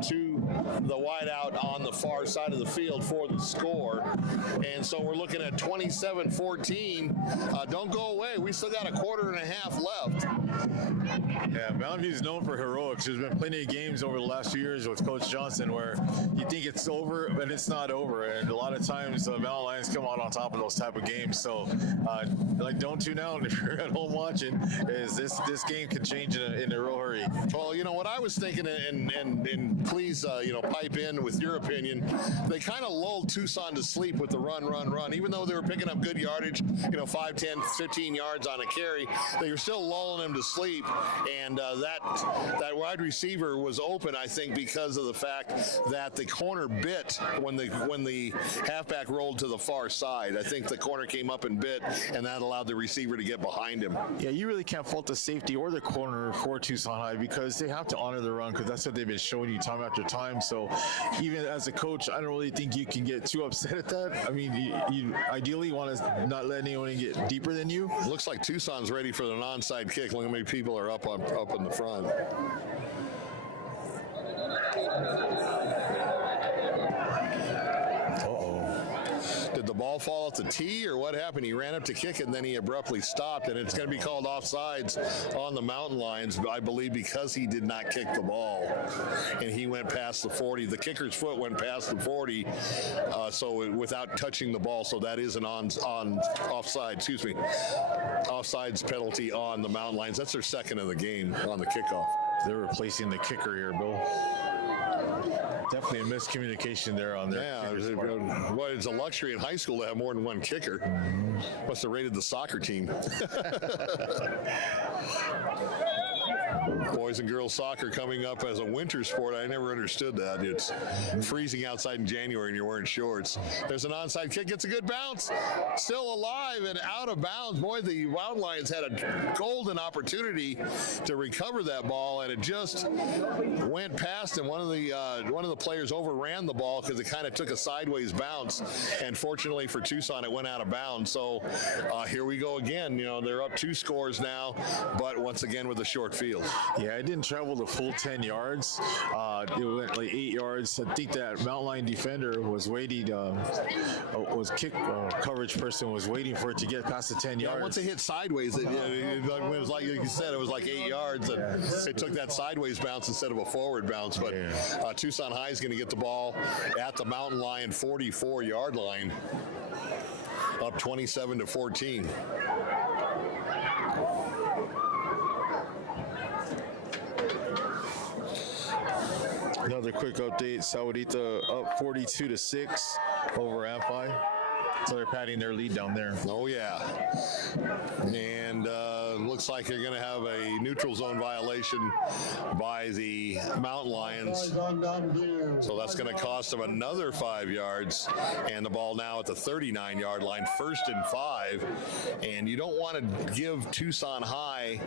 to the wideout on the far side of the field for the score. And so we're looking at 27-14. Don't go away. We still got a quarter and a half left. Yeah, Mountain View is known for heroics. There's been plenty of games over the last few years with Coach Johnson where you think it's over, but it's not over. And a lot of times the Mountain Lions come out on top of those type of games. So, don't tune out if you're at home watching. Is this game could change in a real hurry. Well, what I was thinking, and please, pipe in with your opinion. They kind of lulled Tucson to sleep with the run. Even though they were picking up good yardage, 5, 10, 15 yards on a carry, they were still lulling them to sleep. And that wide receiver was open, I think, because of the fact that the corner bit when the halfback rolled to the far side. I think the corner came up and bit, and that allowed the receiver to get behind him. Yeah, you really can't fault the safety or the corner for Tucson High because they have to honor the run because that's what they've been showing you time after time. So even as a coach, I don't really think you can get too upset at that. I mean, you ideally want to not let anyone get deeper than you. Looks like Tucson's ready for an onside kick. Look how many people are up in the front. Did the ball fall off the tee or what happened? He ran up to kick it and then he abruptly stopped, and it's going to be called offsides on the Mountain Lions, I believe, because he did not kick the ball and he went past the 40. The kicker's foot went past the 40, so without touching the ball. So that is an offsides penalty on the Mountain Lions. That's their second of the game on the kickoff. They're replacing the kicker here, Bill. Definitely a miscommunication there on their. Yeah, it's a luxury in high school to have more than one kicker. Must have rated the soccer team. Boys and girls soccer coming up as a winter sport. I never understood that. It's freezing outside in January and you're wearing shorts. There's an onside kick. Gets a good bounce. Still alive and out of bounds. Boy, the Wild Lions had a golden opportunity to recover that ball, and it just went past him. One of the players overran the ball because it kind of took a sideways bounce, and fortunately for Tucson, it went out of bounds. So here we go again. They're up 2 scores now, but once again with a short field. Yeah, it didn't travel the full 10 yards. It went like 8 yards. I think that Mountain Lion defender was waiting, coverage person was waiting for it to get past the 10 yards. Once it hit sideways, it was like you said, it was like 8 yards, and it took that sideways bounce instead of a forward bounce. But Tucson High is going to get the ball at the Mountain Lion 44-yard line, up 27-14. Another quick update, Saudita up 42-6 over Amphi. So they're patting their lead down there. Oh, yeah. And looks like they're going to have a neutral zone violation by the Mountain Lions. So that's going to cost them another 5 yards. And the ball now at the 39-yard line, 1st and 5. And you don't want to give Tucson High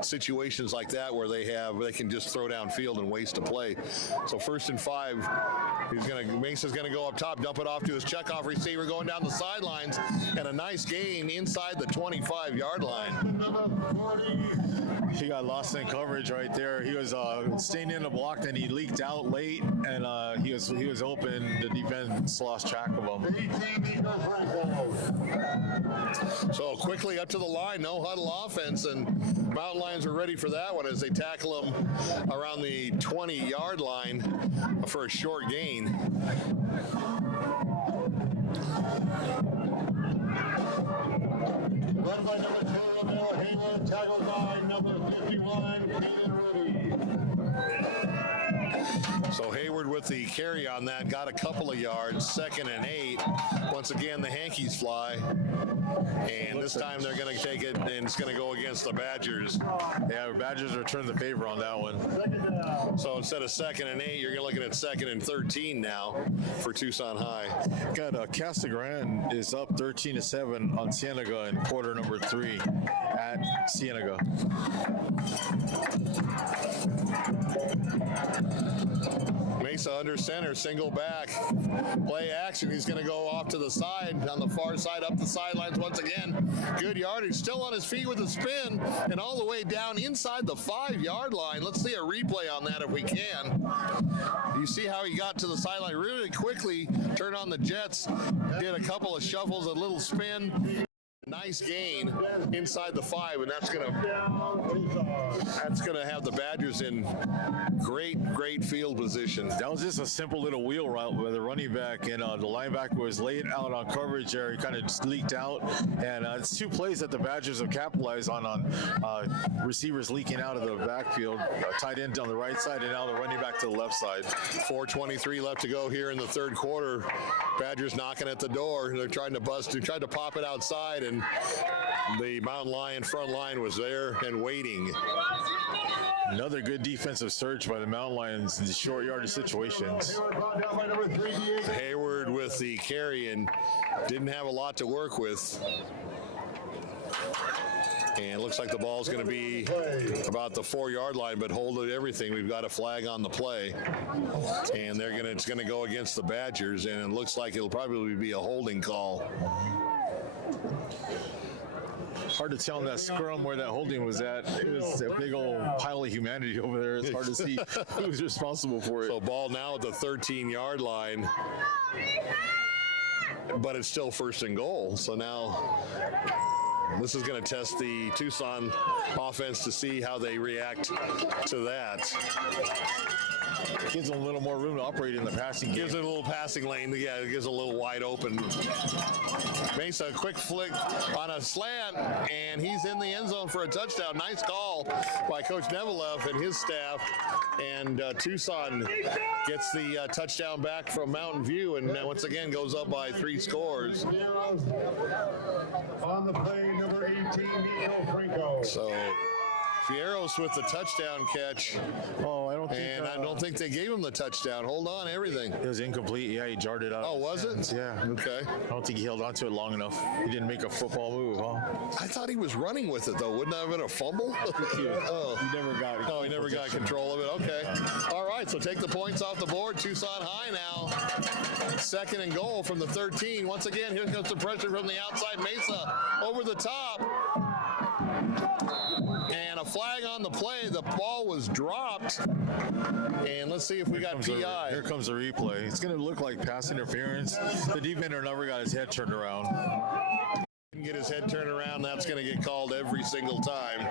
situations like that where they can just throw downfield and waste a play. So 1st and 5, Mesa's going to go up top, dump it off to his checkoff receiver going down the sidelines, and a nice gain inside the 25-yard line. He got lost in coverage right there. He was staying in the block, then he leaked out late, and he was open. The defense lost track of him. So quickly up to the line, no huddle offense, and Mountain Lions are ready for that one as they tackle him around the 20-yard line for a short gain. Run by number 2, Romeo Hayward, tackled by number 51, Caden Rudy. So Hayward with the carry on that, got a couple of yards, 2nd and 8. Once again, the Hankies fly. And this time they're going to take it, and it's going to go against the Badgers. Yeah, the Badgers return the favor on that one. So instead of 2nd and 8, you're looking at 2nd and 13 now for Tucson High. Got Casa Grande is up 13-7 on Cienega in quarter number 3 at Cienega. Mesa under center, single back, play action. He's going to go off to the side, on the far side, up the sidelines once again. Good yardage, still on his feet with a spin, and all the way down inside the 5-yard line. Let's see a replay on that if we can. You see how he got to the sideline really quickly, turned on the jets, did a couple of shuffles, a little spin. Nice gain inside the 5, and that's gonna have the Badgers in great field position. That was just a simple little wheel route where the running back and the linebacker was laid out on coverage there. He kind of just leaked out, and it's 2 plays that the Badgers have capitalized on receivers leaking out of the backfield, tight end on the right side, and now the running back to the left side. 4:23 left to go here in the 3rd quarter. Badgers knocking at the door. They're trying to tried to pop it outside, and the Mountain Lion front line was there and waiting. Another good defensive surge by the Mountain Lions in the short yardage situations. Hayward with the carry and didn't have a lot to work with. And it looks like the ball's going to be about the 4-yard line, but hold it everything. We've got a flag on the play, and it's going to go against the Badgers, and it looks like it'll probably be a holding call. Hard to tell in that scrum where that holding was at. It was a big old pile of humanity over there. It's hard to see who's responsible for it. So ball now at the 13-yard line, but it's still 1st and goal. So now this is going to test the Tucson offense to see how they react to that. Gives them a little more room to operate in the passing game. Gives it a little passing lane. Yeah, it gives a little wide open. Makes a quick flick on a slant, and he's in the end zone for a touchdown. Nice call by Coach Nevilev and his staff. And Tucson gets the touchdown back from Mountain View, and once again goes up by 3 scores. On the play, number 18, Nico Franco. So Fierros with the touchdown catch. Oh, I don't think they gave him the touchdown. Hold on, everything. It was incomplete. Yeah, he jarred it out. Oh, was it? Yeah. Okay. I don't think he held on to it long enough. He didn't make a football move, huh? I thought he was running with it, though. Wouldn't that have been a fumble? Oh. He never got it. Oh, he never got control of it. Okay. All right, so take the points off the board. Tucson High now. 2nd and goal from the 13. Once again, here comes the pressure from the outside. Mesa over the top. And a flag on the play. The ball was dropped. And let's see if we got PI. Here comes the replay. It's going to look like pass interference. The defender never got his head turned around. Didn't get his head turned around. That's going to get called every single time.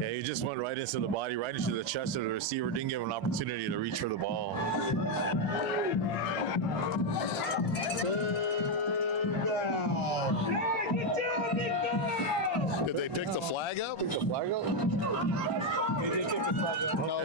Yeah, he just went right into the body, right into the chest of the receiver. Didn't give him an opportunity to reach for the ball. Did they pick the flag up?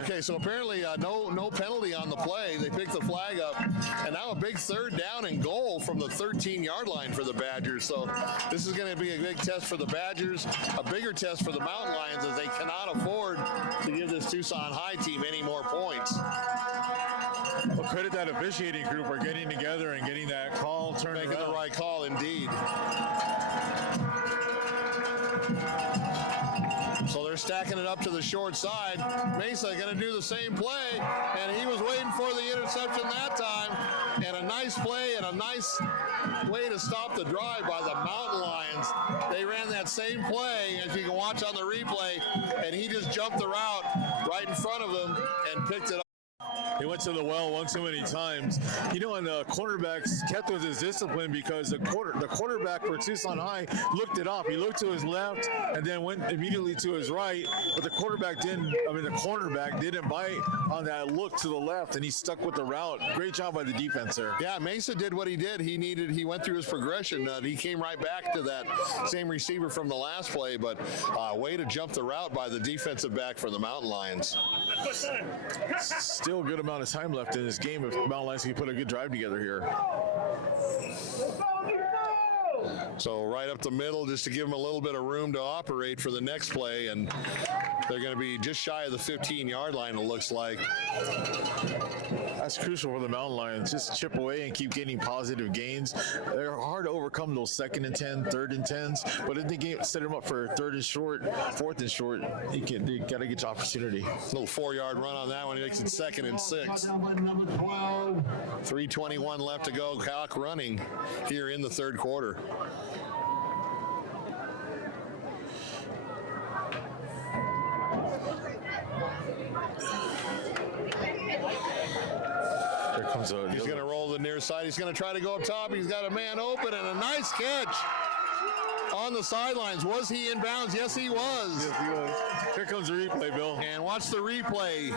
Okay, so apparently no penalty on the play. They picked the flag up, and now a big 3rd down and goal from the 13-yard line for the Badgers. So this is going to be a big test for the Badgers, a bigger test for the Mountain Lions, as they cannot afford to give this Tucson High team any more points. Well, credit that officiating group for getting together and getting that call turned around. Making the right call, indeed. So they're stacking it up to the short side. Mesa going to do the same play, and he was waiting for the interception that time. And a nice play and a nice way to stop the drive by the Mountain Lions. They ran that same play, as you can watch on the replay, and he just jumped the route right in front of him and picked it up. He went to the well one too many times. You know, and the quarterbacks kept with his discipline because the quarterback for Tucson High looked it up. He looked to his left and then went immediately to his right. But the cornerback didn't bite on that look to the left, and he stuck with the route. Great job by the defense there. Yeah, Mesa did what he did. He went through his progression. He came right back to that same receiver from the last play, but way to jump the route by the defensive back for the Mountain Lions. Still a good amount of time left in this game if Mountain Lions can put a good drive together here. So right up the middle, just to give them a little bit of room to operate for the next play, and they're going to be just shy of the 15-yard line, it looks like. That's crucial for the Mountain Lions. Just chip away and keep getting positive gains. They're hard to overcome those 2nd and 10, 3rd and 10s, but if they set them up for 3rd and short, 4th and short, you got to get your opportunity. Little 4-yard run on that one. He makes it 2nd and 6. Number 12. 3:21 left to go. Clock running here in the third quarter. Here comes He's going to roll the near side. He's going to try to go up top. He's got a man open and a nice catch on the sidelines. Was he in bounds? Yes, he was. Yes, he was. Here comes the replay, Bill. And watch the replay.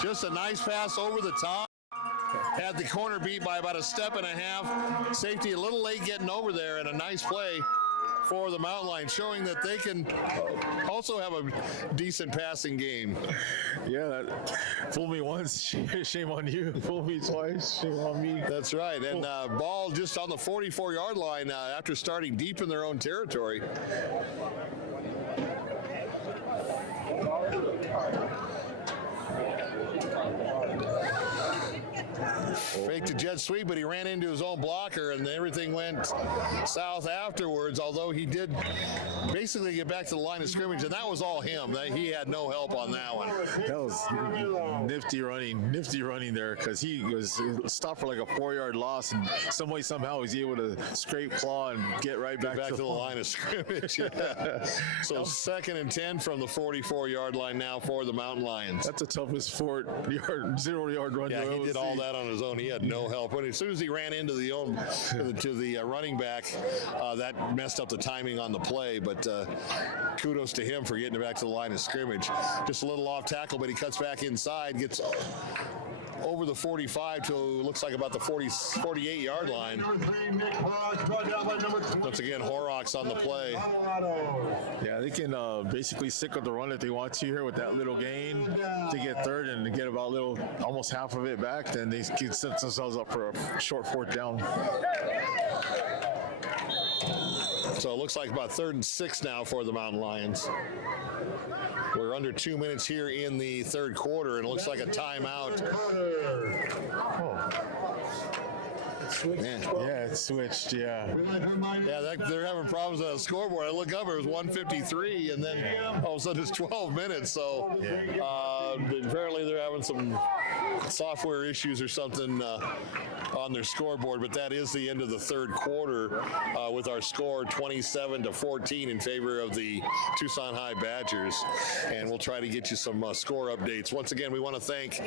Just a nice pass over the top. Had the corner beat by about a step and a half. Safety a little late getting over there, and a nice play for the Mountain Lions, showing that they can also have a decent passing game. Yeah, fool me once, shame on you. Fool me twice, shame on me. That's right. And ball just on the 44-yard line after starting deep in their own territory. Faked a jet sweep, but he ran into his own blocker, and everything went south afterwards, although he did basically get back to the line of scrimmage, and that was all him. He had no help on that one. That was nifty running there, because he was stopped for like a 4-yard loss, and some way, somehow, he's able to scrape, claw, and get right back to the line of scrimmage. Yeah. So 2nd and 10 from the 44-yard line now for the Mountain Lions. That's the toughest 0-yard run. Yeah, he did all that on his own. He had no help. As soon as he ran into the running back, that messed up the timing on the play. But kudos to him for getting it back to the line of scrimmage. Just a little off tackle, but he cuts back inside, gets over the 45 to looks like about the 48-yard line. Once again, Horrocks on the play. Yeah, they can basically stick with the run if they want to here with that little gain to get 3rd and get about almost half of it back. Then they can set themselves up for a short 4th down. So it looks like about 3rd and 6 now for the Mountain Lions. We're under 2 minutes here in the third quarter, and it looks like a timeout. Yeah, it switched, yeah. Yeah, they're having problems on the scoreboard. I look up, it was 1:53, and then all of a sudden it's 12 minutes. So apparently they're having some software issues or something on their scoreboard, but that is the end of the third quarter with our score 27-14 in favor of the Tucson High Badgers. And we'll try to get you some score updates. Once again, we want to thank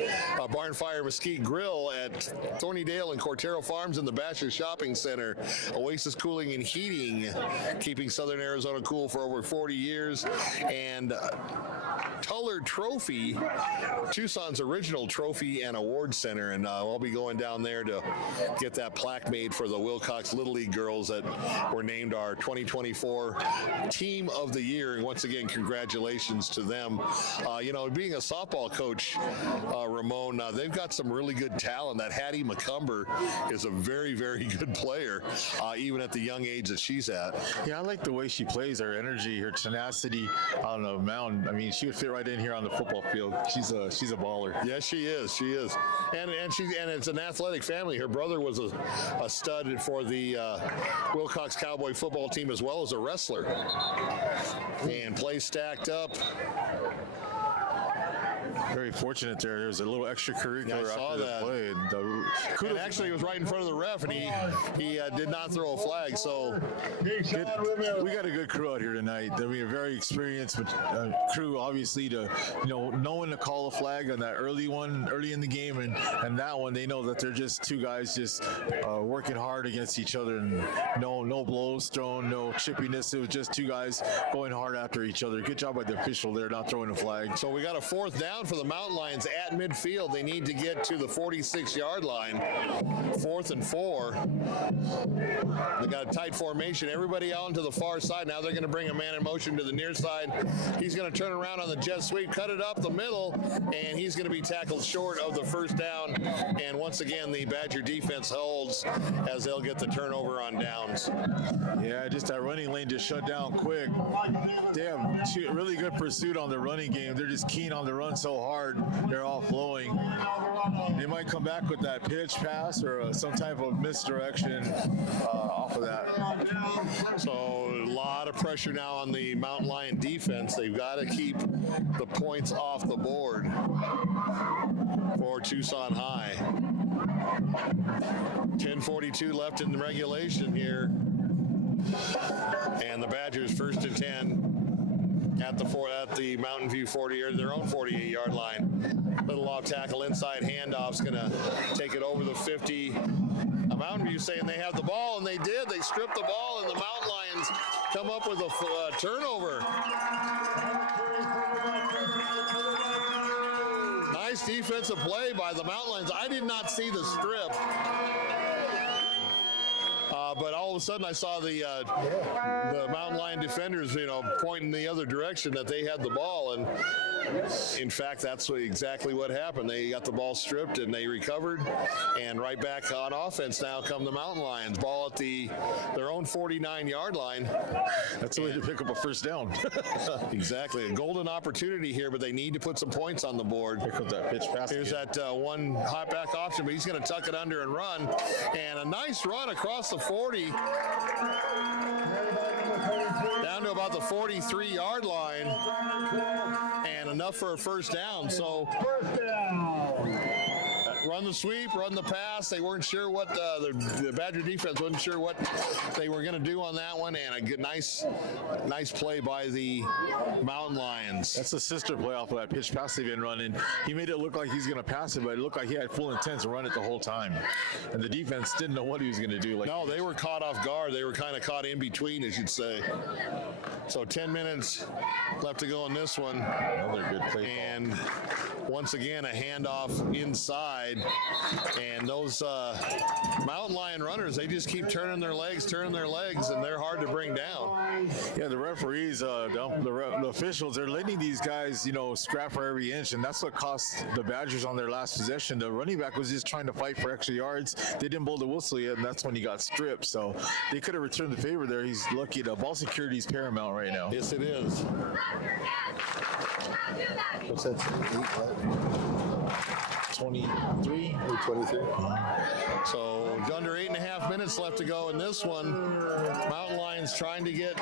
Barnfire Mesquite Grill at Thornydale and Cortero Farms in the Basher Shopping Center. Oasis Cooling and Heating, keeping Southern Arizona cool for over 40 years. And Tuller Trophy, Tucson's original trophy and award center. And I'll be going down there to get that plaque made for the Wilcox Little League girls that were named our 2024 Team of the Year. And once again, congratulations to them. Being a softball coach, Ramon, they've got some really good talent. That Hattie McCumber is a very, very good player, even at the young age that she's at. Yeah, I like the way she plays, her energy, her tenacity on the mound. I mean, she would fit right in here on the football field. She's a baller. Yes, she is. She is. And it's an athletic family. Her brother was a stud for the Wilcox Cowboy football team as well as a wrestler. And play stacked up. Very fortunate there. There was a little extracurricular after the play. And actually, he was right in front of the ref, and he did not throw a flag. So we got a good crew out here tonight. I mean, a very experienced crew, obviously, to knowing to call a flag on that early in the game, and that one they know that they're just two guys just working hard against each other, and no blows thrown, no chippiness. It was just two guys going hard after each other. Good job by the official there, not throwing a flag. So we got a 4th down for the Mountain Lions at midfield. They need to get to the 46-yard line. 4th and 4. They got a tight formation. Everybody out to the far side. Now they're going to bring a man in motion to the near side. He's going to turn around on the jet sweep, cut it up the middle, and he's going to be tackled short of the first down. And once again, the Badger defense holds as they'll get the turnover on downs. Yeah, just that running lane just shut down quick. They have really good pursuit on the running game. They're just keen on the run so hard. They're all flowing. They might come back with that pitch pass or some type of misdirection off of that. So a lot of pressure now on the Mountain Lion defense. They've got to keep the points off the board for Tucson High. 10:42 left in the regulation here. And the Badgers 1st and 10 at the Mountain View 40 or their own 48-yard line. Little off tackle inside handoff's going to take it over the 50. Mountain View saying they have the ball, and they did. They stripped the ball, and the Mountain Lions come up with a turnover. Nice defensive play by the Mountain Lions. I did not see the strip. But all of a sudden I saw the Mountain Lion defenders, pointing the other direction that they had the ball. And in fact, that's exactly what happened. They got the ball stripped and they recovered. And right back on offense now come the Mountain Lions. Ball at their own 49-yard line. That's the way to pick up a first down. Exactly. A golden opportunity here, but they need to put some points on the board. Pick up that pitch pass. Here's again. that one hot back option, but he's going to tuck it under and run. And a nice run across the 40. Down to about the 43-yard line. And enough for a first down. So run the sweep, run the pass. They weren't sure what the Badger defense wasn't sure what they were going to do on that one, and a good, nice play by the Mountain Lions. That's a sister play off of that pitch pass they've been running. He made it look like he's going to pass it, but it looked like he had full intent to run it the whole time. And the defense didn't know what he was going to do. No, they were caught off guard. They were kind of caught in between, as you'd say. So 10 minutes left to go in this one. Another good play. And once again, a handoff inside. And those Mountain Lion runners, they just keep turning their legs, and they're hard to bring down. Yeah, the referees, the officials, they're letting these guys, scrap for every inch, and that's what cost the Badgers on their last possession. The running back was just trying to fight for extra yards. They didn't blow the whistle yet, and that's when he got stripped. So they could have returned the favor there. He's lucky. The ball security is paramount right now. Yes, it is. What's that? 23. 23. So under 8.5 minutes left to go in this one. Mountain Lions trying to get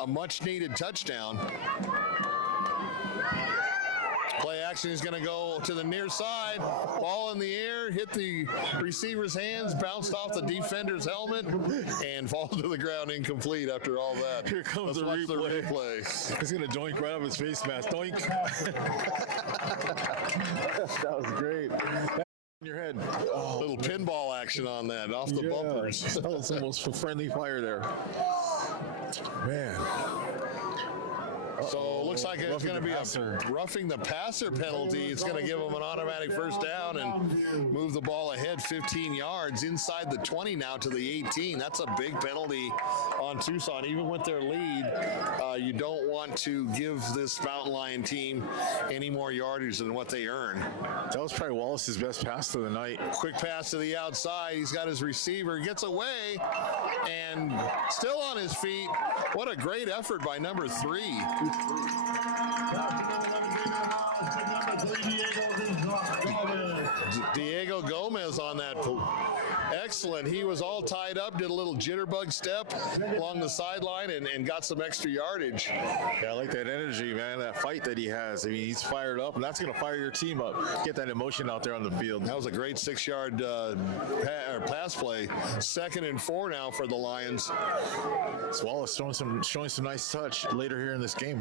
a much-needed touchdown. Play action is going to go to the near side. Ball in the air, hit the receiver's hands, bounced off the defender's helmet, and fall to the ground incomplete after all that. Here comes the replay. He's going to doink right off his face mask. Doink. That was great. In your head. Oh, little pinball action on that, off the bumpers. That was almost a friendly fire there. Man. So it looks like it's going to be a roughing the passer penalty. It's going to give them an automatic first down and move the ball ahead 15 yards inside the 20 now to the 18. That's a big penalty on Tucson. Even with their lead, you don't want to give this Mountain Lion team any more yardage than what they earn. That was probably Wallace's best pass of the night. Quick pass to the outside. He's got his receiver, gets away, and still on his feet. What a great effort by number 3. Diego Gomez on that. Excellent. He was all tied up, did a little jitterbug step along the sideline and got some extra yardage. Yeah, I like that energy, man, that fight that he has. I mean, he's fired up, and that's going to fire your team up. Get that emotion out there on the field. That was a great 6-yard pass play. 2nd and 4 now for the Lions. Wallace showing some nice touch later here in this game.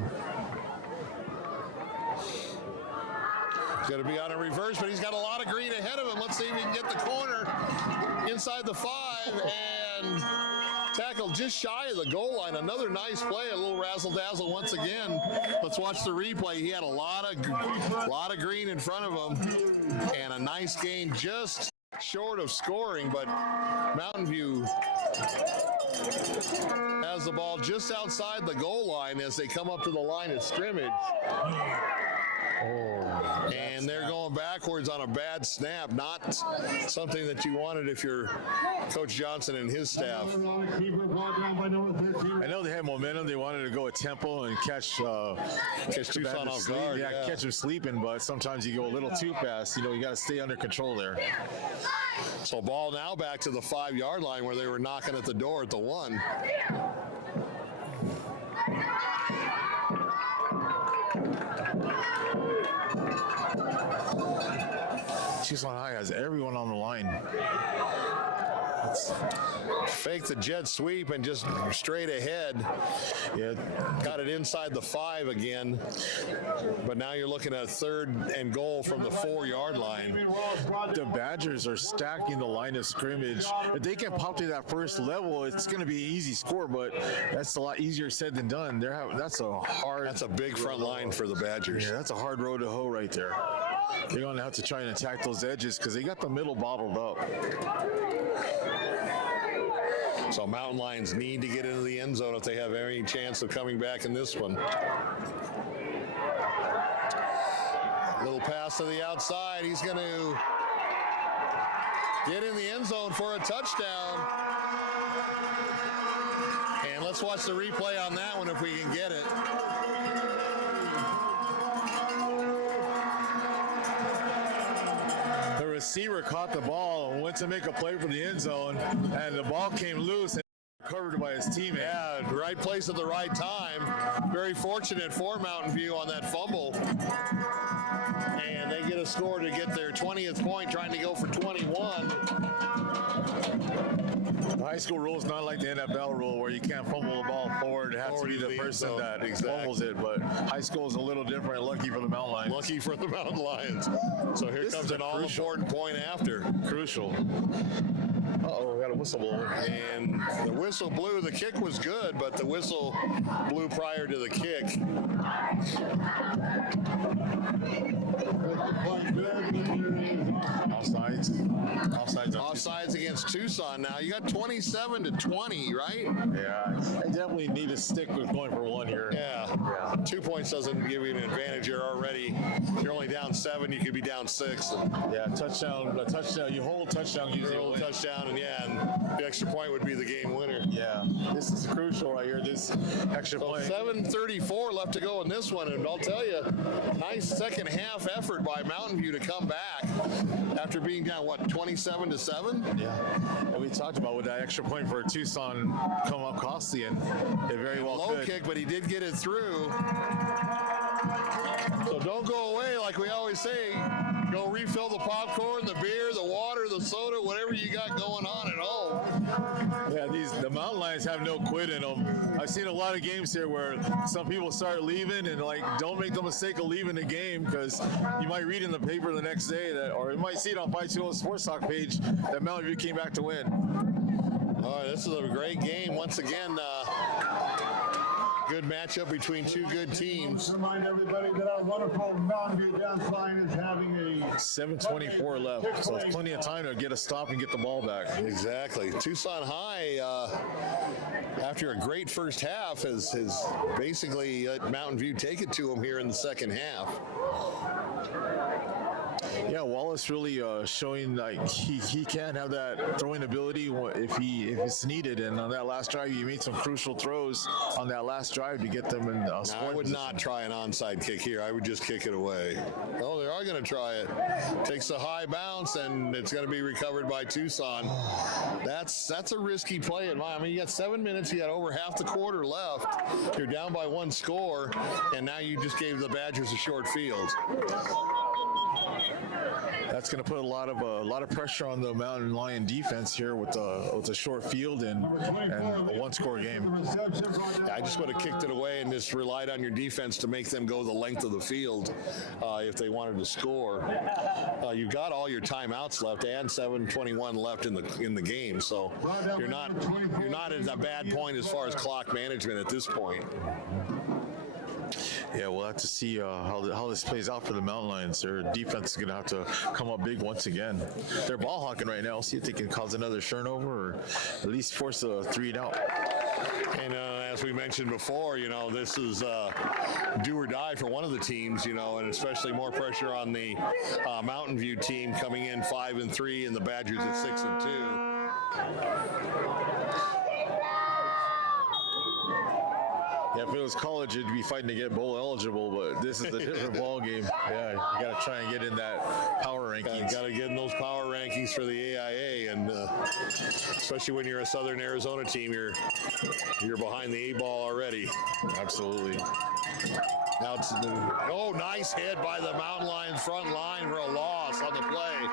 He's going to be on a reverse, but he's got a lot of green ahead of him. Let's see if we can get the corner inside the 5 and Tackled just shy of the goal line. Another nice play, a little razzle-dazzle once again. Let's watch the replay. He had a lot of green in front of him, and a nice gain just short of scoring, but Mountain View has the ball just outside the goal line as they come up to the line of scrimmage. And they're going backwards on a bad snap, not something that you wanted if you're Coach Johnson and his staff. I know they had momentum. They wanted to go a tempo and catch Tucson off guard. Yeah, catch them sleeping, but sometimes you go a little too fast. You know, you got to stay under control there. So ball now back to the 5-yard line where they were knocking at the door at the 1. Tucson High has everyone on the line. Fake the jet sweep and just straight ahead. Yeah, got it inside the 5 again. But now you're looking at 3rd and goal from the 4-yard line. The Badgers are stacking the line of scrimmage. If they can pop to that first level, it's going to be an easy score, but that's a lot easier said than done. That's a big front line for the Badgers. Yeah, that's a hard road to hoe right there. They're going to have to try and attack those edges because they got the middle bottled up. So Mountain Lions need to get into the end zone if they have any chance of coming back in this one. Little pass to the outside. He's going to get in the end zone for a touchdown. And let's watch the replay on that one if we can get it. The receiver caught the ball and went to make a play for the end zone, and the ball came loose and covered by his teammate. Yeah, right place at the right time. Very fortunate for Mountain View on that fumble. And they get a score to get their 20th point, trying to go for 21. The high school rule is not like the NFL rule where you can't fumble the ball forward. It has to be the person that fumbles it, but high school is a little different. Lucky for the Mountain Lions. Lucky for the Mountain Lions. So here comes an all-important point after. Crucial. Uh-oh, we got a whistle blowing. And the whistle blew. The kick was good, but the whistle blew prior to the kick. Offsides against Tucson now. You got 27-20, right? Yeah, I definitely need to stick with going for 1 here. Yeah. 2 points doesn't give you an advantage. You're only down 7. You could be down 6. Yeah, touchdown. You hold touchdown. You hold touchdown, and the extra point would be the game winner. Yeah, this is crucial right here. This extra point. 7:34 left to go in this one, and I'll tell you, nice second half effort by Mountain View to come back after being down 27-7. Yeah, and we talked about with that extra point for Tucson come up costly, and it very well low kick, but he did get it through. So don't go away, like we always say. Go refill the popcorn, the beer, the water, the soda, whatever you got going on at home. Yeah, the Mountain Lions have no quit in them. I've seen a lot of games here where some people start leaving, and don't make the mistake of leaving the game, because you might read in the paper the next day or you might see it on 520 Sports Talk page that Mountain View came back to win. All right, this is a great game once again. Good matchup between two good teams. Remind everybody that our wonderful Mountain View dance line is having a 7:24 left, so it's plenty of time to get a stop and get the ball back. Exactly. Tucson High, after a great first half, has basically let Mountain View take it to them here in the second half. Yeah, Wallace really showing like he can have that throwing ability if it's needed. And on that last drive, he made some crucial throws on that last drive to get them in I would not try an onside kick here. I would just kick it away. Oh, they are going to try it. Takes a high bounce, and it's going to be recovered by Tucson. That's a risky play. I mean, you got 7 minutes. You got over half the quarter left. You're down by 1 score, and now you just gave the Badgers a short field. That's going to put a lot of pressure on the Mountain Lion defense here with a short field and a one-score game. Yeah, I just would have kicked it away and just relied on your defense to make them go the length of the field if they wanted to score. You've got all your timeouts left and 7:21 left in the game, so you're not at a bad point as far as clock management at this point. Yeah, we'll have to see how this plays out for the Mountain Lions. Their defense is going to have to come up big once again. They're ball hawking right now. See if they can cause another turnover or at least force a 3-and-out. And as we mentioned before, this is do or die for one of the teams, and especially more pressure on the Mountain View team coming in 5-3 and the Badgers at 6-2. Yeah, if it was college, it'd be fighting to get bowl eligible, but this is a different ball game. Yeah, you got to try and get in that power rankings. Got to get in those power rankings for the AIA, and especially when you're a Southern Arizona team, you're behind the 8 ball already. Absolutely. Now it's nice hit by the Mountain Lions front line for a loss on the play.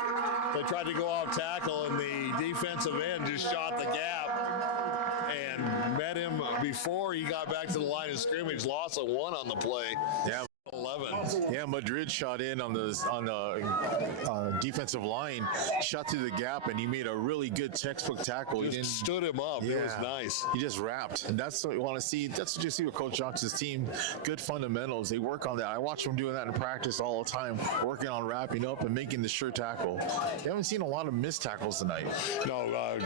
They tried to go off tackle, and the defensive end just shot the gap and met him before he got back to the line of scrimmage. Loss of 1 on the play. Yeah. 11. Yeah, Madrid shot in on the defensive line, shot through the gap, and he made a really good textbook tackle. He just stood him up. Yeah. It was nice. He just wrapped, and that's what you want to see. That's what you see with Coach Johnson's team. Good fundamentals. They work on that. I watch them doing that in practice all the time, working on wrapping up and making the sure tackle. You haven't seen a lot of missed tackles tonight. No,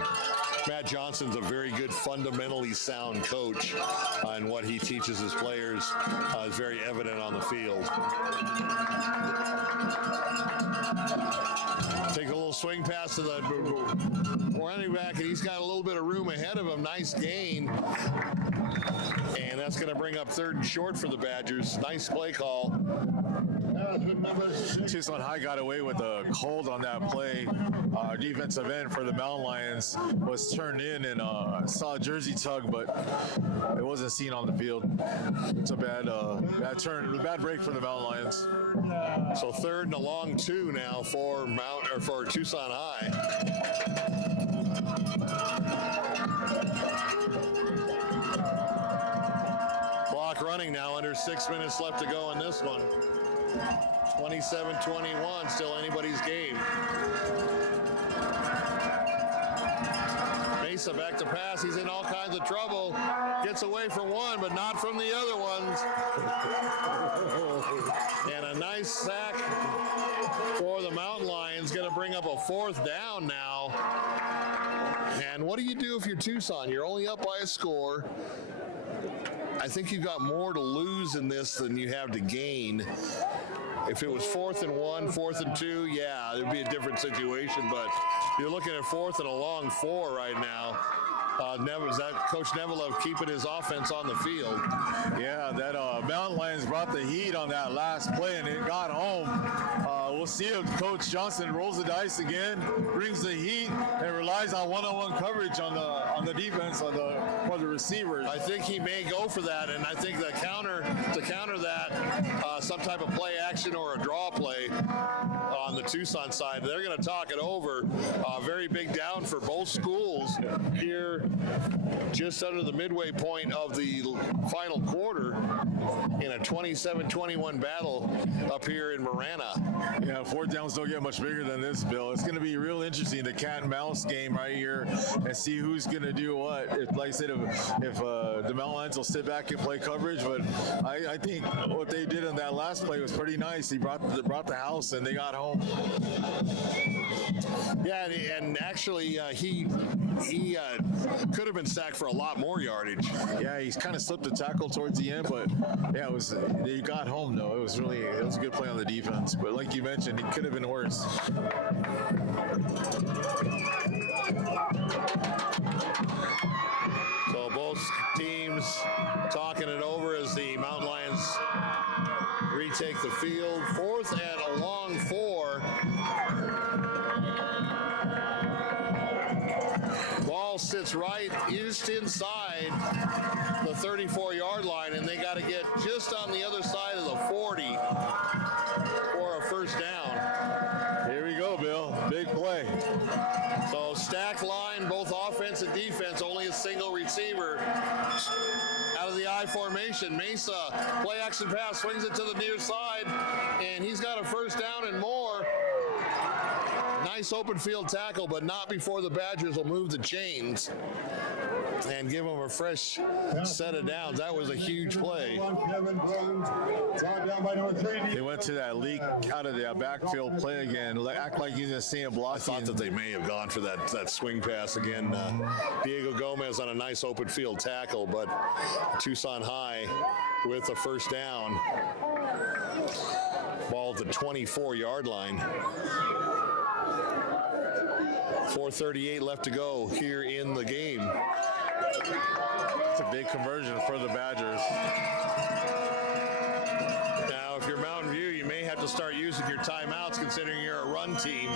Matt Johnson's a very good, fundamentally sound coach, and what he teaches his players is very evident on the field. Take a little swing pass to the running back, and he's got a little bit of room ahead of him. Nice gain. And that's going to bring up 3rd and short for the Badgers. Nice play call. Tucson High got away with a hold on that play. Defensive end for the Mountain Lions was turned in and saw a jersey tug, but it wasn't seen on the field. It's a bad break for the Mountain Lions. So 3rd and a long 2 now for Tucson High. Clock running now, under 6 minutes left to go in this one. 27-21, still anybody's game. Mesa back to pass. He's in all kinds of trouble. Gets away from one, but not from the other ones. And a nice sack for the Mountain Lions. Going to bring up a 4th down now. And what do you do if you're Tucson? You're only up by a score. I think you've got more to lose in this than you have to gain. If it was 4th and 1, 4th and 2, yeah, it'd be a different situation. But you're looking at 4th and a long 4 right now. Coach Nevilev keeping his offense on the field. Yeah, that Mountain Lions brought the heat on that last play, and it got home. We'll see if Coach Johnson rolls the dice again, brings the heat, and relies on one-on-one coverage on the defense for the receivers. I think he may go for that, and I think to counter that, some type of play action or a draw play on the Tucson side. They're going to talk it over. Very big down for both schools here, just under the midway point of the final quarter in a 27-21 battle up here in Marana. Yeah, 4th downs don't get much bigger than this, Bill. It's going to be real interesting, the cat and mouse game right here, and see who's going to do what. Like I said, if the Mountain Lions will sit back and play coverage, but I think what they did in that last play was pretty nice. He brought the house, and they got home. Yeah, and actually he could have been sacked for a lot more yardage. Yeah, he's kind of slipped the tackle towards the end, but yeah, they got home though. It was a good play on the defense. But like you mentioned, it could have been worse. So both teams talking it over as the Mountain Lions retake the field. 4th and a long 4. Ball sits right just inside the 34-yard line, and they got to get just on the other side of the 40 for a 1st down. Here we go. action. Mesa, play action pass, swings it to the near side, and he's got a first down and more. Nice open field tackle, but not before the Badgers will move the chains and give them a fresh set of downs. That was a huge play. They went to that leak out of the backfield play again. Act like he's going to see him block. I thought that they may have gone for that swing pass again. Diego Gomez on a nice open field tackle, but Tucson High with a first down. Ball at the 24-yard line. 4:38 left to go here in the game. It's a big conversion for the Badgers. Now, if you're Mountain View, you may have to start using your timeouts considering you're a run team.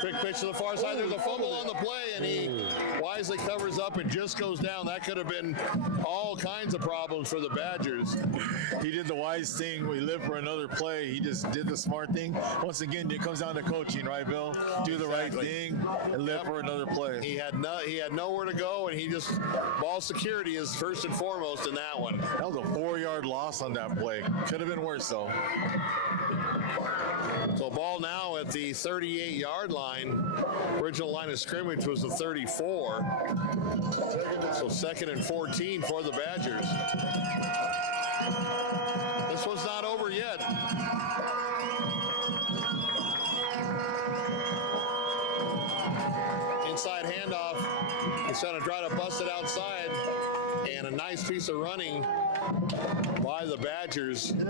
Quick pitch to the far side. There's a fumble on the play, and he wisely covers up and just goes down. That could have been all kinds of problems for the Badgers. He did the wise thing. We live for another play. He just did the smart thing. Once again, it comes down to coaching, right, Bill? Do the right thing and live for another play. He had nowhere to go, and he just ball security is first and foremost in that one. That was a 4-yard loss on that play. Could have been worse, though. So ball now at the 38-yard line. Original line of scrimmage was the 34. So 2nd and 14 for the Badgers. This one's not over yet. Inside handoff. He's trying to try to bust it outside. And a nice piece of running by the Badgers. Got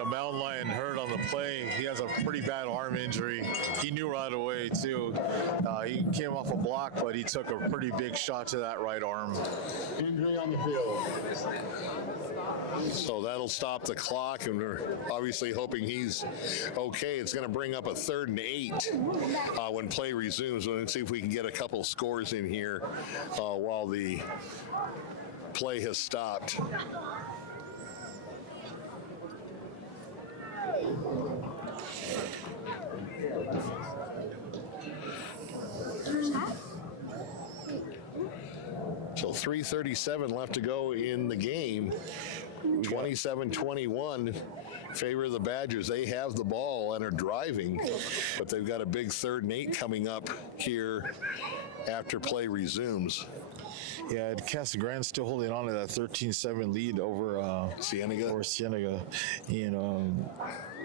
a mountain lion hurt on the play. He has a pretty bad arm injury. He knew right away, too. He came off a block, but he took a pretty big shot to that right arm. Injury on the field. So that'll stop the clock, and we're obviously hoping he's okay. It's going to bring up a 3rd and 8 when play resumes. We'll see if we can get a couple scores in here while the play has stopped. So 3:37 left to go in the game. 27-21 favor of the Badgers. They have the ball and are driving, but they've got a big 3rd and 8 coming up here after play resumes. Yeah, Casa Grande's still holding on to that 13-7 lead over Cienega. And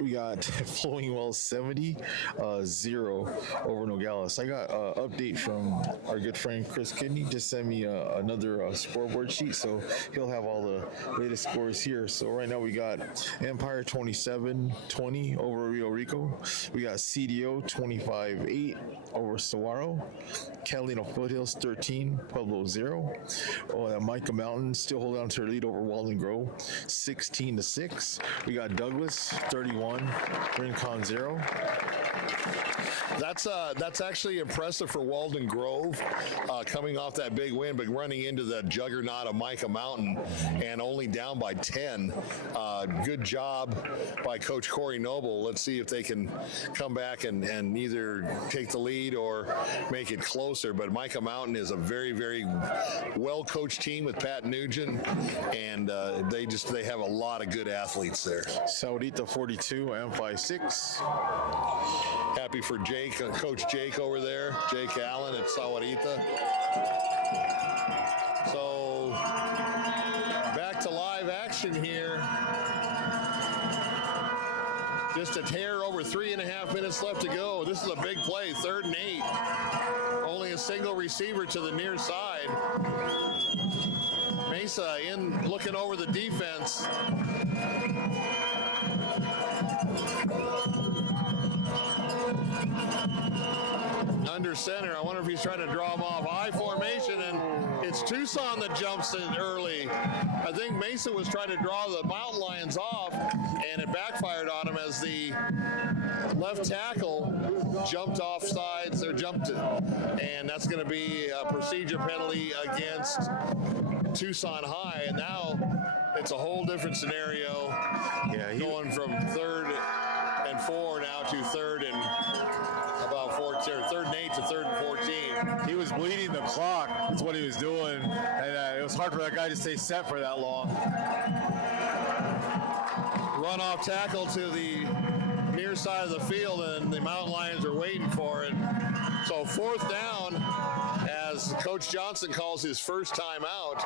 we got Flowing Wells 70-0 over Nogales. I got an update from our good friend Chris Kidney. Just sent me another scoreboard sheet, so he'll have all the latest scores here. So right now we got Empire 27-20 over Rio Rico. We got CDO 25-8 over Saguaro. Catalina Foothills 13, Pueblo 0. Micah Mountain still holding on to their lead over Walden Grove 16-6. We got Douglas 31, Rincon 0. That's actually impressive for Walden Grove, coming off that big win, but running into the juggernaut of Micah Mountain and only down by 10. Good job by Coach Corey Noble. Let's see if they can come back and either take the lead or make it closer. But Micah Mountain is a very, very well-coached team with Pat Nugent, and they have a lot of good athletes there. Saudita 42, Amphi 6. Happy for Jake, Coach Jake over there, Jake Allen at Sawarita. So back to live action here. Just a hair over 3.5 minutes left to go. This is a big play, 3rd and 8. Only a single receiver to the near side. Mesa in looking over the defense. Under center. I wonder if he's trying to draw him off. I formation, and it's Tucson that jumps in early. I think Mesa was trying to draw the Mountain Lions off, and it backfired on him as the left tackle jumped off sides, or jumped, and that's going to be a procedure penalty against Tucson High. And now it's a whole different scenario. Yeah, going from 3rd and 4 now to 3rd and third and 8 to third and 14. He was bleeding the clock. That's what he was doing, and it was hard for that guy to stay set for that long. Run off tackle to the near side of the field, and the Mountain Lions are waiting for it. So 4th down, as Coach Johnson calls his first time out.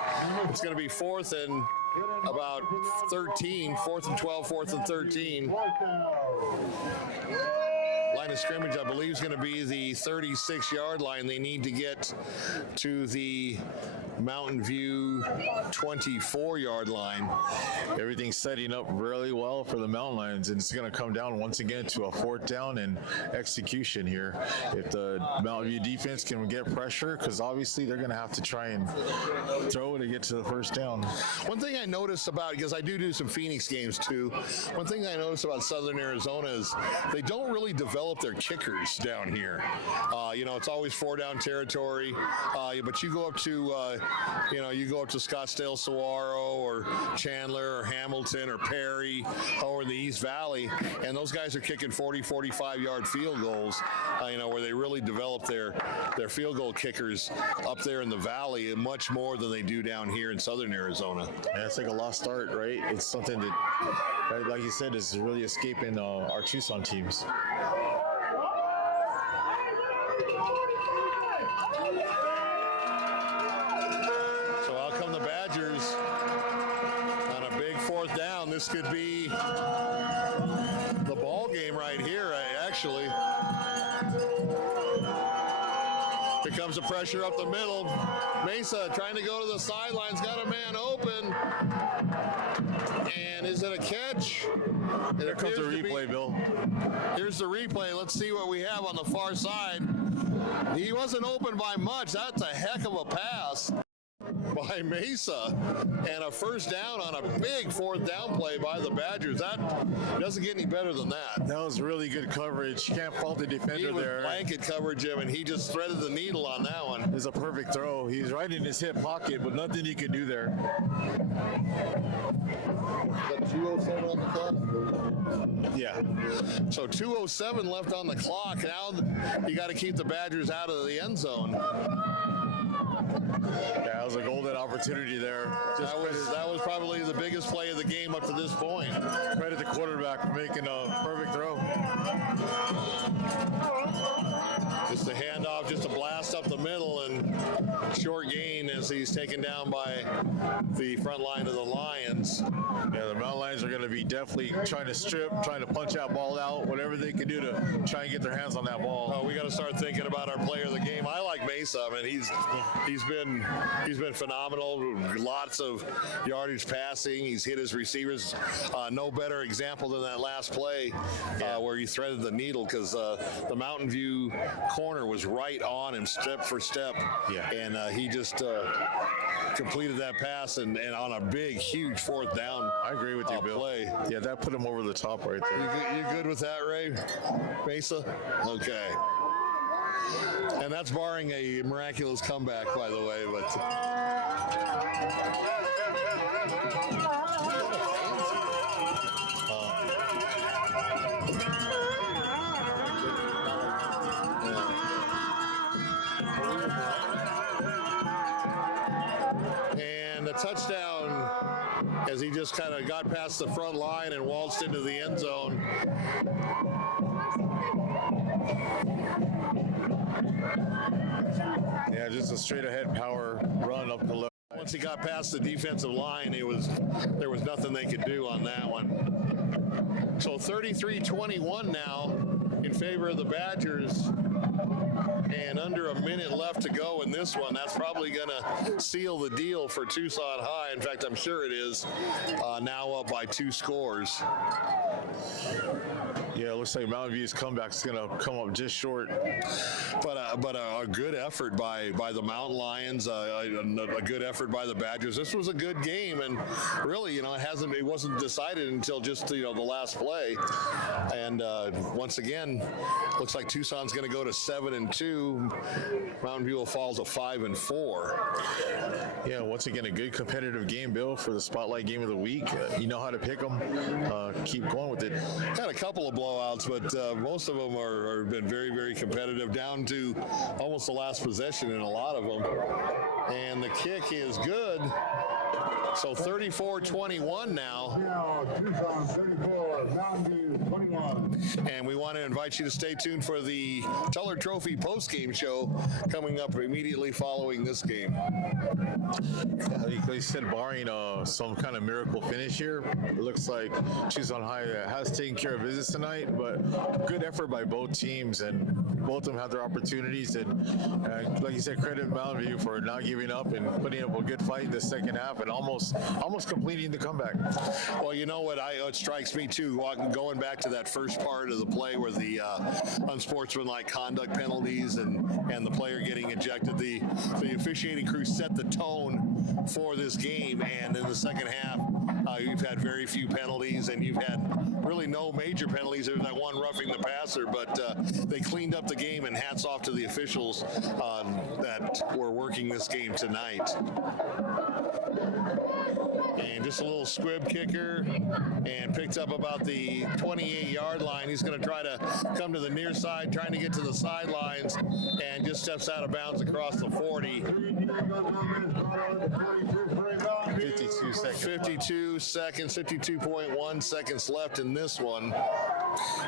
It's going to be 4th and about 13, 4th and 12, 4th and 13. Line of scrimmage, I believe, is going to be the 36-yard line. They need to get to the Mountain View 24-yard line. Everything's setting up really well for the Mountain Lions, and it's going to come down once again to a 4th down and execution here. If the Mountain View defense can get pressure, because obviously they're going to have to try and throw it to get to the first down. One thing I noticed about, because I do some Phoenix games too, one thing I noticed about Southern Arizona is they don't really develop their kickers down here. It's always 4-down territory, but you go up to Scottsdale, Saguaro, or Chandler, or Hamilton, or Perry, or in the East Valley, and those guys are kicking 40, 45-yard field goals, where they really develop their field goal kickers up there in the Valley much more than they do down here in Southern Arizona. Yeah, it's like a lost art, right? It's something that, like you said, is really escaping our Tucson teams. This could be the ball game right here, actually. Here comes the pressure up the middle. Mesa trying to go to the sidelines, got a man open. And is it a catch? Here comes the replay, Bill. Here's the replay. Let's see what we have on the far side. He wasn't open by much. That's a heck of a pass by Mesa, and a first down on a big 4th down play by the Badgers. That doesn't get any better than that. That was really good coverage. You can't fault the defender there. Blanket coverage him, and he just threaded the needle on that one. It's a perfect throw. He's right in his hip pocket, but nothing he can do there. Got 2:07 on the clock. Yeah. So 2:07 left on the clock. Now you got to keep the Badgers out of the end zone. Yeah, that was a golden opportunity there. That was probably the biggest play of the game up to this point. Credit the quarterback for making a perfect throw. Just a handoff, just a blast up the middle, and short gain as he's taken down by the front line of the Lions. Yeah, the Mountain Lions are going to be definitely trying to strip, trying to punch that ball out, whatever they can do to try and get their hands on that ball. We got to start thinking about our player of the game. I like Mesa. I mean, he's been phenomenal. Lots of yardage passing. He's hit his receivers. No better example than that last play where he threaded the needle, because the Mountain View corner was right on him step for step. Yeah. And he just completed that pass and on a big, huge 4th down. I agree with you, Bill. Play. Yeah, that put him over the top right there. You good with that, Ray? Mesa? Okay. And that's barring a miraculous comeback, by the way, but and the touchdown, as he just kind of got past the front line and waltzed into the end zone. Yeah, just a straight ahead power run up the left. Once he got past the defensive line, there was nothing they could do on that one. So 33-21 now in favor of the Badgers, and under a minute left to go in this one. That's probably going to seal the deal for Tucson High. In fact, I'm sure it is, now up by 2 scores. Yeah, it looks like Mountain View's comeback is going to come up just short. But a good effort by the Mountain Lions, a good effort by the Badgers. This was a good game, and really, it wasn't decided until just the last play. And once again, looks like Tucson's going to go to 7-2. Mountain View will fall to 5-4. Yeah, once again, a good competitive game, Bill, for the Spotlight Game of the Week. You know how to pick them. Keep going with it. Had a couple of blowouts, but most of them are been very, very competitive, down to almost the last possession in a lot of them. And the kick is good. So 34-21 now. Now, Tucson 34, Mountain View 21. And we want to invite you to stay tuned for the Teller Trophy post-game show coming up immediately following this game. Like they said, barring some kind of miracle finish here, it looks like Tucson High has taken care of business tonight, but good effort by both teams, and both of them have their opportunities. And like you said, credit Mountain View for not giving up and putting up a good fight in the second half and almost completing the comeback. Well, you know what? It strikes me too, going back to that first part of the play where the unsportsmanlike conduct penalties and the player getting ejected. The officiating crew set the tone for this game, and in the second half, you've had very few penalties, and you've had really no major penalties. There's that one roughing the passer, but they cleaned up the game, and hats off to the officials that were working this game tonight. And just a little squib kicker, and picked up about the 28-yard line. He's going to try to come to the near side, trying to get to the sidelines, and just steps out of bounds across the 40. 52 seconds. 52.1 seconds left in this one.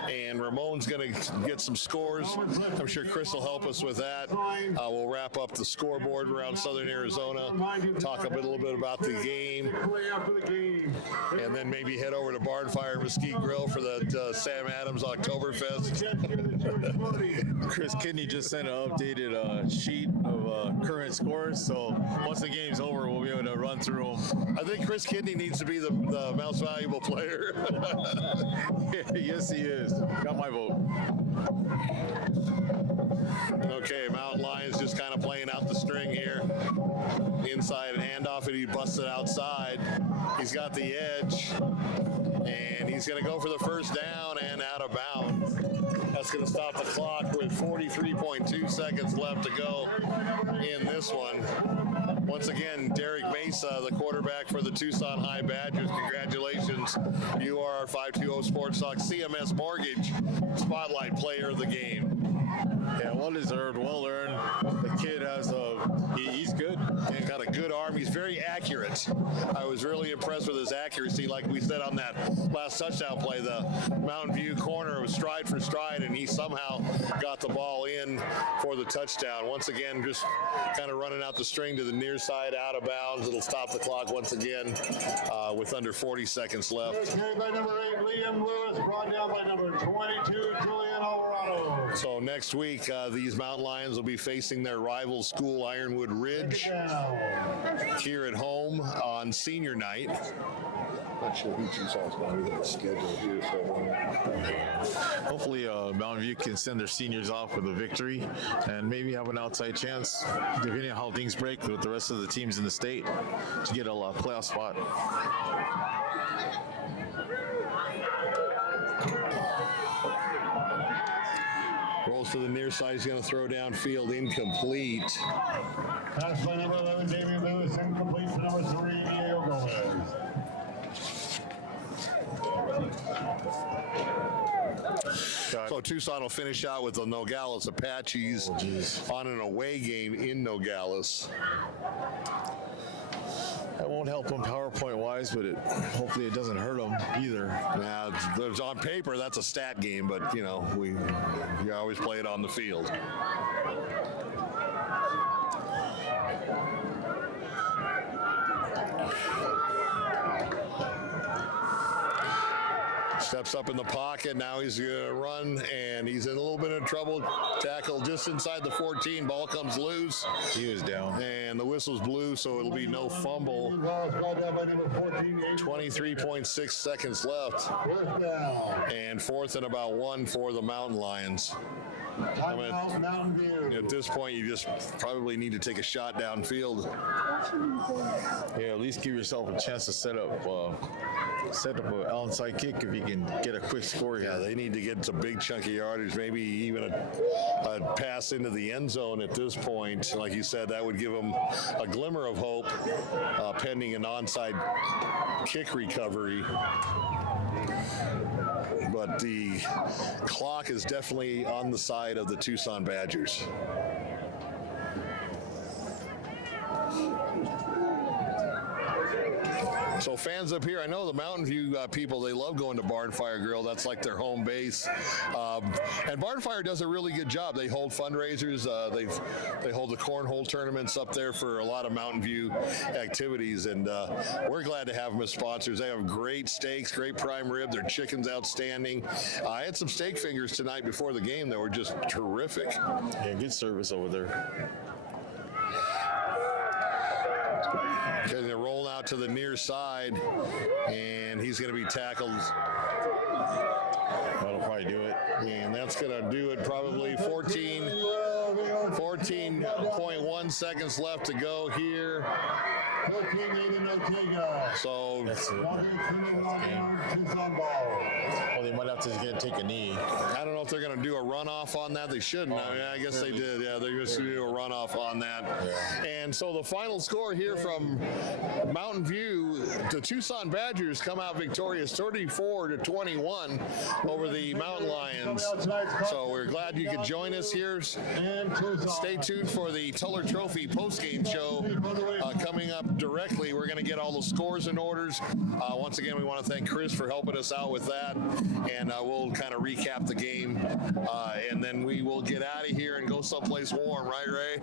And Ramon's going to get some scores. I'm sure Chris will help us with that. We'll wrap up the scoreboard around Southern Arizona, talk a little bit about the game, and then maybe head over to Barnfire Mesquite Grill for the Sam Adams Oktoberfest. Chris Kidney just sent an updated sheet of current scores, so once the game's over, we'll be able to run through them. I think Chris Kidney needs to be the most valuable player. Yes, he is. Got my vote. Okay, Mountain Lions just kind of playing out the string here. Inside and handoff, and he busted outside. He's got the edge, and he's going to go for the first down and out of bounds. That's going to stop the clock with 43.2 seconds left to go in this one. Once again, Derek Mesa, the quarterback for the Tucson High Badgers. Congratulations. You are our 520 Sports Talk CMS Mortgage Spotlight Player of the Game. Yeah, well deserved, well earned. The kid has he's good. He's got a good arm. He's very accurate. I was really impressed with his accuracy. Like we said on that last touchdown play, the Mountain View corner was stride for stride, and he somehow got the ball in for the touchdown. Once again, just kind of running out the string to the near side, out of bounds. It'll stop the clock once again with under 40 seconds left. Carried by number 8, Liam Lewis, brought down by number 22, Julian Alvarado. So next week, these Mountain Lions will be facing their rival school, Ironwood Ridge, here at home on senior night. Not sure who Tucson's going to be scheduled here, so Hopefully, Mountain View can send their seniors off with a victory and maybe have an outside chance, depending on how things break with the rest of the teams in the state, to get a playoff spot. Rolls to the near side. He's going to throw downfield, incomplete. Pass by number 11, Damian Lewis, incomplete to number 3, Diego Gomez. So Tucson will finish out with the Nogales Apaches on an away game in Nogales. That won't help them PowerPoint-wise, but hopefully it doesn't hurt them either. Now, there's on paper, that's a stat game, but, you know, you always play it on the field. Steps up in the pocket. Now he's going to run, and he's in a little bit of trouble. Tackle just inside the 14. Ball comes loose. He was down. And the whistle's blue, so it'll be no fumble. 23.6 seconds left. First down. And fourth and about 1 for the Mountain Lions. Timeout, Mountain View. At this point, you just probably need to take a shot downfield. Yeah, at least give yourself a chance to set up an onside kick if you can get a quick score here. Yeah, they need to get some big chunky yardage, maybe even a pass into the end zone at this point. Like you said, that would give them a glimmer of hope pending an onside kick recovery. But the clock is definitely on the side of the Tucson Badgers. So fans up here, I know the Mountain View people, they love going to Barn Fire Grill. That's like their home base. And Barn Fire does a really good job. They hold fundraisers. They hold the cornhole tournaments up there for a lot of Mountain View activities. And we're glad to have them as sponsors. They have great steaks, great prime rib. Their chicken's outstanding. I had some steak fingers tonight before the game that were just terrific. Yeah, good service over there. Okay, they're rolling out to the near side, and he's going to be tackled. That'll probably do it. And that's going to do it, probably 14.1 seconds left to go here. 14-8 Ortega. So Tucson ball. Well, they might have to take a knee. I don't know if they're going to do a runoff on that. They shouldn't. I mean, I guess they did. Yeah, they're going to do a runoff on that. And so the final score here from Mountain View, the Tucson Badgers come out victorious 34-21 over the Mountain Lions. So we're glad you could join us here. Stay tuned for the Tuller Trophy postgame show coming up directly. We're going to get all the scores and orders. Once again, we want to thank Chris for helping us out with that. And we'll kind of recap the game. And then we will get out of here and go someplace warm, right, Ray?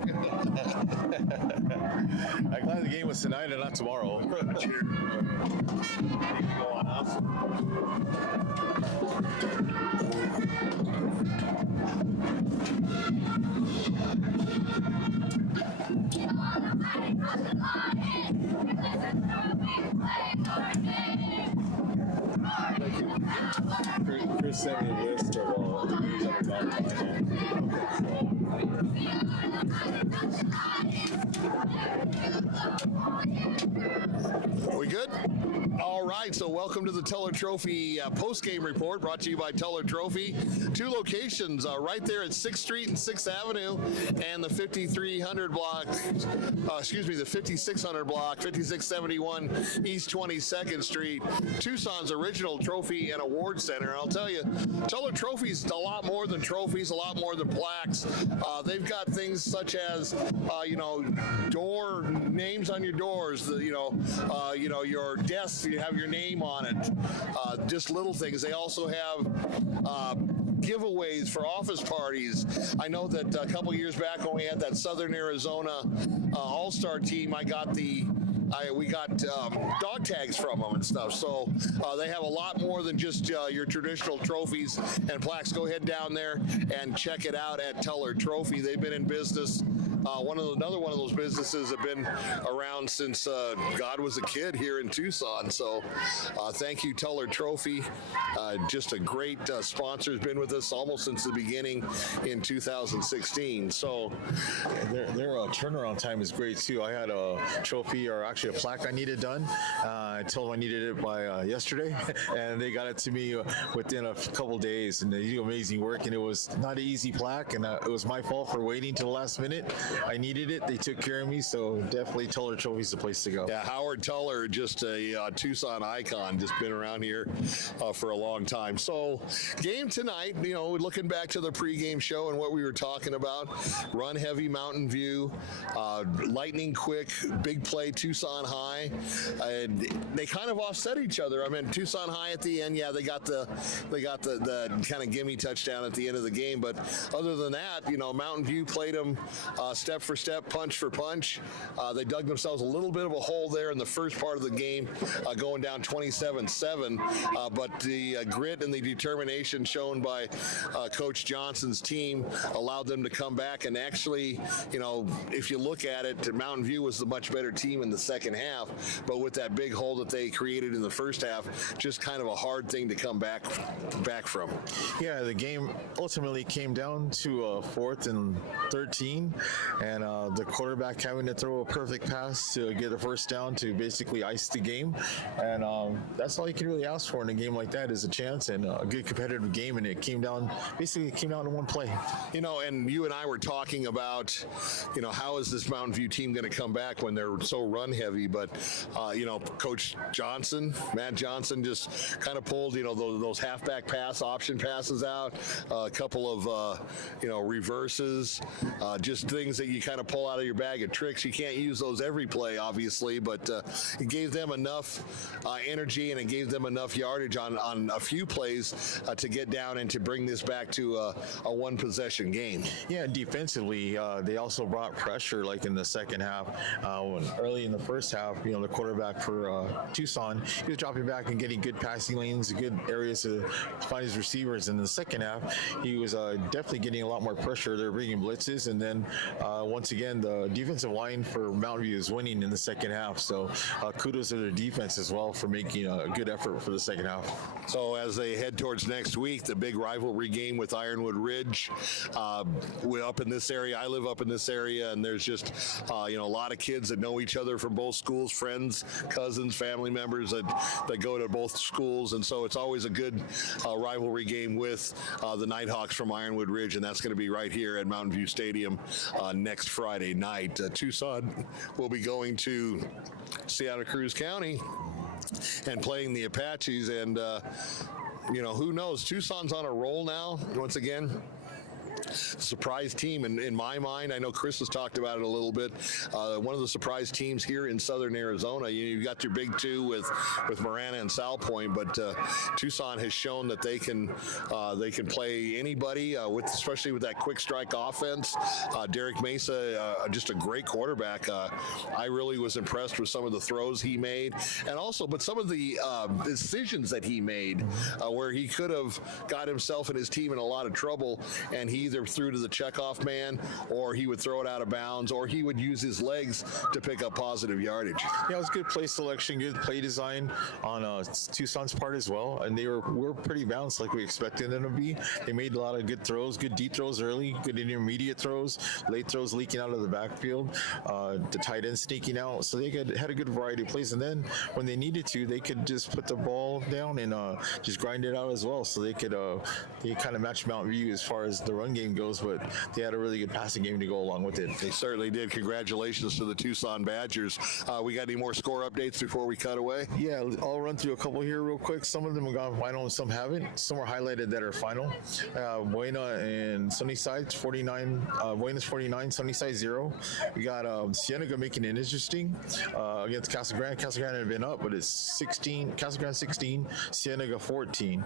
I'm glad the game was tonight and not tomorrow. Cheers. Go on up. Chris sent me a list of all the games I'm about We good? All right, so welcome to the Tuller Trophy post-game report brought to you by Tuller Trophy. Two locations right there at 6th Street and 6th Avenue and the 5300 block, the 5600 block, 5671 East 22nd Street, Tucson's original trophy and award center. And I'll tell you, Tuller Trophy's a lot more than trophies, a lot more than plaques. They've got things such as, door names on your doors, your desks, you have your name on it, just little things. They also have giveaways for office parties. I know that a couple years back when we had that Southern Arizona All-Star team, we got dog tags from them and stuff. So they have a lot more than just your traditional trophies and plaques. Go ahead down there and check it out at Tuller Trophy. They've been in business. Another one of those businesses have been around since God was a kid here in Tucson. So thank you, Tuller Trophy. Just a great sponsor, has been with us almost since the beginning in 2016. So their turnaround time is great too. I had a trophy, or actually a plaque I needed done. I told them I needed it by yesterday, and they got it to me within a couple days, and they do amazing work. And it was not an easy plaque, and it was my fault for waiting till the last minute. I needed it. They took care of me, so definitely Tuller Trophy's the place to go. Yeah, Howard Tuller, just a Tucson icon, just been around here for a long time. So game tonight, looking back to the pregame show and what we were talking about, run heavy Mountain View, lightning quick, big play Tucson High. They kind of offset each other. I mean, Tucson High at the end, they got the kind of gimme touchdown at the end of the game. But other than that, Mountain View played them step for step, punch for punch. They dug themselves a little bit of a hole there in the first part of the game, going down 27-7. But the grit and the determination shown by Coach Johnson's team allowed them to come back. And actually, if you look at it, Mountain View was the much better team in the second second half, but with that big hole that they created in the first half, just kind of a hard thing to come back from. Yeah, the game ultimately came down to 4th and 13, and the quarterback having to throw a perfect pass to get a first down to basically ice the game, and that's all you can really ask for in a game like that, is a chance and a good competitive game, and it came down to one play. You know, and you and I were talking about, you know, how is this Mountain View team going to come back when they're so run heavy, but you know, Coach Johnson, Matt Johnson, just kind of pulled, you know, those halfback pass option passes out, a couple of you know, reverses, just things that you kind of pull out of your bag of tricks. You can't use those every play, obviously, but it gave them enough energy, and it gave them enough yardage on a few plays to get down and to bring this back to a one possession game. Yeah, defensively, they also brought pressure like in the second half. When early in the first half, you know, the quarterback for Tucson, he was dropping back and getting good passing lanes, good areas to find his receivers. In the second half, he was definitely getting a lot more pressure. They're bringing blitzes, and then once again, the defensive line for Mountain View is winning in the second half. So kudos to their defense as well for making a good effort for the second half. So as they head towards next week, the big rivalry game with Ironwood Ridge. We're up in this area. I live up in this area, and there's just you know, a lot of kids that know each other from both schools, friends, cousins, family members that go to both schools, and so it's always a good rivalry game with the Nighthawks from Ironwood Ridge, and that's going to be right here at Mountain View Stadium next Friday night. Tucson will be going to Santa Cruz County and playing the Apaches, and you know, who knows? Tucson's on a roll now. Once again, surprise team in my mind. I know Chris has talked about it a little bit. One of the surprise teams here in southern Arizona. You've got your big two with Marana and Sal Point, but Tucson has shown that they can play anybody especially with that quick strike offense. Derek Mesa, just a great quarterback. I really was impressed with some of the throws he made, and also, but some of the decisions that he made, where he could have got himself and his team in a lot of trouble, and he either threw to the checkoff man, or he would throw it out of bounds, or he would use his legs to pick up positive yardage. Yeah, it was good play selection, good play design on Tucson's part as well, and they were pretty balanced like we expected them to be. They made a lot of good throws, good deep throws early, good intermediate throws, late throws leaking out of the backfield, the tight end sneaking out, so they had a good variety of plays, and then when they needed to, they could just put the ball down and just grind it out as well, so they kind of matched Mountain View as far as the run game goes, but they had a really good passing game to go along with it. They certainly did. Congratulations to the Tucson Badgers. We got any more score updates before we cut away? Yeah, I'll run through a couple here real quick. Some of them have gone final and some haven't. Some are highlighted that are final. Buena and Sunnyside 49. Buena's 49, Sunnyside 0. We got Cienega making it interesting against Casa Grande. Casa Grande had been up, but it's 16. Casa Grande 16, Cienega 14.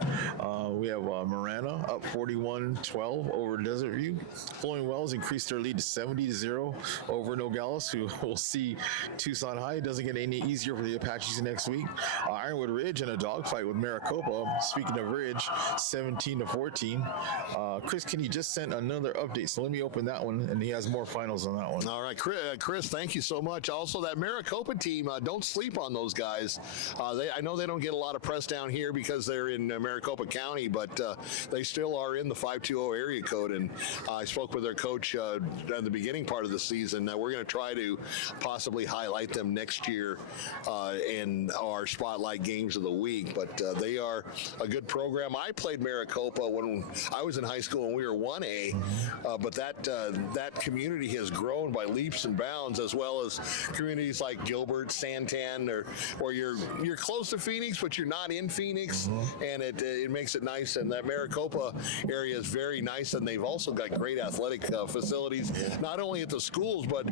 We have Marana up 41-12 over Desert View. Flowing Wells increased their lead to 70-0 over Nogales, who will see Tucson High. Doesn't get any easier for the Apaches next week. Ironwood Ridge in a dogfight with Maricopa. Speaking of Ridge, 17-14. Chris Kinney just sent another update, so let me open that one, and he has more finals on that one. All right, Chris, thank you so much. Also, that Maricopa team, don't sleep on those guys. I know they don't get a lot of press down here because they're in Maricopa County, but they still are in the 520 area code, and I spoke with their coach at the beginning part of the season. We're going to try to possibly highlight them next year in our spotlight games of the week, but they are a good program. I played Maricopa when I was in high school and we were 1A, but that community has grown by leaps and bounds, as well as communities like Gilbert, Santan, or you're close to Phoenix, but you're not in Phoenix, and it makes it nice. And that Maricopa area is very nice, and they've also got great athletic facilities, not only at the schools, but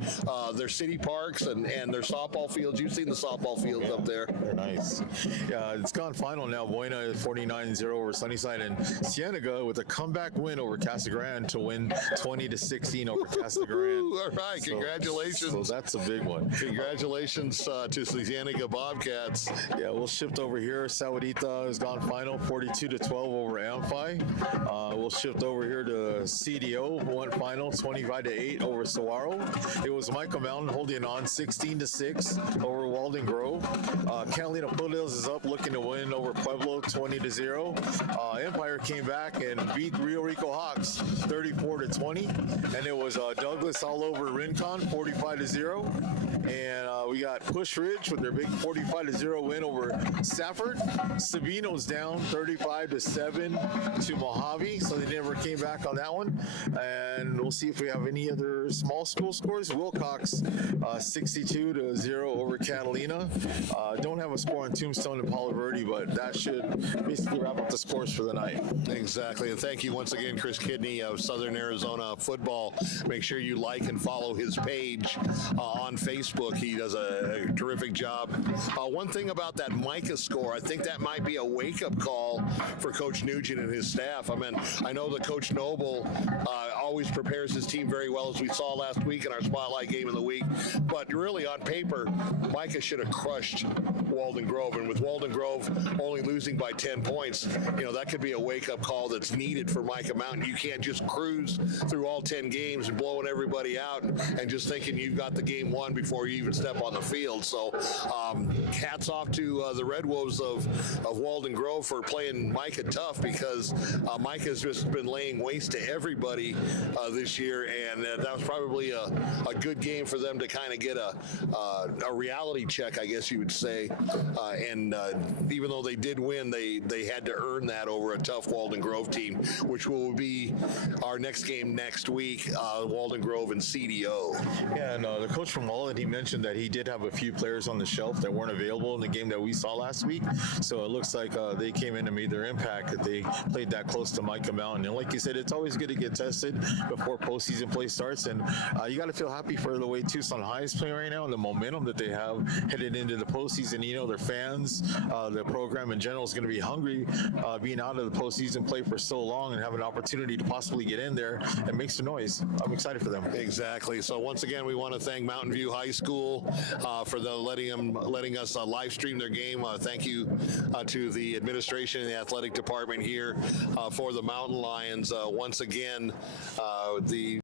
their city parks and their softball fields. You've seen the softball fields up there. They're nice. Yeah, it's gone final now. Buena 49-0 over Sunnyside, and Cienega with a comeback win over Casa Grande to win 20-16 over Casa Grande. All right, congratulations. So that's a big one. Congratulations to the Cienega Bobcats. Yeah, we'll shift over here. Sahuarita has gone final 42-12 over Amphi. We'll shift over here to CDO won final 25-8 over Saguaro. It was Micah Mountain holding on 16-6 over Walden Grove. Catalina Foothills is up looking to win over Pueblo 20-0. Empire came back and beat Rio Rico Hawks 34-20, and it was Douglas all over Rincon 45-0. And we got Push Ridge with their big 45-0 win over Stafford. Sabino's down 35-7 to Mojave, so they never came back on that one. And we'll see if we have any other small school scores. Wilcox 62-0 over Catalina. Don't have a score on Tombstone and Palo Verde, but that should basically wrap up the scores for the night. Exactly. And thank you once again, Chris Kidney of Southern Arizona Football. Make sure you like and follow his page on Facebook. He does a terrific job. One thing about that Micah score, I think that might be a wake-up call for Coach Nugent and his staff. I mean, I know that Coach Noble always prepares his team very well, as we saw last week in our Spotlight Game of the Week. But really, on paper, Micah should have crushed Walden Grove. And with Walden Grove only losing by 10 points, you know, that could be a wake-up call that's needed for Micah Mountain. You can't just cruise through all 10 games and blowing everybody out and just thinking you've got the game won before you even step on the field. So hats off to the Red Wolves of Walden Grove for playing Micah tough, because Micah's just been laying waste to everybody this year, and that was probably a good game for them to kind of get a reality check, I guess you would say. And even though they did win, they had to earn that over a tough Walden Grove team, which will be our next game next week, Walden Grove and CDO. Yeah, and the coach from Walden, he mentioned that he did have a few players on the shelf that weren't available in the game that we saw last week. So it looks like they came in and made their impact, that they played that close to Micah Mountain. And like you said, it's always good to get tested before postseason play starts. And you got to feel happy for the way Tucson High is playing right now and the momentum that they have headed into the postseason. You know, their fans, the program in general is going to be hungry, being out of the postseason play for so long and have an opportunity to possibly get in there and make some noise. I'm excited for them. Exactly. So once again, we want to thank Mountain View High School for letting us live stream their game. Thank you to the administration and the athletic department here for the Mountain Lions. Once again, the